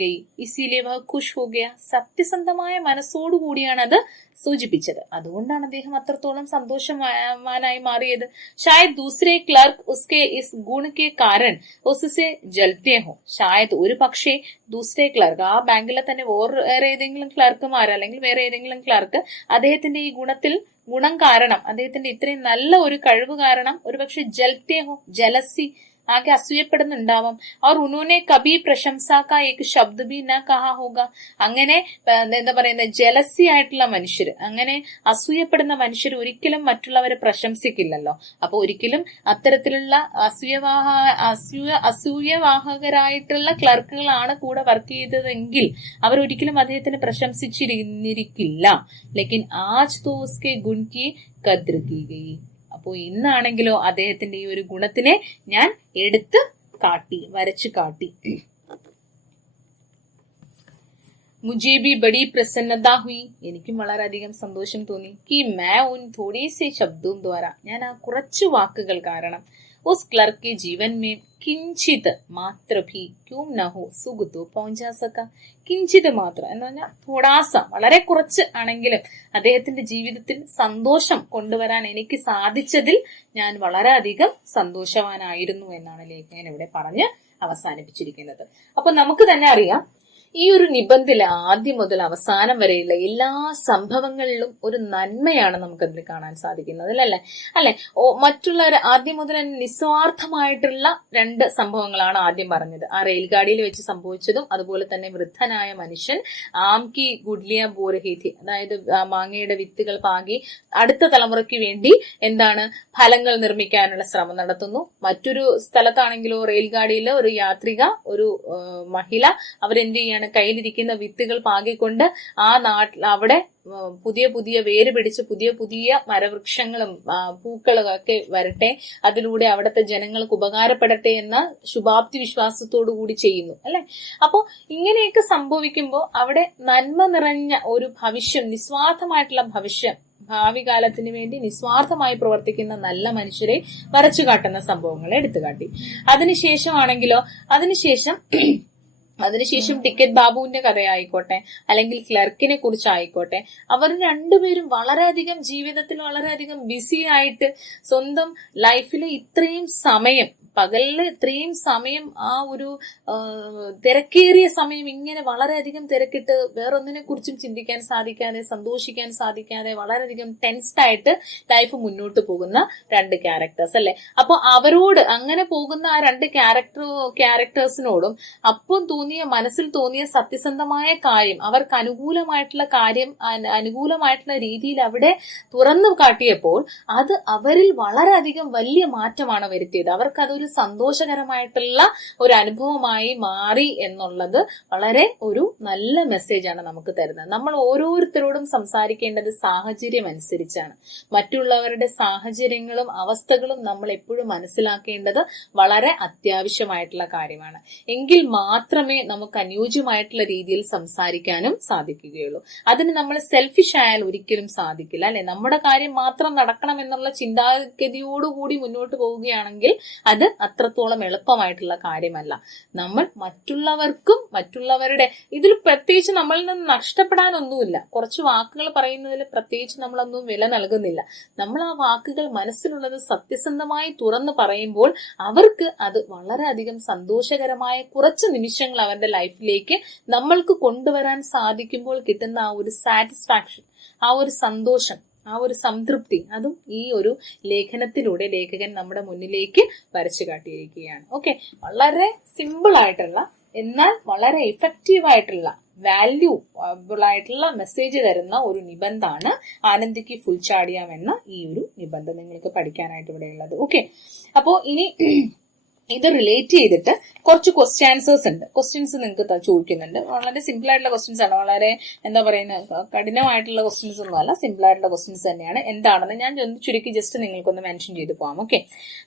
गई इसीलिए वह खुश हो गया. സത്യസന്ധമായ മനസ്സോടുകൂടിയാണ് അത് സൂചിപ്പിച്ചത്, അതുകൊണ്ടാണ് അദ്ദേഹം അത്രത്തോളം സന്തോഷവാനായി മാറിയത്. ഷായദ് ദൂസരെ ക്ലർക്ക് ഉസ്കെ ഇസ് ഗുൺ കെ കാരൺ ഉസ്സെ ജൽത്തെ ഹോ. ഷായദ് ഒരു പക്ഷേ ദൂസരെ ക്ലർക്ക്, ആ ബാങ്കിലെ തന്നെ വേറെ ഏതെങ്കിലും ക്ലർക്കുമാർ അല്ലെങ്കിൽ വേറെ ഏതെങ്കിലും ക്ലർക്ക് അദ്ദേഹത്തിന്റെ ഈ ഗുണം കാരണം, അദ്ദേഹത്തിന്റെ ഇത്രയും നല്ല ഒരു കഴിവ് കാരണം ഒരുപക്ഷെ ജൽത്തെ ഹോ, ജലസി ആകെ അസൂയപ്പെടുന്നുണ്ടാവാം. और उन्होंने कभी प्रशंसा का एक शब्द भी न कहा होगा. അങ്ങനെ എന്താ പറയുന്നത്, ജലസി ആയിട്ടുള്ള മനുഷ്യർ, അങ്ങനെ അസൂയപ്പെടുന്ന മനുഷ്യർ ഒരിക്കലും മറ്റുള്ളവരെ പ്രശംസിക്കില്ലല്ലോ. അപ്പൊ ഒരിക്കലും അത്തരത്തിലുള്ള അസൂയവാഹകരായിട്ടുള്ള ക്ലർക്കുകളാണ് കൂടെ വർക്ക് ചെയ്തതെങ്കിൽ അവരൊരിക്കലും അദ്ദേഹത്തിന് പ്രശംസിച്ചിരുന്നിരിക്കില്ല. ലേക്കിൻ ആജ് തോ ഉസ്കെ ഗുൺ കി ഖദ്ർ കി ഗയി. അപ്പോ ഇന്നാണെങ്കിലോ അദ്ദേഹത്തിന്റെ ഈ ഒരു ഗുണത്തിനെ ഞാൻ വരച്ചു കാട്ടി. മുझे भी बड़ी प्रसन्नता हुई, എനിക്കും വളരെയധികം സന്തോഷം തോന്നി. कि मैं उन थोड़े से शब्दों द्वारा, ഞാൻ ആ കുറച്ചു വാക്കുകൾ കാരണം उस क्लर्क के जीवन में किंचित मात्र भी क्यों न हो सुख तो पहुंचा सका. കിഞ്ചിത് മാത്രം എന്ന് പറഞ്ഞാൽ തോടാസ, വളരെ കുറച്ച് ആണെങ്കിലും അദ്ദേഹത്തിന്റെ ജീവിതത്തിൽ സന്തോഷം കൊണ്ടുവരാൻ എനിക്ക് സാധിച്ചതിൽ ഞാൻ വളരെയധികം സന്തോഷവാനായിരുന്നു എന്നാണ് ലേഖകൻ ഇവിടെ പറഞ്ഞ് അവസാനിപ്പിച്ചിരിക്കുന്നത്. അപ്പൊ നമുക്ക് തന്നെ അറിയാം, ഈ ഒരു നിബന്ധത്തിൽ ആദ്യം മുതൽ അവസാനം വരെയുള്ള എല്ലാ സംഭവങ്ങളിലും ഒരു നന്മയാണ് നമുക്കതിൽ കാണാൻ സാധിക്കുന്നത്, അല്ലെ? മറ്റുള്ളവർ ആദ്യം മുതൽ നിസ്വാർത്ഥമായിട്ടുള്ള 2 സംഭവങ്ങളാണ് ആദ്യം പറഞ്ഞത്. ആ റെയിൽഗാഡിയിൽ വെച്ച് സംഭവിച്ചതും അതുപോലെ തന്നെ വൃദ്ധനായ മനുഷ്യൻ ആംകി ഗുഡ്ലിയ ബോരഹീതി, അതായത് മാങ്ങയുടെ വിത്തുകൾ പാകി അടുത്ത തലമുറയ്ക്ക് വേണ്ടി ഫലങ്ങൾ നിർമ്മിക്കാനുള്ള ശ്രമം നടത്തുന്നു. മറ്റൊരു സ്ഥലത്താണെങ്കിലോ റെയിൽഗാഡിയിൽ ഒരു യാത്രിക, ഒരു മഹിള, അവരെന്ത് ചെയ്യാണ്, കയ്യിലിരിക്കുന്ന വിത്തുകൾ പാകിക്കൊണ്ട് ആ അവിടെ പുതിയ വേര് പിടിച്ച് പുതിയ മരവൃക്ഷങ്ങളും പൂക്കളും ഒക്കെ വരട്ടെ, അതിലൂടെ അവിടുത്തെ ജനങ്ങൾക്ക് ഉപകാരപ്പെടട്ടെ എന്ന ശുഭാപ്തി വിശ്വാസത്തോടു കൂടി ചെയ്യുന്നു, അല്ലെ? അപ്പോ ഇങ്ങനെയൊക്കെ സംഭവിക്കുമ്പോൾ അവിടെ നന്മ നിറഞ്ഞ ഒരു ഭവിഷ്യം, നിസ്വാർത്ഥമായിട്ടുള്ള ഭവിഷ്യം, ഭാവി കാലത്തിന് വേണ്ടി നിസ്വാർത്ഥമായി പ്രവർത്തിക്കുന്ന നല്ല മനുഷ്യരെ വരച്ചു കാട്ടുന്ന സംഭവങ്ങളെ എടുത്തു കാട്ടി. അതിനുശേഷം അതിനുശേഷം ടിക്കറ്റ് ബാബുവിന്റെ കഥയായിക്കോട്ടെ അല്ലെങ്കിൽ ക്ലർക്കിനെ കുറിച്ചായിക്കോട്ടെ, അവർ രണ്ടുപേരും വളരെയധികം ജീവിതത്തിൽ വളരെയധികം ബിസി ആയിട്ട് സ്വന്തം ലൈഫിലെ ഇത്രയും സമയം, പകലില് ഇത്രയും സമയം, ആ ഒരു തിരക്കേറിയ സമയം ഇങ്ങനെ വളരെയധികം തിരക്കിട്ട് വേറൊന്നിനെ കുറിച്ചും ചിന്തിക്കാൻ സാധിക്കാതെ, സന്തോഷിക്കാൻ സാധിക്കാതെ വളരെയധികം ടെൻസ്ഡ് ആയിട്ട് ലൈഫ് മുന്നോട്ട് പോകുന്ന രണ്ട് ക്യാരക്ടേഴ്സ് അല്ലെ. അപ്പൊ അവരോട് അങ്ങനെ പോകുന്ന ആ രണ്ട് ക്യാരക്ടേഴ്സിനോടും അപ്പം മനസ്സിൽ തോന്നിയ സത്യസന്ധമായ കാര്യം, അവർക്ക് അനുകൂലമായിട്ടുള്ള കാര്യം അനുകൂലമായിട്ടുള്ള രീതിയിൽ അവിടെ തുറന്നു കാട്ടിയപ്പോൾ അത് അവരിൽ വളരെയധികം വലിയ മാറ്റമാണ് വരുത്തിയത്. അവർക്ക് അതൊരു സന്തോഷകരമായിട്ടുള്ള ഒരു അനുഭവമായി മാറി എന്നുള്ളത് വളരെ ഒരു നല്ല മെസ്സേജാണ് നമുക്ക് തരുന്നത്. നമ്മൾ ഓരോരുത്തരോടും സംസാരിക്കേണ്ടത് സാഹചര്യം അനുസരിച്ചാണ്. മറ്റുള്ളവരുടെ സാഹചര്യങ്ങളും അവസ്ഥകളും നമ്മൾ എപ്പോഴും മനസ്സിലാക്കേണ്ടത് വളരെ അത്യാവശ്യമായിട്ടുള്ള കാര്യമാണ്. എങ്കിൽ മാത്രമേ നമുക്ക് അനുയോജ്യമായിട്ടുള്ള രീതിയിൽ സംസാരിക്കാനും സാധിക്കുകയുള്ളൂ. അതിന് നമ്മൾ സെൽഫിഷ് ആയാൽ ഒരിക്കലും സാധിക്കില്ല അല്ലെ. നമ്മുടെ കാര്യം മാത്രം നടക്കണം എന്നുള്ള ചിന്താഗതിയോടുകൂടി മുന്നോട്ട് പോവുകയാണെങ്കിൽ അത് അത്രത്തോളം എളുപ്പമായിട്ടുള്ള കാര്യമല്ല. നമ്മൾ മറ്റുള്ളവരുടെ ഇതിൽ പ്രത്യേകിച്ച് നമ്മളിൽ നിന്ന് നഷ്ടപ്പെടാനൊന്നുമില്ല. കുറച്ച് വാക്കുകൾ പറയുന്നതിൽ പ്രത്യേകിച്ച് നമ്മളൊന്നും വില നൽകുന്നില്ല. നമ്മൾ ആ വാക്കുകൾ മനസ്സിലുള്ളത് സത്യസന്ധമായി തുറന്നു പറയുമ്പോൾ അവർക്ക് അത് വളരെയധികം സന്തോഷകരമായ കുറച്ച് നിമിഷങ്ങൾ അവരുടെ ലൈഫിലേക്ക് നമ്മൾക്ക് കൊണ്ടുവരാൻ സാധിക്കുമ്പോൾ കിട്ടുന്ന ആ ഒരു സാറ്റിസ്ഫാക്ഷൻ, ആ ഒരു സന്തോഷം, ആ ഒരു സംതൃപ്തി, അതും ഈ ഒരു ലേഖനത്തിലൂടെ ലേഖകൻ നമ്മുടെ മുന്നിലേക്ക് വരച്ചു കാട്ടിയിരിക്കുകയാണ്. ഓക്കെ, വളരെ സിമ്പിൾ ആയിട്ടുള്ള എന്നാൽ വളരെ ഇഫക്റ്റീവ് ആയിട്ടുള്ള വാല്യൂബിൾ ആയിട്ടുള്ള മെസ്സേജ് തരുന്ന ഒരു നിബന്ധമാണ് ആനന്ദിക്ക് ഫുൾ ചാടിയാം എന്ന ഈ ഒരു നിബന്ധം നിങ്ങൾക്ക് പഠിക്കാനായിട്ട് ഇവിടെ ഉള്ളത്. ഓക്കെ, അപ്പോ ഇനി ഇത് റിലേറ്റ് ചെയ്തിട്ട് കുറച്ച് ക്വസ്റ്റ്യൻസ് നിങ്ങൾക്ക് ചോദിക്കുന്നുണ്ട്. വളരെ സിമ്പിൾ ആയിട്ടുള്ള ക്വസ്റ്റ്യൻസ് ആണ്. വളരെ എന്താ പറയുന്നത്, കഠിനമായിട്ടുള്ള ക്വസ്റ്റ്യൻസ് ഒന്നും അല്ല, സിമ്പിൾ ആയിട്ടുള്ള ക്വസ്റ്റ്യൻസ് തന്നെയാണ്. എന്താണെന്ന് ഞാൻ ചുരുക്കി ജസ്റ്റ് നിങ്ങൾക്കൊന്ന് മെൻഷൻ ചെയ്ത് പോവാം. ഓക്കെ,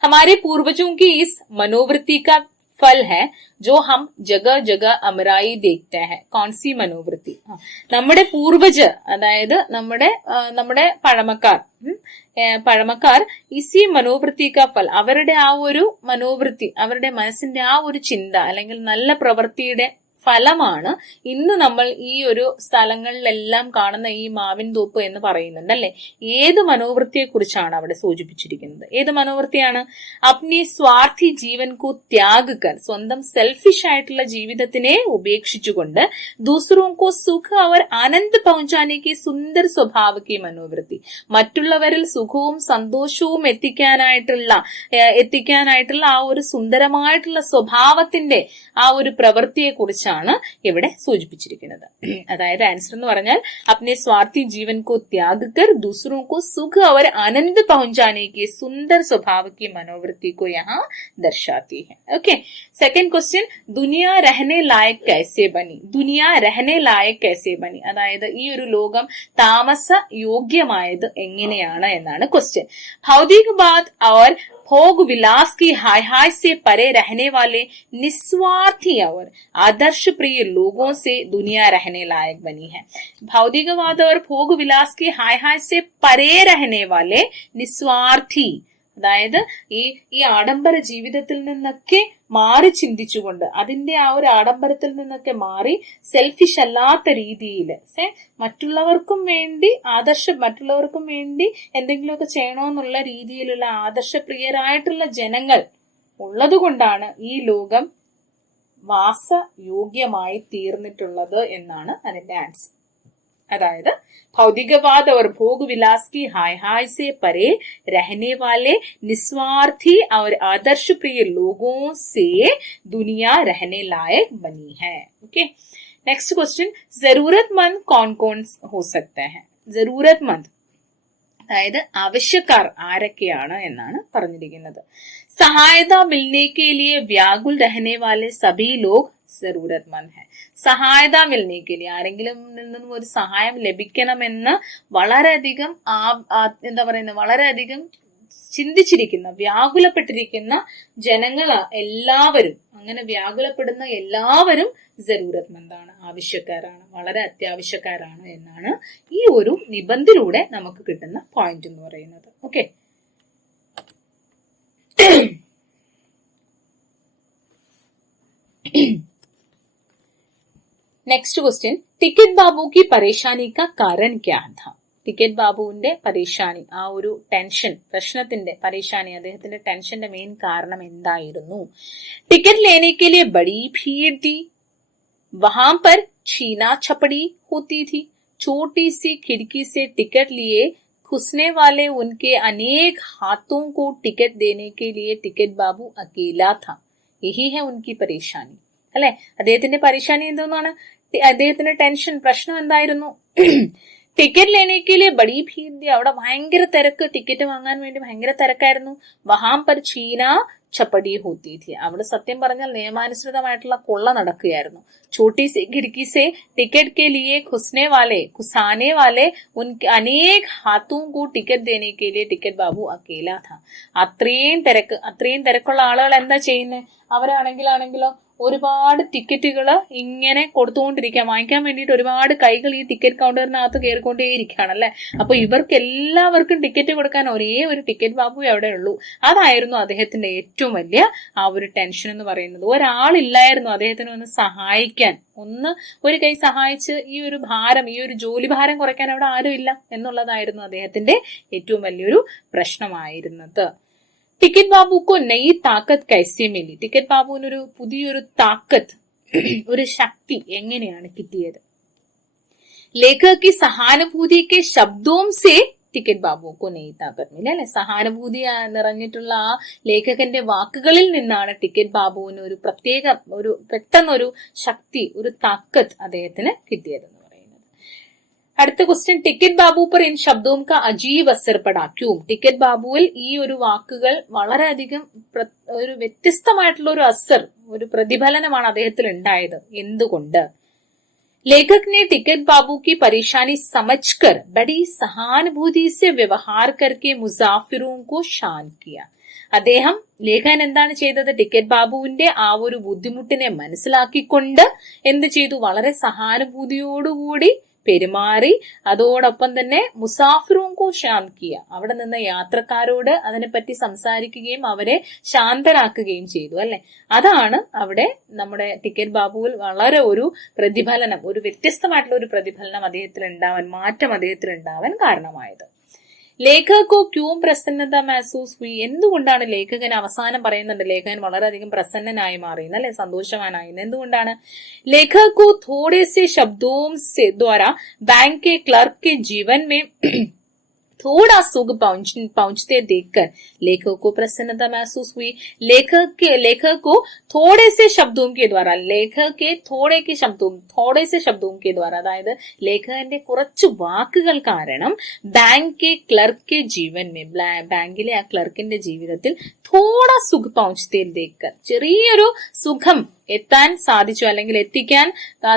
ഹമാരെ പൂർവജോं की इस मनोवृत्ति का फल है जो हम जगह जगह अमराई देखते हैं. कौन सी मनोवृत्ति? നമ്മുടെ പൂർവജ്, അതായത് നമ്മുടെ പഴമക്കാർ ഇസി മനോവൃത്തി കാ ഫൽ, അവരുടെ ആ ഒരു മനോവൃത്തി, അവരുടെ മനസ്സിന്റെ ആ ഒരു ചിന്ത അല്ലെങ്കിൽ നല്ല പ്രവൃത്തിയുടെ ഫലമാണ് ഇന്ന് നമ്മൾ ഈ ഒരു സ്ഥലങ്ങളിലെല്ലാം കാണുന്ന ഈ മാവിൻ തോപ്പ് എന്ന് പറയുന്നുണ്ട് അല്ലെ. ഏത് മനോവൃത്തിയെ കുറിച്ചാണ് അവിടെ സൂചിപ്പിച്ചിരിക്കുന്നത്? ഏത് മനോവൃത്തിയാണ്? അപ്നി സ്വാർത്ഥി ജീവൻ കോ ത്യാഗ് കർ, സ്വന്തം സെൽഫിഷ് ആയിട്ടുള്ള ജീവിതത്തിനെ ഉപേക്ഷിച്ചുകൊണ്ട് ദൂസറോं को सुख और आनंद पहुंचाने की सुंदर स्वभाव की മനോവൃത്തി, മറ്റുള്ളവരിൽ സുഖവും സന്തോഷവും എത്തിക്കാനായിട്ടുള്ള ആ ഒരു സുന്ദരമായിട്ടുള്ള സ്വഭാവത്തിന്റെ ആ ഒരു പ്രവൃത്തിയെ കുറിച്ചാണ് ഇവിടെ സൂചിപ്പിച്ചിരിക്കുന്നത്. അതായത് ആൻസർ എന്ന് പറഞ്ഞാൽ अपने स्वार्थी जीवन को त्याग कर दूसरों को सुख और आनंद पहुंचाने की सुंदर स्वभाव की मनोवृत्ति को यहाँ दर्शाती है. ओके, सेकंड क्वेश्चन, दुनिया रहने लायक कैसे बनी? दुनिया रहने लायक कैसे बनी, അതായത് ഈ ഒരു ലോകം താമസ യോഗ്യമായത് എങ്ങനെയാണ് എന്നാണ് ക്വസ്റ്റ്യൻ. ഭൗതികവാദ് और भोग विलास की हाय हाय से परे रहने वाले निस्वार्थी और आदर्श प्रिय लोगों से दुनिया रहने लायक बनी है. भौतिकवाद और भोग विलास की हाय हाय से परे रहने वाले निस्वार्थी, അതായത് ഈ ആഡംബര ജീവിതത്തിൽ നിന്നൊക്കെ മാറി ചിന്തിച്ചുകൊണ്ട്, അതിന്റെ ആ ഒരു ആഡംബരത്തിൽ നിന്നൊക്കെ മാറി സെൽഫിഷ് അല്ലാത്ത രീതിയിൽ മറ്റുള്ളവർക്കും വേണ്ടി എന്തെങ്കിലുമൊക്കെ ചെയ്യണമെന്നുള്ള രീതിയിലുള്ള ആദർശപ്രിയരായിട്ടുള്ള ജനങ്ങൾ ഉള്ളതുകൊണ്ടാണ് ഈ ലോകം വാസയോഗ്യമായി തീർന്നിട്ടുള്ളത് എന്നാണ് അതിന്റെ ആൻസർ. अदायद भौतिकवाद और भोग विलास की हाय हाय से परे रहने वाले निस्वार्थी और आदर्श प्रिय लोगों से दुनिया रहने लायक बनी है. ओके, नेक्स्ट क्वेश्चन, जरूरतमंद कौन कौन हो सकते हैं? जरूरतमंद അതായത് ആവശ്യക്കാർ ആരൊക്കെയാണ് എന്നാണ് പറഞ്ഞിരിക്കുന്നത്. സഹായത Milne K ലിയെ വ്യാകുൽ രഹനെ വാലെ സഭി log ജറൂരത്മന്ദ് high. സഹായത Milne K ലിയെ, ആരെങ്കിലും നിന്നും ഒരു സഹായം ലഭിക്കണമെന്ന് വളരെയധികം വളരെയധികം ചിന്തിച്ചിരിക്കുന്ന, വ്യാകുലപ്പെട്ടിരിക്കുന്ന ജനങ്ങൾ എല്ലാവരും, അങ്ങനെ വ്യാകുലപ്പെടുന്ന എല്ലാവരും ജറൂരത്മന്ദാണ്, ആവശ്യക്കാരാണ്, വളരെ അത്യാവശ്യക്കാരാണ് എന്നാണ് ഈ ഒരു നിബന്ധനയിലൂടെ നമുക്ക് കിട്ടുന്ന പോയിന്റ് എന്ന് പറയുന്നത്. Okay, next question, ticket Babu की परेशानी का कारण क्या था? ടിക്കറ്റ് ബാബുവിന്റെ പരേഷാനി, ആ ഒരു ടെൻഷൻ, പ്രശ്നത്തിന്റെ പരേഷാനി, അദ്ദേഹത്തിന്റെ ടെൻഷന്റെ മെയിൻ കാരണം എന്തായിരുന്നു? ടിക്കറ്റ് लेने के लिए बड़ी भीड़ थी, वहां पर छीना छपड़ी होती थी, छोटी सी खिड़की से टिकट लिए घुसने वाले उनके अनेक हाथों को टिकट देने के लिए टिकट बाबू अकेला था, यही है उनकी परेशानी. അല്ലെ, അദ്ദേഹത്തിന്റെ പരേഷാനി എന്തോന്നാണ്? അദ്ദേഹത്തിന്റെ ടെൻഷൻ, പ്രശ്നം എന്തായിരുന്നു? ടിക്കറ്റ് ലേനേക്കിലെ ബഡി ഭീതി, അവിടെ ഭയങ്കര തിരക്ക്, ടിക്കറ്റ് വാങ്ങാൻ വേണ്ടി ഭയങ്കര തിരക്കായിരുന്നു. വഹാം പർ ചീന ചപ്പടി ഹോത്തി थी, അവിടെ സത്യം പറഞ്ഞാൽ നിയമാനുസൃതമായിട്ടുള്ള കൊള്ള നടക്കുകയായിരുന്നു. छोटी सी खिड़की से टिकट के लिए घुसाने वाले उनके अनेक हाथों को टिकट देने के लिए टिकट बाबू अकेला था. അത്രയും തിരക്കുള്ള ആളുകൾ എന്താ ചെയ്യുന്നത്? അവരാണെങ്കിലോ ഒരുപാട് ടിക്കറ്റുകൾ ഇങ്ങനെ കൊടുത്തുകൊണ്ടിരിക്കുക, വാങ്ങിക്കാൻ വേണ്ടിയിട്ട് ഒരുപാട് കൈകൾ ഈ ടിക്കറ്റ് കൗണ്ടറിനകത്ത് കയറിക്കൊണ്ടേയിരിക്കുകയാണ് അല്ലെ. അപ്പൊ ഇവർക്ക് എല്ലാവർക്കും ടിക്കറ്റ് കൊടുക്കാൻ ഒരേ ഒരു ടിക്കറ്റ് ബാബു അവിടെ ഉള്ളൂ. അതായിരുന്നു അദ്ദേഹത്തിന്റെ ഏറ്റവും വലിയ ആ ഒരു ടെൻഷൻ എന്ന് പറയുന്നത്. ഒരാളില്ലായിരുന്നു അദ്ദേഹത്തിന് ഒന്ന് സഹായിക്കാൻ, ഒരു കൈ സഹായിച്ച് ഈ ഒരു ഭാരം, ഈ ഒരു ജോലി ഭാരം കുറയ്ക്കാൻ അവിടെ ആരും ഇല്ല എന്നുള്ളതായിരുന്നു അദ്ദേഹത്തിന്റെ ഏറ്റവും വലിയൊരു പ്രശ്നമായിരുന്നത്. ടിക്കറ്റ് ബാബുക്കോ നയി താക്കത്ത് കൈസെ മിലി, ടിക്കറ്റ് ബാബുവിനൊരു പുതിയൊരു താക്കത്ത്, ഒരു ശക്തി എങ്ങനെയാണ് കിട്ടിയത്? ലേഖക് की സഹാനുഭൂതി के शब्दों से ടിക്കറ്റ് ബാബുക്കോ നയി താക്കത്ത് മിലി, അല്ലെ, സഹാനുഭൂതി നിറഞ്ഞിട്ടുള്ള ആ ലേഖകന്റെ വാക്കുകളിൽ നിന്നാണ് ടിക്കറ്റ് ബാബുവിന് ഒരു പ്രത്യേക, ഒരു പെട്ടെന്നൊരു ശക്തി, ഒരു താക്കത്ത് അദ്ദേഹത്തിന് കിട്ടിയതെന്ന് പറയുന്നത്. അടുത്ത ക്വസ്റ്റ്യൻ, ടിക്കറ്റ് ബാബു पर इन शब्दों का अजीब असर पड़ा, क्यों? ടിക്കറ്റ് ബാബുവിൽ ഈ ഒരു വാക്കുകൾ വളരെയധികം ഒരു വ്യത്യസ്തമായിട്ടുള്ള ഒരു അസർ, ഒരു പ്രതിഫലനമാണ് അദ്ദേഹത്തിൽ ഉണ്ടായത്. എന്തുകൊണ്ട്? लेखक ने टिकट बाबू की परेशानी समझकर बड़ी सहानुभूति से व्यवहार करके मुसाफिरों को शांत किया. അദ്ദേഹം, ലേഖകൻ എന്താണ് ചെയ്തത്? ടിക്കറ്റ് ബാബുവിന്റെ ആ ഒരു ബുദ്ധിമുട്ടിനെ മനസ്സിലാക്കിക്കൊണ്ട് എന്ത് ചെയ്തു? വളരെ സഹാനുഭൂതിയോടുകൂടി പെരുമാറി, അതോടൊപ്പം തന്നെ മുസാഫിറുംകോ ശാന്ത് കിയ, അവിടെ നിന്ന് യാത്രക്കാരോട് അതിനെപ്പറ്റി സംസാരിക്കുകയും അവരെ ശാന്തരാക്കുകയും ചെയ്തു അല്ലെ. അതാണ് അവിടെ നമ്മുടെ ടിക്കറ്റ് ബാബുവിൽ വളരെ ഒരു പ്രതിഫലനം, ഒരു വ്യത്യസ്തമായിട്ടുള്ള ഒരു പ്രതിഫലനം അദ്ദേഹത്തിൽ ഉണ്ടാവാൻ, മാറ്റം അദ്ദേഹത്തിൽ ഉണ്ടാവാൻ കാരണമായത്. ലേഖകോ ക്യൂം പ്രസന്നത മഹസൂസ് ഹുയി, എന്തുകൊണ്ടാണ് ലേഖകൻ അവസാനം പറയുന്നുണ്ട് ലേഖകൻ വളരെയധികം പ്രസന്നനായി മാറിയെന്ന് അല്ലെ, സന്തോഷവാനായി? എന്തുകൊണ്ടാണ്? ലേഖകോ थोड़े से शब्दों से द्वारा बैंक के क्लर्क के जीवन में थोड़ा सुख पहुंचते देखकर लेखक को प्रसन्नता महसूस हुई. लेखक को थोड़े से शब्दों के द्वारा, लेखक के थोड़े से शब्दों के द्वारा, അതായത് ലേഖകന്റെ കുറച്ച് വാക്കുകൾ കാരണം ബാങ്ക് के क्लर्क के जीवन में, ബാങ്കിലെ ആ ക്ലർക്കിന്റെ ജീവിതത്തിൽ थोड़ा सुख पहुंचते देखकर, ചെറിയൊരു സുഖം എത്താൻ സാധിച്ചു, അല്ലെങ്കിൽ എത്തിക്കാൻ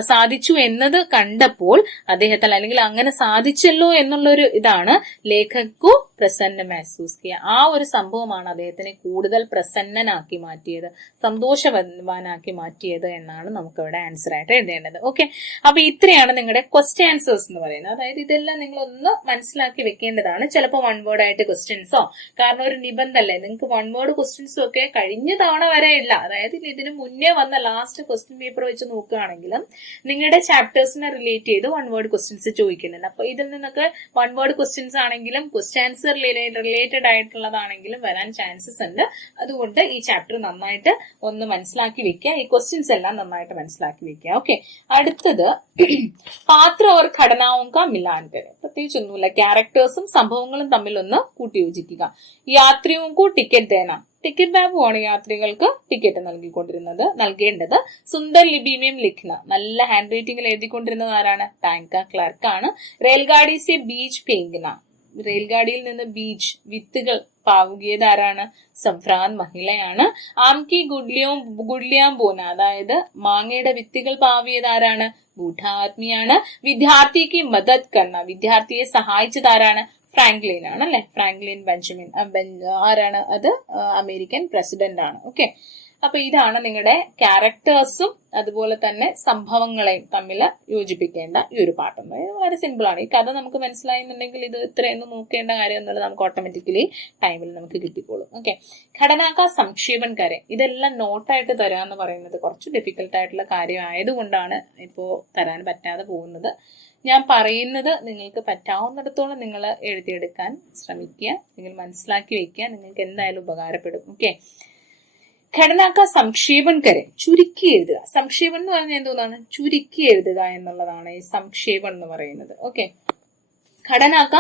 സാധിച്ചു എന്നത് കണ്ടപ്പോൾ അദ്ദേഹത്തിൽ, അല്ലെങ്കിൽ അങ്ങനെ സാധിച്ചല്ലോ എന്നുള്ളൊരു ഇതാണ് ലേഖകു പ്രസന്ന മഹസൂസ് കിയ, ആ ഒരു സംഭവമാണ് അദ്ദേഹത്തിനെ കൂടുതൽ പ്രസന്നനാക്കി മാറ്റിയത്, സന്തോഷവാനാക്കി മാറ്റിയത് എന്നാണ് നമുക്കവിടെ ആൻസർ ആയിട്ട് എഴുതേണ്ടത്. ഓക്കെ, അപ്പൊ ഇത്രയാണ് നിങ്ങളുടെ ക്വസ്റ്റ്യൻ ആൻസേഴ്സ് എന്ന് പറയുന്നത്. അതായത് ഇതെല്ലാം നിങ്ങൾ ഒന്ന് മനസ്സിലാക്കി വെക്കേണ്ടതാണ്. ചിലപ്പോൾ വൺ വേർഡ് ആയിട്ട് ക്വസ്റ്റ്യൻസോ, കാരണം ഒരു നിബന്ധല്ലേ, നിങ്ങൾക്ക് വൺ വേർഡ് ക്വസ്റ്റ്യൻസും ഒക്കെ കഴിഞ്ഞ തവണ വരെ ഇല്ല, അതായത് ഇതിന് മുന്നേ വന്ന ലാസ്റ്റ് ക്വസ്റ്റ്യൻ പേപ്പർ വെച്ച് നോക്കുകയാണെങ്കിലും നിങ്ങളുടെ ചാപ്റ്റേഴ്സിനെ റിലേറ്റ് ചെയ്ത് വൺ വേർഡ് ക്വസ്റ്റ്യൻസ് ചോദിക്കുന്നുണ്ട്. അപ്പൊ ഇതിൽ നിന്നൊക്കെ വൺ വേർഡ് ക്വസ്റ്റ്യൻസ് ആണെങ്കിലും ക്വസ്റ്റ്യൻ ആൻസർ റിലേറ്റഡ് ആയിട്ടുള്ളതാണെങ്കിലും വരാൻ ചാൻസസ് ഉണ്ട്. അതുകൊണ്ട് ഈ ചാപ്റ്റർ നന്നായിട്ട് ഒന്ന് മനസ്സിലാക്കി വെക്കുക, ഈ ക്വസ്റ്റ്യൻസ് എല്ലാം നന്നായിട്ട് മനസ്സിലാക്കി വെക്കുക. ഓക്കെ, അടുത്തത് പാത്ര ഓർ ഘടനാവും കാ മിലാൻ കരെ, പ്രത്യേകിച്ചൊന്നുമില്ല, ക്യാരക്ടേഴ്സും സംഭവങ്ങളും തമ്മിൽ ഒന്ന് കൂട്ടിയോജിക്കുക. യാത്രിയും കോ ടിക്കറ്റ് ദേന, ടിക്കറ്റ് ബാബുവാണ് യാത്രികൾക്ക് ടിക്കറ്റ് നൽകേണ്ടത്. സുന്ദർ ലിപിമേം ലിഖ്ന, നല്ല ഹാൻഡ് റൈറ്റിംഗിൽ എഴുതിക്കൊണ്ടിരുന്നത് ആരാണ്? ബാങ്ക് ക്ലർക്കാണ്. റെയിൽഗാഡി സെ ബീജ് ഫേങ്ന, റെയിൽഗാഡിയിൽ നിന്ന് ബീജ് വിത്തുകൾ പാവുകിയത് ആരാണ്? സംഫ്രാൻ മഹിളയാണ്. ആംകി ഗുഡ്ലിയാം പോന, അതായത് മാങ്ങയുടെ വിത്തുകൾ പാവിയത് ആരാണ്? ബൂഢാത്മിയാണ്. വിദ്യാർത്ഥിക്ക് മദത് കർണ, വിദ്യാർത്ഥിയെ സഹായിച്ചത് ആരാണ്? ഫ്രാങ്ക്ലിൻ ആണ് അല്ലെ, ഫ്രാങ്ക്ലിൻ ബെഞ്ചമിൻ ആരാണ്? അത് അമേരിക്കൻ പ്രസിഡന്റ് ആണ്. ഓക്കെ, അപ്പൊ ഇതാണ് നിങ്ങളുടെ ക്യാരക്ടേഴ്സും അതുപോലെ തന്നെ സംഭവങ്ങളെയും തമ്മിൽ യോജിപ്പിക്കേണ്ട ഈ ഒരു പാഠം. വളരെ സിമ്പിൾ ആണ്. ഈ കഥ നമുക്ക് മനസ്സിലായെന്നുണ്ടെങ്കിൽ ഇത് ഇത്രയൊന്നും നോക്കേണ്ട കാര്യം എന്നുള്ളത് നമുക്ക് ഓട്ടോമാറ്റിക്കലി ടൈമിൽ നമുക്ക് കിട്ടിക്കോളും. ഓക്കെ, ഘടനാക്ക സംക്ഷേപൻ കരെ, ഇതെല്ലാം നോട്ടായിട്ട് തരാന്ന് പറയുന്നത് കുറച്ച് ഡിഫിക്കൽട്ട് ആയിട്ടുള്ള കാര്യം ആയതുകൊണ്ടാണ് ഇപ്പോ തരാൻ പറ്റാതെ പോകുന്നത്. ഞാൻ പറയുന്നത് നിങ്ങൾക്ക് പറ്റാവുന്നിടത്തോളം നിങ്ങൾ എഴുതിയെടുക്കാൻ ശ്രമിക്കുക, നിങ്ങൾ മനസ്സിലാക്കി വെക്കുക, നിങ്ങൾക്ക് എന്തായാലും ഉപകാരപ്പെടും. ഓക്കെ, ഘടനാക്ക സംക്ഷേപൻ കരെ, ചുരുക്കി എഴുതുക. സംക്ഷേപം എന്ന് പറഞ്ഞാൽ എന്തോന്നാണ്? ചുരുക്കി എഴുതുക എന്നുള്ളതാണ് ഈ സംക്ഷേപം എന്ന് പറയുന്നത്. ഓക്കെ, ഘടനാക്ക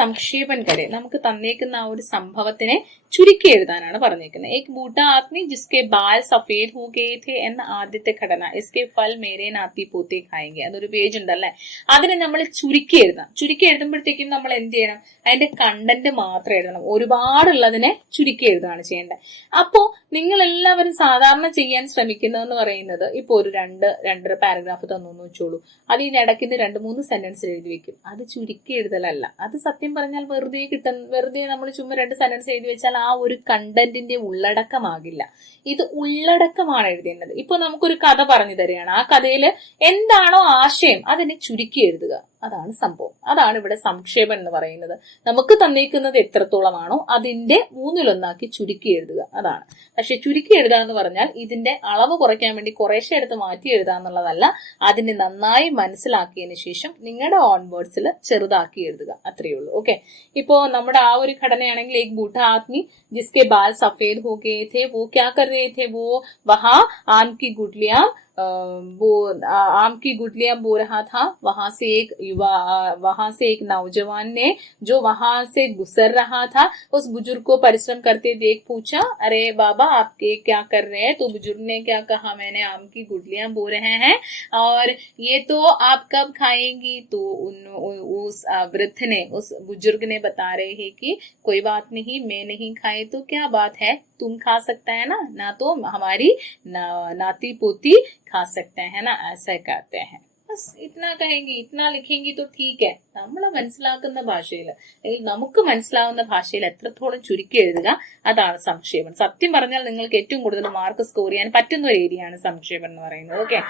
സംക്ഷേപൻ കരെ, നമുക്ക് തന്നേക്കുന്ന ആ ഒരു സംഭവത്തിനെ ചുരുക്കി എഴുതാനാണ് പറഞ്ഞേക്കുന്നത്. ഏക് ബൂട്ട ആദ്മി ജിസ്കെ ബാൽ സഫേദ് ഹോ ഗയേ ഥേ എന്ന ആദ്യത്തെ ഘടന, ഇസ്കെ ഫൽ മേരെ നാത്തി പോത്തെ ഖായെങ്കെ, അതൊരു പേജ് ഉണ്ടല്ലേ, അതിനെ നമ്മൾ ചുരുക്കി എഴുതാം. ചുരുക്കി എഴുതുമ്പോഴത്തേക്കും നമ്മൾ എന്ത് ചെയ്യണം? അതിന്റെ കണ്ടന്റ് മാത്രം എഴുതണം. ഒരുപാടുള്ളതിനെ ചുരുക്കി എഴുതുകയാണ് ചെയ്യേണ്ടത്. അപ്പോ നിങ്ങൾ എല്ലാവരും സാധാരണ ചെയ്യാൻ ശ്രമിക്കുന്നതെന്ന് പറയുന്നത്, ഇപ്പൊ ഒരു 2-2.5 പാരഗ്രാഫ് തന്നു വെച്ചോളൂ, അത് ഇതിനിടയ്ക്ക് 2-3 സെന്റൻസ് എഴുതി വെക്കും. അത് ചുരുക്കി എഴുതലല്ല, അത് സത്യം പറഞ്ഞാൽ വെറുതെ നമ്മൾ ചുമ്മാ 2 സെന്റൻസ് എഴുതി വെച്ചാൽ ആ ഒരു കണ്ടന്റിന്റെ ഉള്ളടക്കമാകില്ല. ഇത് ഉള്ളടക്കമാണ് എഴുതേണ്ടത്. ഇപ്പൊ നമുക്കൊരു കഥ പറഞ്ഞു തരികയാണ്, ആ കഥയിൽ എന്താണോ ആശയം അതിനെ ചുരുക്കി എഴുതുക. അതാണ് സംഭവം. അതാണ് ഇവിടെ സംക്ഷേപം എന്ന് പറയുന്നത്. നമുക്ക് തന്നേക്കുന്നത് എത്രത്തോളമാണോ അതിന്റെ 1/3 ചുരുക്കി എഴുതുക, അതാണ്. പക്ഷെ ചുരുക്കി എഴുതുക എന്ന് പറഞ്ഞാൽ ഇതിന്റെ അളവ് കുറയ്ക്കാൻ വേണ്ടി കുറേശ്ശെ എടുത്ത് മാറ്റി എഴുതുക എന്നുള്ളതല്ല. അതിനെ നന്നായി മനസ്സിലാക്കിയതിന് ശേഷം നിങ്ങളുടെ ഓൺ വേർഡ്സിൽ ചെറുതാക്കി എഴുതുക, അത്രയേ ഉള്ളൂ. ഓക്കെ, ഇപ്പോ നമ്മുടെ ആ ഒരു ഘടനയാണെങ്കിൽ ഏക് ബൂഢ ആദ്മി ജിസ്കെ ബാൽ സഫേദ് ഹോ ഗയേ थे वो क्या कर रहे थे, वो वहां आम की गुठलियां बो रहा था. वहां से एक नौजवान ने जो वहां से गुजर रहा था उस बुजुर्ग को परिश्रम करते देख पूछा, अरे बाबा आप क्या कर रहे हैं? तो बुजुर्ग ने क्या कहा, मैंने आम की गुठलियां बो रहे हैं, और ये तो आप कब खाएंगी? तो उस वृद्ध ने, उस बुजुर्ग ने बता रहे हैं कि कोई बात नहीं, मैं नहीं खाए तो क्या बात है, तुम खा सकता है ना तो हमारी नाती पोती खा सकते हैं ना, ऐसा कहते हैं. बस इतना कहेंगी, इतना लिखेंगी तो ठीक है. നമ്മളെ മനസ്സിലാക്കുന്ന ഭാഷയിൽ, നമുക്ക് മനസ്സിലാവുന്ന ഭാഷയിൽ എത്രത്തോളം ചുരുക്കി എഴുതുക, അതാണ് സംക്ഷേപം. സത്യം പറഞ്ഞാൽ നിങ്ങൾക്ക് ഏറ്റവും കൂടുതൽ മാർക്ക് സ്കോർ ചെയ്യാൻ പറ്റുന്ന ഒരു ഏരിയയാണ് സംക്ഷേപം എന്ന് പറയുന്നത്. ഓക്കെ,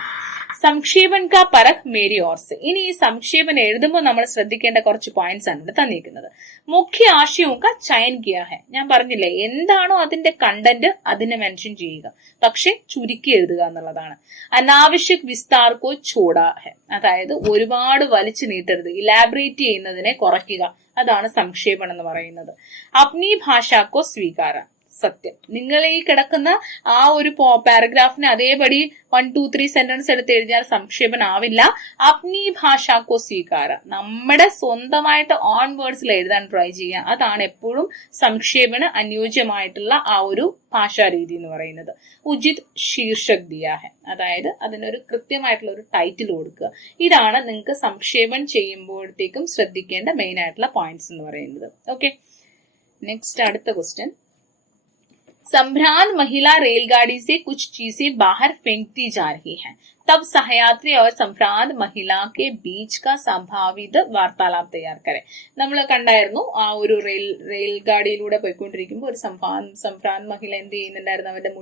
സംക്ഷേപൻ കാ പരഖ് മേരി ഓർ സെ. ഇനി ഈ സംക്ഷേപം എഴുതുമ്പോൾ നമ്മൾ ശ്രദ്ധിക്കേണ്ട കുറച്ച് പോയിന്റ്സ് ആണ് ഇവിടെ തന്നിരിക്കുന്നത്. മുഖ്യ ആശയവും കാ ചയൻ കിയാ ഹെ. ഞാൻ പറഞ്ഞില്ലേ, എന്താണോ അതിന്റെ കണ്ടന്റ് അതിനെ മെൻഷൻ ചെയ്യുക, പക്ഷെ ചുരുക്കി എഴുതുക എന്നുള്ളതാണ്. അനാവശ്യക് വിസ്താർക്കോ ചോടാ ഹെ, അതായത് ഒരുപാട് വലിച്ചു നീട്ടരുത്, ഇലാബറേറ്റ് ചെയ്യുന്നതിനെ കുറയ്ക്കുക, അതാണ് സംക്ഷേപം എന്ന് പറയുന്നത്. അപ്നി ഭാഷാക്കോ സ്വീകാര, സത്യം. നിങ്ങൾ ഈ കിടക്കുന്ന ആ ഒരു പാരഗ്രാഫിന് അതേപടി 1, 2, 3 സെന്റൻസ് എടുത്ത് എഴുതിയാൽ സംക്ഷേപം ആവില്ല. അപ്നി ഭാഷാക്കോ സ്വീകാര, നമ്മുടെ സ്വന്തമായിട്ട് ഓൺ വേർഡ്സിൽ എഴുതാൻ ട്രൈ ചെയ്യുക. അതാണ് എപ്പോഴും സംക്ഷേപന് അനുയോജ്യമായിട്ടുള്ള ആ ഒരു ഭാഷാ രീതി എന്ന് പറയുന്നത്. ഉചിത് ശീർഷക് ദിയാ ഹെ, അതായത് അതിനൊരു കൃത്യമായിട്ടുള്ള ഒരു ടൈറ്റിൽ കൊടുക്കുക. ഇതാണ് നിങ്ങൾക്ക് സംക്ഷേപം ചെയ്യുമ്പോഴത്തേക്കും ശ്രദ്ധിക്കേണ്ട മെയിൻ ആയിട്ടുള്ള പോയിന്റ്സ് എന്ന് പറയുന്നത്. ഓക്കെ, നെക്സ്റ്റ് അടുത്ത ക്വസ്റ്റ്യൻ. संभ्रांत महिला रेलगाड़ी से कुछ चीजें बाहर फेंकती जा रही हैं. तब सहयात्री और संभ्रांत महिला के बीच का संभावित वार्तालाप तैयार करें. നമ്മൾ കണ്ടായിരുന്നു ആ ഒരു റെയിൽഗാഡിയിലൂടെ പോയിക്കൊണ്ടിരിക്കുമ്പോൾ ഒരു സംഭ്രാന്ത് महिला എന്ത് ചെയ്യുന്നുണ്ടായിരുന്നു, അവരുടെ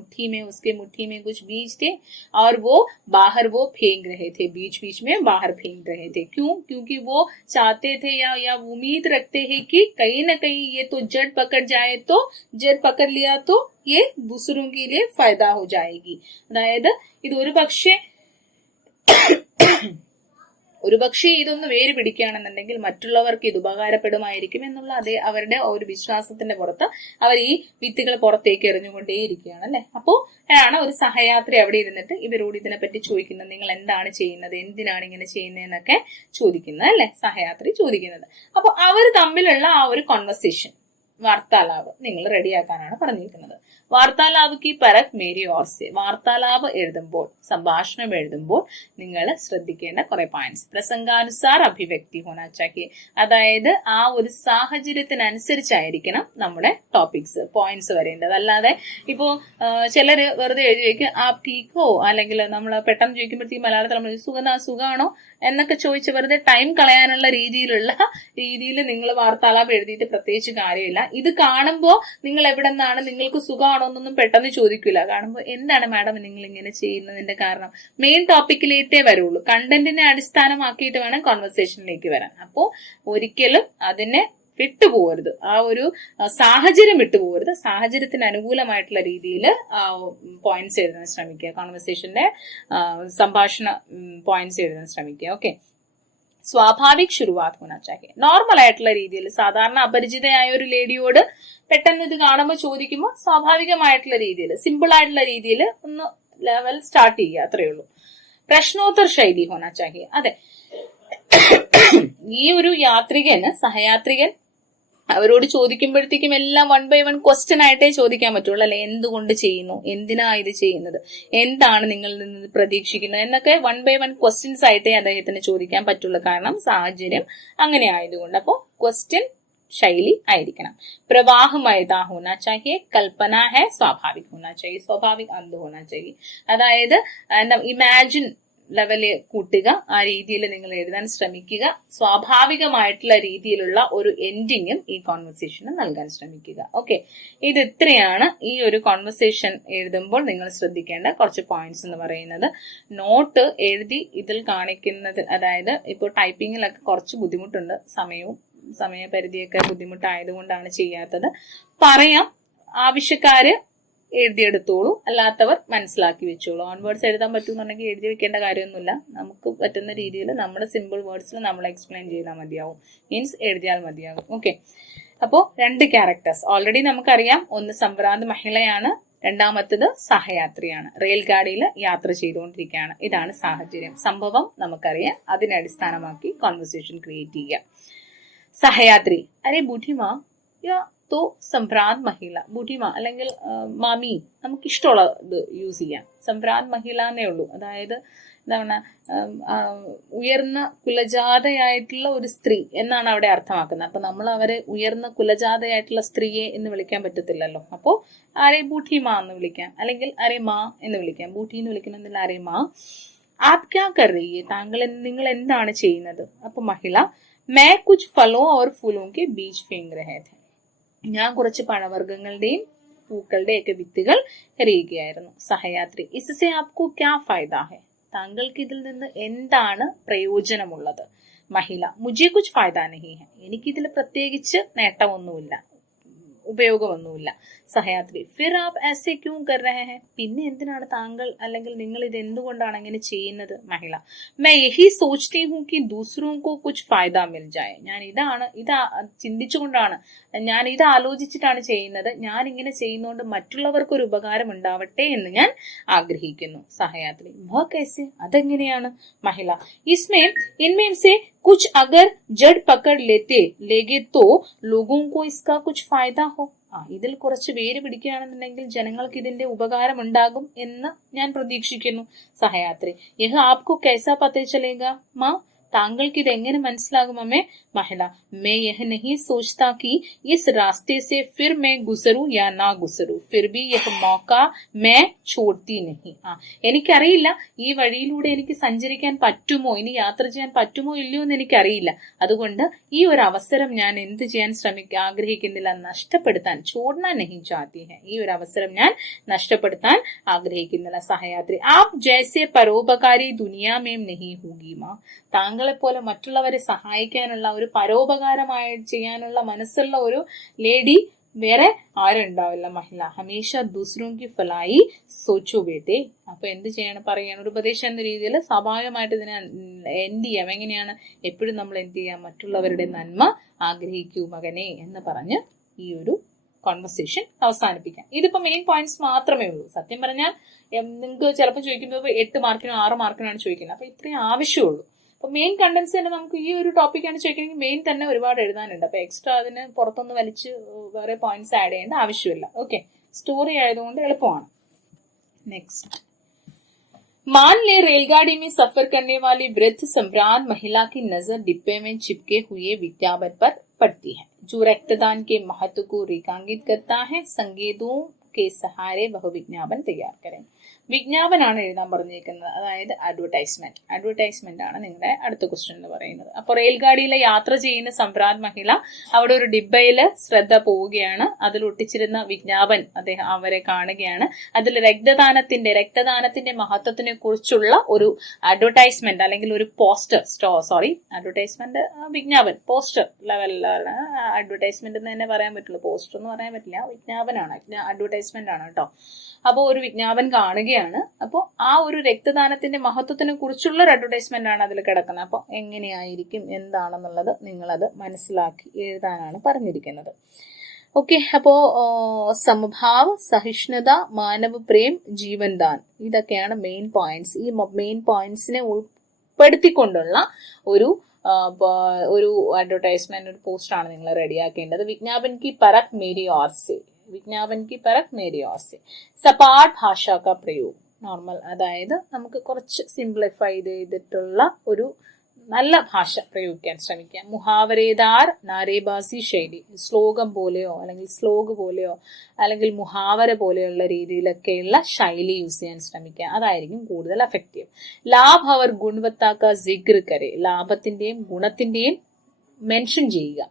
उसके मुट्ठी में कुछ बीज थे और वो बाहर वो फेंक रहे थे, बीच में बाहर फेंक रहे थे. क्यों? क्योंकि वो चाहते थे या उम्मीद रखते हैं कि कहीं ना कहीं ये तो जड़ पकड़ लिया तो ये दूसरों के लिए फायदा हो जाएगी. അതായത് ഇത് ഒരുപക്ഷെ ഇതൊന്ന് വേര് പിടിക്കുകയാണെന്നുണ്ടെങ്കിൽ മറ്റുള്ളവർക്ക് ഇത് ഉപകാരപ്പെടുമായിരിക്കും എന്നുള്ള അവരുടെ ഒരു വിശ്വാസത്തിന്റെ പുറത്ത് അവർ ഈ വിത്തുകൾ പുറത്തേക്ക് എറിഞ്ഞുകൊണ്ടേയിരിക്കുകയാണ് അല്ലെ. അപ്പോ ആണ് ഒരു സഹയാത്രി അവിടെ ഇരുന്നിട്ട് ഇവരോട് ഇതിനെപ്പറ്റി ചോദിക്കുന്നത്, നിങ്ങൾ എന്താണ് ചെയ്യുന്നത്, എന്തിനാണ് ഇങ്ങനെ ചെയ്യുന്നതെന്നൊക്കെ ചോദിക്കുന്നത് അല്ലെ, സഹയാത്രി ചോദിക്കുന്നത്. അപ്പൊ അവർ തമ്മിലുള്ള ആ ഒരു കോൺവെർസേഷൻ, വാർത്താലാപ് നിങ്ങൾ റെഡിയാക്കാനാണ് പറഞ്ഞിരിക്കുന്നത്. വാർത്താലാപ് കി പരഖ് മേരി ഓർ സെ, വാർത്താലാപ് എഴുതുമ്പോൾ, സംഭാഷണം എഴുതുമ്പോൾ നിങ്ങൾ ശ്രദ്ധിക്കേണ്ട കുറെ പോയിന്റ്സ്. പ്രസംഗാനുസാർ അഭിവ്യക്തി ഹോനാ ചാഹിയെ, അതായത് ആ ഒരു സാഹചര്യത്തിനനുസരിച്ചായിരിക്കണം നമ്മുടെ ടോപ്പിക്സ്, പോയിന്റ്സ് വരേണ്ടത്. അല്ലാതെ ഇപ്പോ ചിലര് വെറുതെ എഴുതി വയ്ക്കും ആപ് ടീക്കോ, അല്ലെങ്കിൽ നമ്മൾ പെട്ടെന്ന് ചോദിക്കുമ്പോഴത്തേക്കും മലയാളത്തിൽ നമ്മൾ സുഖാണോ എന്നൊക്കെ ചോദിച്ച് വെറുതെ ടൈം കളയാനുള്ള രീതിയിൽ നിങ്ങൾ വാർത്താലാപം എഴുതിയിട്ട് പ്രത്യേകിച്ച് കാര്യമില്ല. ഇത് കാണുമ്പോൾ നിങ്ങൾ എവിടെ നിന്നാണ്, നിങ്ങൾക്ക് സുഖമാണോ കാര്യമാണോ എന്നൊന്നും പെട്ടെന്ന് ചോദിക്കില്ല. കാണുമ്പോൾ എന്താണ് മാഡം നിങ്ങൾ ഇങ്ങനെ ചെയ്യുന്നതിന്റെ കാരണം, മെയിൻ ടോപ്പിക്കിലേറ്റേ വരുള്ളൂ. കണ്ടന്റിനെ അടിസ്ഥാനമാക്കിയിട്ട് വേണം കോൺവെർസേഷനിലേക്ക് വരാൻ. അപ്പോൾ ഒരിക്കലും അതിനെ വിട്ടുപോകരുത്, ആ ഒരു സാഹചര്യം വിട്ടുപോകരുത്. സാഹചര്യത്തിന് അനുകൂലമായിട്ടുള്ള രീതിയിൽ പോയിന്റ്സ് എഴുതാൻ ശ്രമിക്കുക, കോൺവെർസേഷന്റെ സംഭാഷണ പോയിന്റ്സ് എഴുതാൻ ശ്രമിക്കുക. ഓക്കെ, സ്വാഭാവിക് ശുരുവാത് ഹോനാ ചാഹിയെ. നോർമൽ ആയിട്ടുള്ള രീതിയിൽ, സാധാരണ അപരിചിതയായ ഒരു ലേഡിയോട് പെട്ടെന്ന് ഇത് കാണുമ്പോൾ ചോദിക്കുമ്പോൾ സ്വാഭാവികമായിട്ടുള്ള രീതിയിൽ, സിമ്പിൾ ആയിട്ടുള്ള രീതിയിൽ ഒന്ന് ലെവൽ സ്റ്റാർട്ട് ചെയ്യുക, അത്രയേ ഉള്ളൂ. പ്രശ്നോത്തർ ശൈലി ഹോനാ ചാഹിയെ. അതെ, ഈ ഒരു യാത്രികന്, സഹയാത്രികൻ അവരോട് ചോദിക്കുമ്പോഴത്തേക്കും എല്ലാം 1 by 1 ക്വസ്റ്റ്യൻ ആയിട്ടേ ചോദിക്കാൻ പറ്റുള്ളൂ, അല്ലെ? എന്തുകൊണ്ട് ചെയ്യുന്നു, എന്തിനാ ഇത് ചെയ്യുന്നത്, എന്താണ് നിങ്ങളിൽ നിന്ന് പ്രതീക്ഷിക്കുന്നത് എന്നൊക്കെ 1 by 1 ക്വസ്റ്റ്യൻസ് ആയിട്ടേ അദ്ദേഹത്തിന് ചോദിക്കാൻ പറ്റുള്ളൂ. കാരണം സാഹചര്യം അങ്ങനെ ആയതുകൊണ്ട്. അപ്പോൾ ക്വസ്റ്റ്യൻ ശൈലി ആയിരിക്കണം. പ്രവാഹമയതാ ഹോനാ ചാഹിയെ, കൽപ്പന ഹെ സ്വാഭാവിക് ഹോനാ ചാഹിയെ, സ്വാഭാവിക് അന്ത് ഹോനാ ചാഹിയെ. അതായത് എന്താ, ഇമാജിൻ ലെവല് കൂട്ടുക, ആ രീതിയിൽ നിങ്ങൾ എഴുതാൻ ശ്രമിക്കുക. സ്വാഭാവികമായിട്ടുള്ള രീതിയിലുള്ള ഒരു എൻഡിങ്ങും ഈ കോൺവെർസേഷന് നൽകാൻ ശ്രമിക്കുക. ഓക്കെ, ഇത് ഇത്രയാണ് ഈ ഒരു കോൺവെർസേഷൻ എഴുതുമ്പോൾ നിങ്ങൾ ശ്രദ്ധിക്കേണ്ട കുറച്ച് പോയിന്റ്സ് എന്ന് പറയുന്നത്. നോട്ട് എഴുതി ഇതിൽ കാണിക്കുന്നത്, അതായത് ഇപ്പോൾ ടൈപ്പിങ്ങിലൊക്കെ കുറച്ച് ബുദ്ധിമുട്ടുണ്ട്, സമയപരിധിയൊക്കെ ബുദ്ധിമുട്ടായതുകൊണ്ടാണ് ചെയ്യാത്തത്. പറയാം, ആവശ്യക്കാര് എഴുതിയെടുത്തോളൂ, അല്ലാത്തവർ മനസ്സിലാക്കി വെച്ചോളൂ. ഓൺ വേർഡ്സ് എഴുതാൻ പറ്റുമെന്നുണ്ടെങ്കിൽ എഴുതി വെക്കേണ്ട കാര്യമൊന്നുമില്ല. നമുക്ക് പറ്റുന്ന രീതിയിൽ നമ്മുടെ സിമ്പിൾ വേർഡ്സിൽ നമ്മൾ എക്സ്പ്ലെയിൻ ചെയ്താൽ മതിയാവും, മീൻസ് എഴുതിയാൽ മതിയാകും. ഓക്കെ, അപ്പോൾ 2 ക്യാരക്ടേഴ്സ് ഓൾറെഡി നമുക്കറിയാം. ഒന്ന് സംഭ്രാന്ത് മഹിളയാണ്, രണ്ടാമത്തത് സഹയാത്രിയാണ്. റെയിൽ ഗാഡിയിൽ യാത്ര ചെയ്തുകൊണ്ടിരിക്കുകയാണ്. ഇതാണ് സാഹചര്യം, സംഭവം നമുക്കറിയാം. അതിനെ അടിസ്ഥാനമാക്കി കോൺവെർസേഷൻ ക്രിയേറ്റ് ചെയ്യുക. സഹയാത്രി, അരെ ബുദ്ധിമാ യാ തോ സംഭ്രാന്ത് മഹിള. ബുദ്ധിമ അല്ലെങ്കിൽ മാമി, നമുക്ക് ഇഷ്ടമുള്ളത് യൂസ് ചെയ്യാം. സംഭ്രാന്ത് മഹിള എന്നേ ഉള്ളൂ. അതായത് എന്താണ്, ഉയർന്ന കുലജാതയായിട്ടുള്ള ഒരു സ്ത്രീ എന്നാണ് അവിടെ അർത്ഥമാക്കുന്നത്. അപ്പൊ നമ്മൾ അവരെ ഉയർന്ന കുലജാതയായിട്ടുള്ള സ്ത്രീയെ എന്ന് വിളിക്കാൻ പറ്റത്തില്ലല്ലോ. അപ്പോ ആരെ ബൂഠിമ എന്ന് വിളിക്കാം, അല്ലെങ്കിൽ അരെ മാ എന്ന് വിളിക്കാം. ബൂഠി എന്ന് വിളിക്കണമെന്നില്ല, അരെ മാ. ആപ് ക്യാ കർ രഹി ഹൈ, നിങ്ങൾ എന്താണ് ചെയ്യുന്നത്? അപ്പൊ മഹിള, മേ കുച്ച് ഫലോ ഓർ ഫൂലോं के बीज फेंक रहे थे. ഞാൻ കുറച്ച് പഴവർഗ്ഗങ്ങളുടെയും പൂക്കളുടെയൊക്കെ വിത്തുകൾ എറിയുകയായിരുന്നു. സഹയാത്രി, ഇസ്സെ ആപ്കോ ക്യാ ഫായദ ഹൈ, താങ്കൾക്ക് ഇതിൽ നിന്ന് എന്താണ് പ്രയോജനമുള്ളത്? മഹിള, മുझे कुछ फायदा नहीं है, എനിക്കിതിൽ പ്രത്യേകിച്ച് നേട്ടമൊന്നുമില്ല, ഉപയോഗമൊന്നുമില്ല. സഹയാത്രി, ഫിർ ആപ് ऐसे क्यों कर रहे हैं, പിന്നെ എന്തിനാണ് താങ്കൾ അല്ലെങ്കിൽ നിങ്ങൾ ഇത് എന്തുകൊണ്ടാണ് അങ്ങനെ ചെയ്യുന്നത്? മഹിള, मैं यही सोचती हूँ कि दूसरों को कुछ फायदा मिल जाए. ഞാൻ ഇത് ചിന്തിച്ചുകൊണ്ടാണ്, ഞാൻ ഇത് ആലോചിച്ചിട്ടാണ് ചെയ്യുന്നത്. ഞാൻ ഇങ്ങനെ ചെയ്യുന്നതുകൊണ്ട് മറ്റുള്ളവർക്ക് ഒരു ഉപകാരം ഉണ്ടാവട്ടെ എന്ന് ഞാൻ ആഗ്രഹിക്കുന്നു. സഹയാത്രി, വഹ് कैसे, അതെങ്ങനെയാണ്? മഹിള, इनमें से कुछ अगर जड़ पकड़ लेगे तो लोगों को इसका कुछ फायदा हो. ഇതിൽ കുറച്ച് വേര് പിടിക്കുകയാണെന്നുണ്ടെങ്കിൽ ജനങ്ങൾക്ക് ഇതിന്റെ ഉപകാരം ഉണ്ടാകും എന്ന് ഞാൻ പ്രതീക്ഷിക്കുന്നു. സഹയാത്രി, യഹ് ആപ്കോ कैसा पता चलेगा മാ, താങ്കൾക്ക് ഇത് എങ്ങനെ മനസ്സിലാകും അമ്മേ? മഹിള, मैं यह नहीं सोचता कि इस रास्ते से फिर मैं गुजरूं या ना गुजरूं, फिर भी यह मौका मैं छोड़ती नहीं. എനിക്കറിയില്ല ഈ വഴിയിലൂടെ എനിക്ക് സഞ്ചരിക്കാൻ പറ്റുമോ, ഇനി യാത്ര ചെയ്യാൻ പറ്റുമോ ഇല്ലയോ എന്ന് എനിക്കറിയില്ല. അതുകൊണ്ട് ഈ ഒരു അവസരം ഞാൻ എന്ത് ചെയ്യാൻ ആഗ്രഹിക്കുന്നില്ല, നഷ്ടപ്പെടുത്താൻ. ചോടന നഹി ചാത്തി ഹെ, ഈ ഒരു അവസരം ഞാൻ നഷ്ടപ്പെടുത്താൻ ആഗ്രഹിക്കുന്നില്ല. സഹയാത്രി, ആപ് ജൈസെ പരോപകാരി ദുനിയാ മേം നഹി ഹൂഗി മാ, താങ്കളെ പോലെ മറ്റുള്ളവരെ സഹായിക്കാനുള്ള, ഒരു പരോപകാരമായി ചെയ്യാനുള്ള മനസ്സുള്ള ഒരു ലേഡി വേറെ ആരുണ്ടാവില്ല. മഹിള, ഹമേഷ ദൂസരോं की ഫലായി സോച്ചോ ബേട്ടെ. അപ്പൊ എന്ത് ചെയ്യണം, പറയാണ് ഒരു ഉപദേശം എന്ന രീതിയിൽ സ്വാഭാവികമായിട്ട് ഇതിനെ എൻഡ് ചെയ്യാം. എങ്ങനെയാണ്? എപ്പോഴും നമ്മൾ എന്ത് ചെയ്യാം, മറ്റുള്ളവരുടെ നന്മ ആഗ്രഹിക്കൂ മകനെ എന്ന് പറഞ്ഞ് ഈ ഒരു കോൺവെർസേഷൻ അവസാനിപ്പിക്കാം. ഇതിപ്പോ മെയിൻ പോയിന്റ്സ് മാത്രമേ ഉള്ളൂ. സത്യം പറഞ്ഞാൽ നിങ്ങൾക്ക് ചിലപ്പോൾ ചോദിക്കുമ്പോൾ 8 മാർക്കിനോ 6 മാർക്കിനാണ് ചോദിക്കുന്നത്. അപ്പൊ ഇത്രയും ആവശ്യമുള്ളൂ. അപ്പൊ മെയിൻ കണ്ടന്റ്സ് തന്നെ നമുക്ക് ഈ ഒരു ടോപ്പിക്കാണ് ചോദിക്കണമെങ്കിൽ മെയിൻ തന്നെ ഒരുപാട് എഴുതാനുണ്ട്. അപ്പൊ എക്സ്ട്രാ അതിന് പുറത്തൊന്ന് വലിച്ച് വേറെ പോയിന്റ്സ് ആഡ് ചെയ്യേണ്ട ആവശ്യമില്ല. ഓക്കെ, സ്റ്റോറി ആയതുകൊണ്ട് എളുപ്പമാണ്. നെക്സ്റ്റ്, मान ले रेलगाड़ी में सफर करने वाली वृद्ध संभ्रांत महिला की नजर डिब्बे में चिपके हुए विज्ञापन पर पड़ती है, जो रक्तदान के महत्व को रेखांकित करता है. संकेतों के सहारे वह विज्ञापन तैयार करें. വിജ്ഞാപനാണ് എഴുതാൻ പറഞ്ഞിരിക്കുന്നത്, അതായത് അഡ്വർടൈസ്മെന്റ്. അഡ്വർടൈസ്മെന്റ് ആണ് നിങ്ങളുടെ അടുത്ത ക്വസ്റ്റ്യൻ എന്ന് പറയുന്നത്. അപ്പൊ റെയിൽഗാഡിയിലെ യാത്ര ചെയ്യുന്ന സംഭ്രാന്ത് മഹിള അവിടെ ഒരു ഡിബ്ബയില് ശ്രദ്ധ പോവുകയാണ്. അതിൽ ഒട്ടിച്ചിരുന്ന വിജ്ഞാപൻ അദ്ദേഹം അവരെ കാണുകയാണ്. അതിൽ രക്തദാനത്തിന്റെ മഹത്വത്തിനെ കുറിച്ചുള്ള ഒരു അഡ്വർടൈസ്മെന്റ് അല്ലെങ്കിൽ ഒരു പോസ്റ്റർ അഡ്വർടൈസ്മെന്റ് വിജ്ഞാപൻ പോസ്റ്റർ ലെവലിലാണ്. അഡ്വർടൈസ്മെന്റ് എന്ന് തന്നെ പറയാൻ പറ്റുള്ളൂ, പോസ്റ്റർ എന്ന് പറയാൻ പറ്റില്ല. വിജ്ഞാപനാണ്, അഡ്വർടൈസ്മെന്റ് ആണ് കേട്ടോ. അപ്പോൾ ഒരു വിജ്ഞാപൻ കാണുകയാണ്. അപ്പോൾ ആ ഒരു രക്തദാനത്തിന്റെ മഹത്വത്തിനെ കുറിച്ചുള്ള ഒരു അഡ്വർടൈസ്മെന്റ് ആണ് അതിൽ കിടക്കുന്നത്. അപ്പോൾ എങ്ങനെയായിരിക്കും എന്താണെന്നുള്ളത് നിങ്ങളത് മനസ്സിലാക്കി എഴുതാനാണ് പറഞ്ഞിരിക്കുന്നത്. ഓക്കെ, അപ്പോ സമഭാവ, സഹിഷ്ണുത, മാനവ പ്രേം, ജീവൻദാൻ, ഇതൊക്കെയാണ് മെയിൻ പോയിന്റ്സ്. ഈ മെയിൻ പോയിന്റ്സിനെ ഉൾപ്പെടുത്തിക്കൊണ്ടുള്ള ഒരു അഡ്വർടൈസ്മെന്റ്, ഒരു പോസ്റ്റർ ആണ് നിങ്ങൾ റെഡിയാക്കേണ്ടത്. വിജ്ഞാപൻ കി പരഖ് മേരി ഓർ സെ, വിജ്ഞാപൻ കി പരഖ് മേരി ഓർ സെ. സപാട് ഭാഷ കാ പ്രयोग, നോർമൽ, അതായത് നമുക്ക് കുറച്ച് സിംപ്ലിഫൈ ചെയ്തിട്ടുള്ള ഒരു നല്ല ഭാഷ പ്രയോഗിക്കാൻ ശ്രമിക്കുക. മുഹാവരേദാർ നാരേബാസി ശൈലി, ശ്ലോകം പോലെയോ അല്ലെങ്കിൽ സ്ലോഗ് പോലെയോ അല്ലെങ്കിൽ മുഹാവര പോലെയുള്ള രീതിയിലൊക്കെയുള്ള ശൈലി യൂസ് ചെയ്യാൻ ശ്രമിക്കുക. അതായിരിക്കും കൂടുതൽ എഫക്റ്റീവ്. ലാഭ് അവർ ഗുണവത്താക്ക സിഗ്ർ കരെ, ലാഭത്തിന്റെയും ഗുണത്തിന്റെയും മെൻഷൻ ചെയ്യുക.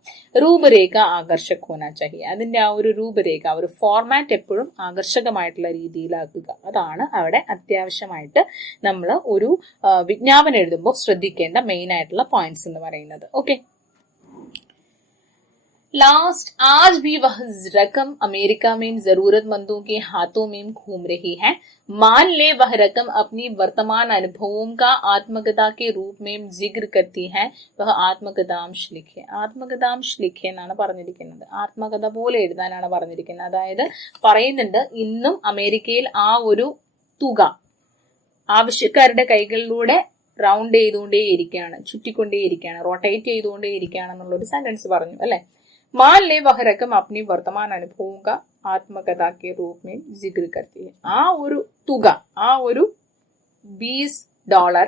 രൂപരേഖ ആകർഷക് ഹോനാ ചാഹിയെ, അതിന്റെ ആ ഒരു രൂപരേഖ, ഒരു ഫോർമാറ്റ് എപ്പോഴും ആകർഷകമായിട്ടുള്ള രീതിയിലാക്കുക. അതാണ് അവിടെ അത്യാവശ്യമായിട്ട് നമ്മൾ ഒരു വിജ്ഞാപനം എഴുതുമ്പോൾ ശ്രദ്ധിക്കേണ്ട മെയിൻ ആയിട്ടുള്ള പോയിന്റ്സ് എന്ന് പറയുന്നത്. ഓക്കെ, लास्ट, आज भी वह रकम अमेरिका में जरूरतमंदों के हाथों में घूम रही है. मान ले वह रकम अपनी वर्तमान अनुभवों का आत्मकथा के रूप में जिक्र करती है. वह ആത്മകഥാംശ ലിഖേ, ആത്മകഥാംശ ലിഖേ എന്നാണ് പറഞ്ഞിരിക്കുന്നത്. ആത്മകഥ പോലെ എഴുതാനാണ് പറഞ്ഞിരിക്കുന്നത്. അതായത് പറയുന്നുണ്ട്, ഇന്നും അമേരിക്കയിൽ ആ ഒരു തുക ആവശ്യക്കാരുടെ കൈകളിലൂടെ റൗണ്ട് ചെയ്തുകൊണ്ടേയിരിക്കുകയാണ്, ചുറ്റിക്കൊണ്ടേയിരിക്കുകയാണ്, റൊട്ടേറ്റ് ചെയ്തുകൊണ്ടേയിരിക്കുകയാണെന്നുള്ളൊരു സെന്റൻസ് പറഞ്ഞു അല്ലെ. मान ले वह रकम अपनी वर्तमान अनुभवों का आत्मकथा के रूप में जिक्र करती है. ആ ഒരു തുക, ആ ഒരു $20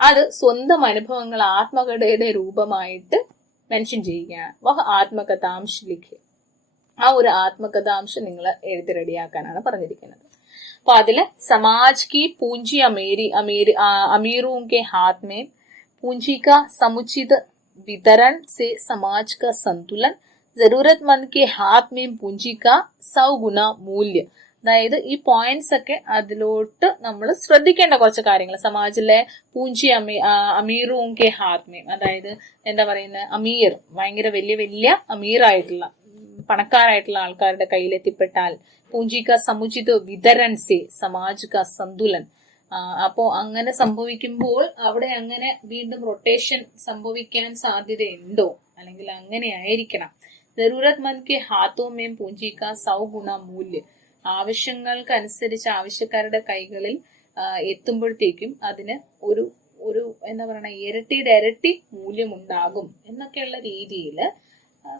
അത് സ്വന്തം അനുഭവങ്ങൾ ആത്മകഥയുടെ രൂപമായിട്ട് മെൻഷൻ ചെയ്യുകയാണ്. വഹ ആത്മകഥാംശ ലിഖേ, ആ ഒരു ആത്മകഥാംശം നിങ്ങൾ എഴുതി റെഡിയാക്കാനാണ് പറഞ്ഞിരിക്കുന്നത്. അപ്പൊ അതില് സമാജ് की पूंजी अमीरों के हाथ में, पूंजी का समुचित वितरण से समाज का संतुलन, जरूरतमंद के हाथ में पूंजी का 100 गुना मूल्य. അതായത് ഈ പോയിന്റ്സ് ഒക്കെ അതിലോട്ട് നമ്മൾ ശ്രദ്ധിക്കേണ്ട കുറച്ച് കാര്യങ്ങൾ. സമാജിലെ പൂഞ്ചി അമീറും കെ ഹാത്മേം, അതായത് എന്താ പറയുന്നത്, അമീർ, ഭയങ്കര വലിയ വലിയ അമീറായിട്ടുള്ള പണക്കാരായിട്ടുള്ള ആൾക്കാരുടെ കയ്യിലെത്തിപ്പെട്ടാൽ, പൂഞ്ചി കാ സമുചിത് വിതരൺ സെ സമാജ് കാ സന്തുലൻ, അപ്പോ അങ്ങനെ സംഭവിക്കുമ്പോൾ അവിടെ അങ്ങനെ വീണ്ടും റൊട്ടേഷൻ സംഭവിക്കാൻ സാധ്യതയുണ്ടോ, അല്ലെങ്കിൽ അങ്ങനെ ആയിരിക്കണം. ജറൂരത്മന്ദ് കെ ഹാത്തോ മേം പൂഞ്ചി കാ 100 ഗുണ മൂല്യ, ആവശ്യങ്ങൾക്കനുസരിച്ച് ആവശ്യക്കാരുടെ കൈകളിൽ എത്തുമ്പോഴത്തേക്കും അതിന് ഒരു ഒരു എന്താ പറയണ ഇരട്ടിയുടെ ഇരട്ടി മൂല്യമുണ്ടാകും എന്നൊക്കെയുള്ള രീതിയിൽ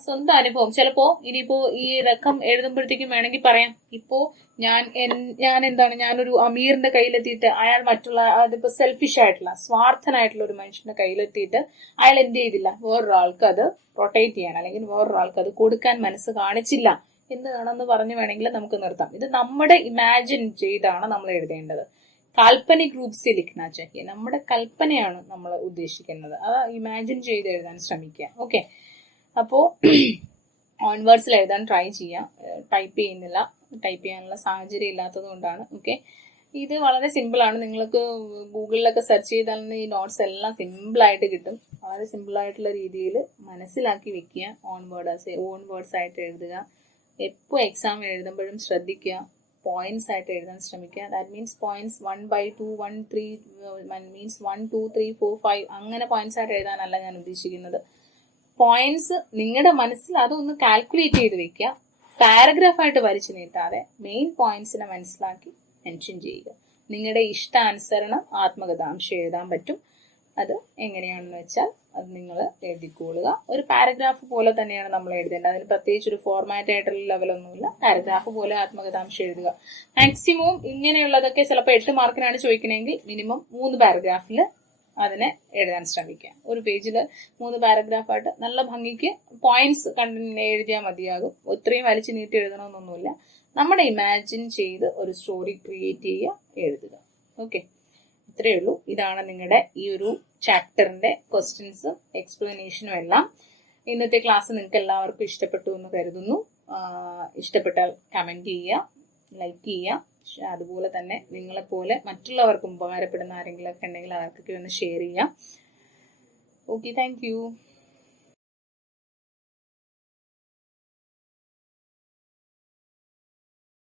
സ്വന്തം അനുഭവം. ചിലപ്പോ ഇനിയിപ്പോ ഈ റക്കം എഴുതുമ്പോഴത്തേക്കും വേണമെങ്കിൽ പറയാം, ഇപ്പോ ഞാനൊരു അമീറിന്റെ കയ്യിലെത്തിയിട്ട് അയാൾ മറ്റുള്ള, അതിപ്പോ സെൽഫിഷ് ആയിട്ടുള്ള സ്വാർത്ഥനായിട്ടുള്ള ഒരു മനുഷ്യന്റെ കയ്യിലെത്തിയിട്ട് അയാൾ എന്ത് ചെയ്തില്ല, വേറൊരാൾക്ക് അത് റൊട്ടേറ്റ് ചെയ്യാൻ അല്ലെങ്കിൽ വേറൊരാൾക്ക് അത് കൊടുക്കാൻ മനസ്സ് കാണിച്ചില്ല എന്ന് വേണമെന്ന് പറഞ്ഞു വേണമെങ്കിൽ നമുക്ക് നിർത്താം. ഇത് നമ്മുടെ ഇമാജിൻ ചെയ്താണ് നമ്മൾ എഴുതേണ്ടത്. കാൽപ്പനിക് രൂപത്തിൽ ലിഖ്നാ ചാഹിയെ, നമ്മുടെ കൽപ്പനയാണ് നമ്മൾ ഉദ്ദേശിക്കുന്നത്. അത് ഇമാജിൻ ചെയ്ത് എഴുതാൻ ശ്രമിക്കുക. ഓക്കെ, അപ്പോ ഓൺവേർഡ്സിൽ എഴുതാൻ ട്രൈ ചെയ്യാം. ടൈപ്പ് ചെയ്യാനുള്ള സാഹചര്യം ഇല്ലാത്തത് കൊണ്ടാണ്. ഓക്കെ, ഇത് വളരെ സിമ്പിൾ ആണ്. നിങ്ങൾക്ക് ഗൂഗിളിലൊക്കെ സെർച്ച് ചെയ്താൽ ഈ നോട്ട്സ് എല്ലാം സിമ്പിൾ ആയിട്ട് കിട്ടും. വളരെ സിമ്പിൾ ആയിട്ടുള്ള രീതിയിൽ മനസ്സിലാക്കി വെക്കുക. ഓൺ വേർഡ്സ് ആയിട്ട് എഴുതുക. എപ്പോൾ എക്സാം എഴുതുമ്പോഴും ശ്രദ്ധിക്കുക, പോയിന്റ്സ് ആയിട്ട് എഴുതാൻ ശ്രമിക്കുക. ദാറ്റ് മീൻസ് പോയിന്റ്സ് 1/2 1 3 മീൻസ് 1 2 3 4 5 അങ്ങനെ പോയിന്റ്സ് ആയിട്ട് എഴുതാനല്ല ഞാൻ ഉദ്ദേശിക്കുന്നത്. പോയിന്റ്സ് നിങ്ങളുടെ മനസ്സിൽ അതൊന്ന് കാൽക്കുലേറ്റ് ചെയ്ത് വെക്കുക. പാരഗ്രാഫായിട്ട് വരച്ചു നീട്ടാതെ മെയിൻ പോയിന്റ്സിനെ മനസ്സിലാക്കി മെൻഷൻ ചെയ്യുക. നിങ്ങളുടെ ഇഷ്ടാനുസരണം ആത്മകഥാംശം എഴുതാൻ പറ്റും. അത് എങ്ങനെയാണെന്ന് വെച്ചാൽ അത് നിങ്ങൾ എഴുതിക്കൊള്ളുക. ഒരു പാരഗ്രാഫ് പോലെ തന്നെയാണ് നമ്മൾ എഴുതേണ്ടത്. അതിന് പ്രത്യേകിച്ച് ഒരു ഫോർമാറ്റ് ആയിട്ടുള്ള ലെവലൊന്നുമില്ല. പാരഗ്രാഫ് പോലെ ആത്മകഥാംശം എഴുതുക. മാക്സിമം ഇങ്ങനെയുള്ളതൊക്കെ ചിലപ്പോൾ 8 മാർക്കിനാണ് ചോദിക്കണമെങ്കിൽ മിനിമം 3 പാരഗ്രാഫിൽ അതിനെ എഴുതാൻ ശ്രമിക്കുക. ഒരു പേജിൽ 3 പാരഗ്രാഫായിട്ട് നല്ല ഭംഗിക്ക് പോയിന്റ്സ് എഴുതിയാൽ മതിയാകും. ഒത്രയും വലിച്ചു നീട്ടി എഴുതണമെന്നൊന്നുമില്ല. നമ്മുടെ ഇമാജിൻ ചെയ്ത് ഒരു സ്റ്റോറി ക്രിയേറ്റ് ചെയ്യുക, എഴുതുക. ഓക്കെ, ഇത്രയേ ഉള്ളൂ. ഇതാണ് നിങ്ങളുടെ ഈ ഒരു ചാപ്റ്ററിന്റെ ക്വസ്റ്റ്യൻസും എക്സ്പ്ലനേഷനും എല്ലാം. ഇന്നത്തെ ക്ലാസ് നിങ്ങൾക്ക് എല്ലാവർക്കും ഇഷ്ടപ്പെട്ടു എന്ന് കരുതുന്നു. ഇഷ്ടപ്പെട്ടാൽ കമന്റ് ചെയ്യുക, ലൈക്ക് ചെയ്യുക. അതുപോലെ തന്നെ നിങ്ങളെപ്പോലെ മറ്റുള്ളവർക്കും ഉപകാരപ്പെടുന്ന ആരെങ്കിലും ഒക്കെ ഉണ്ടെങ്കിൽ അവർക്കൊക്കെ ഒന്ന് ഷെയർ ചെയ്യാം. Okay, thank you.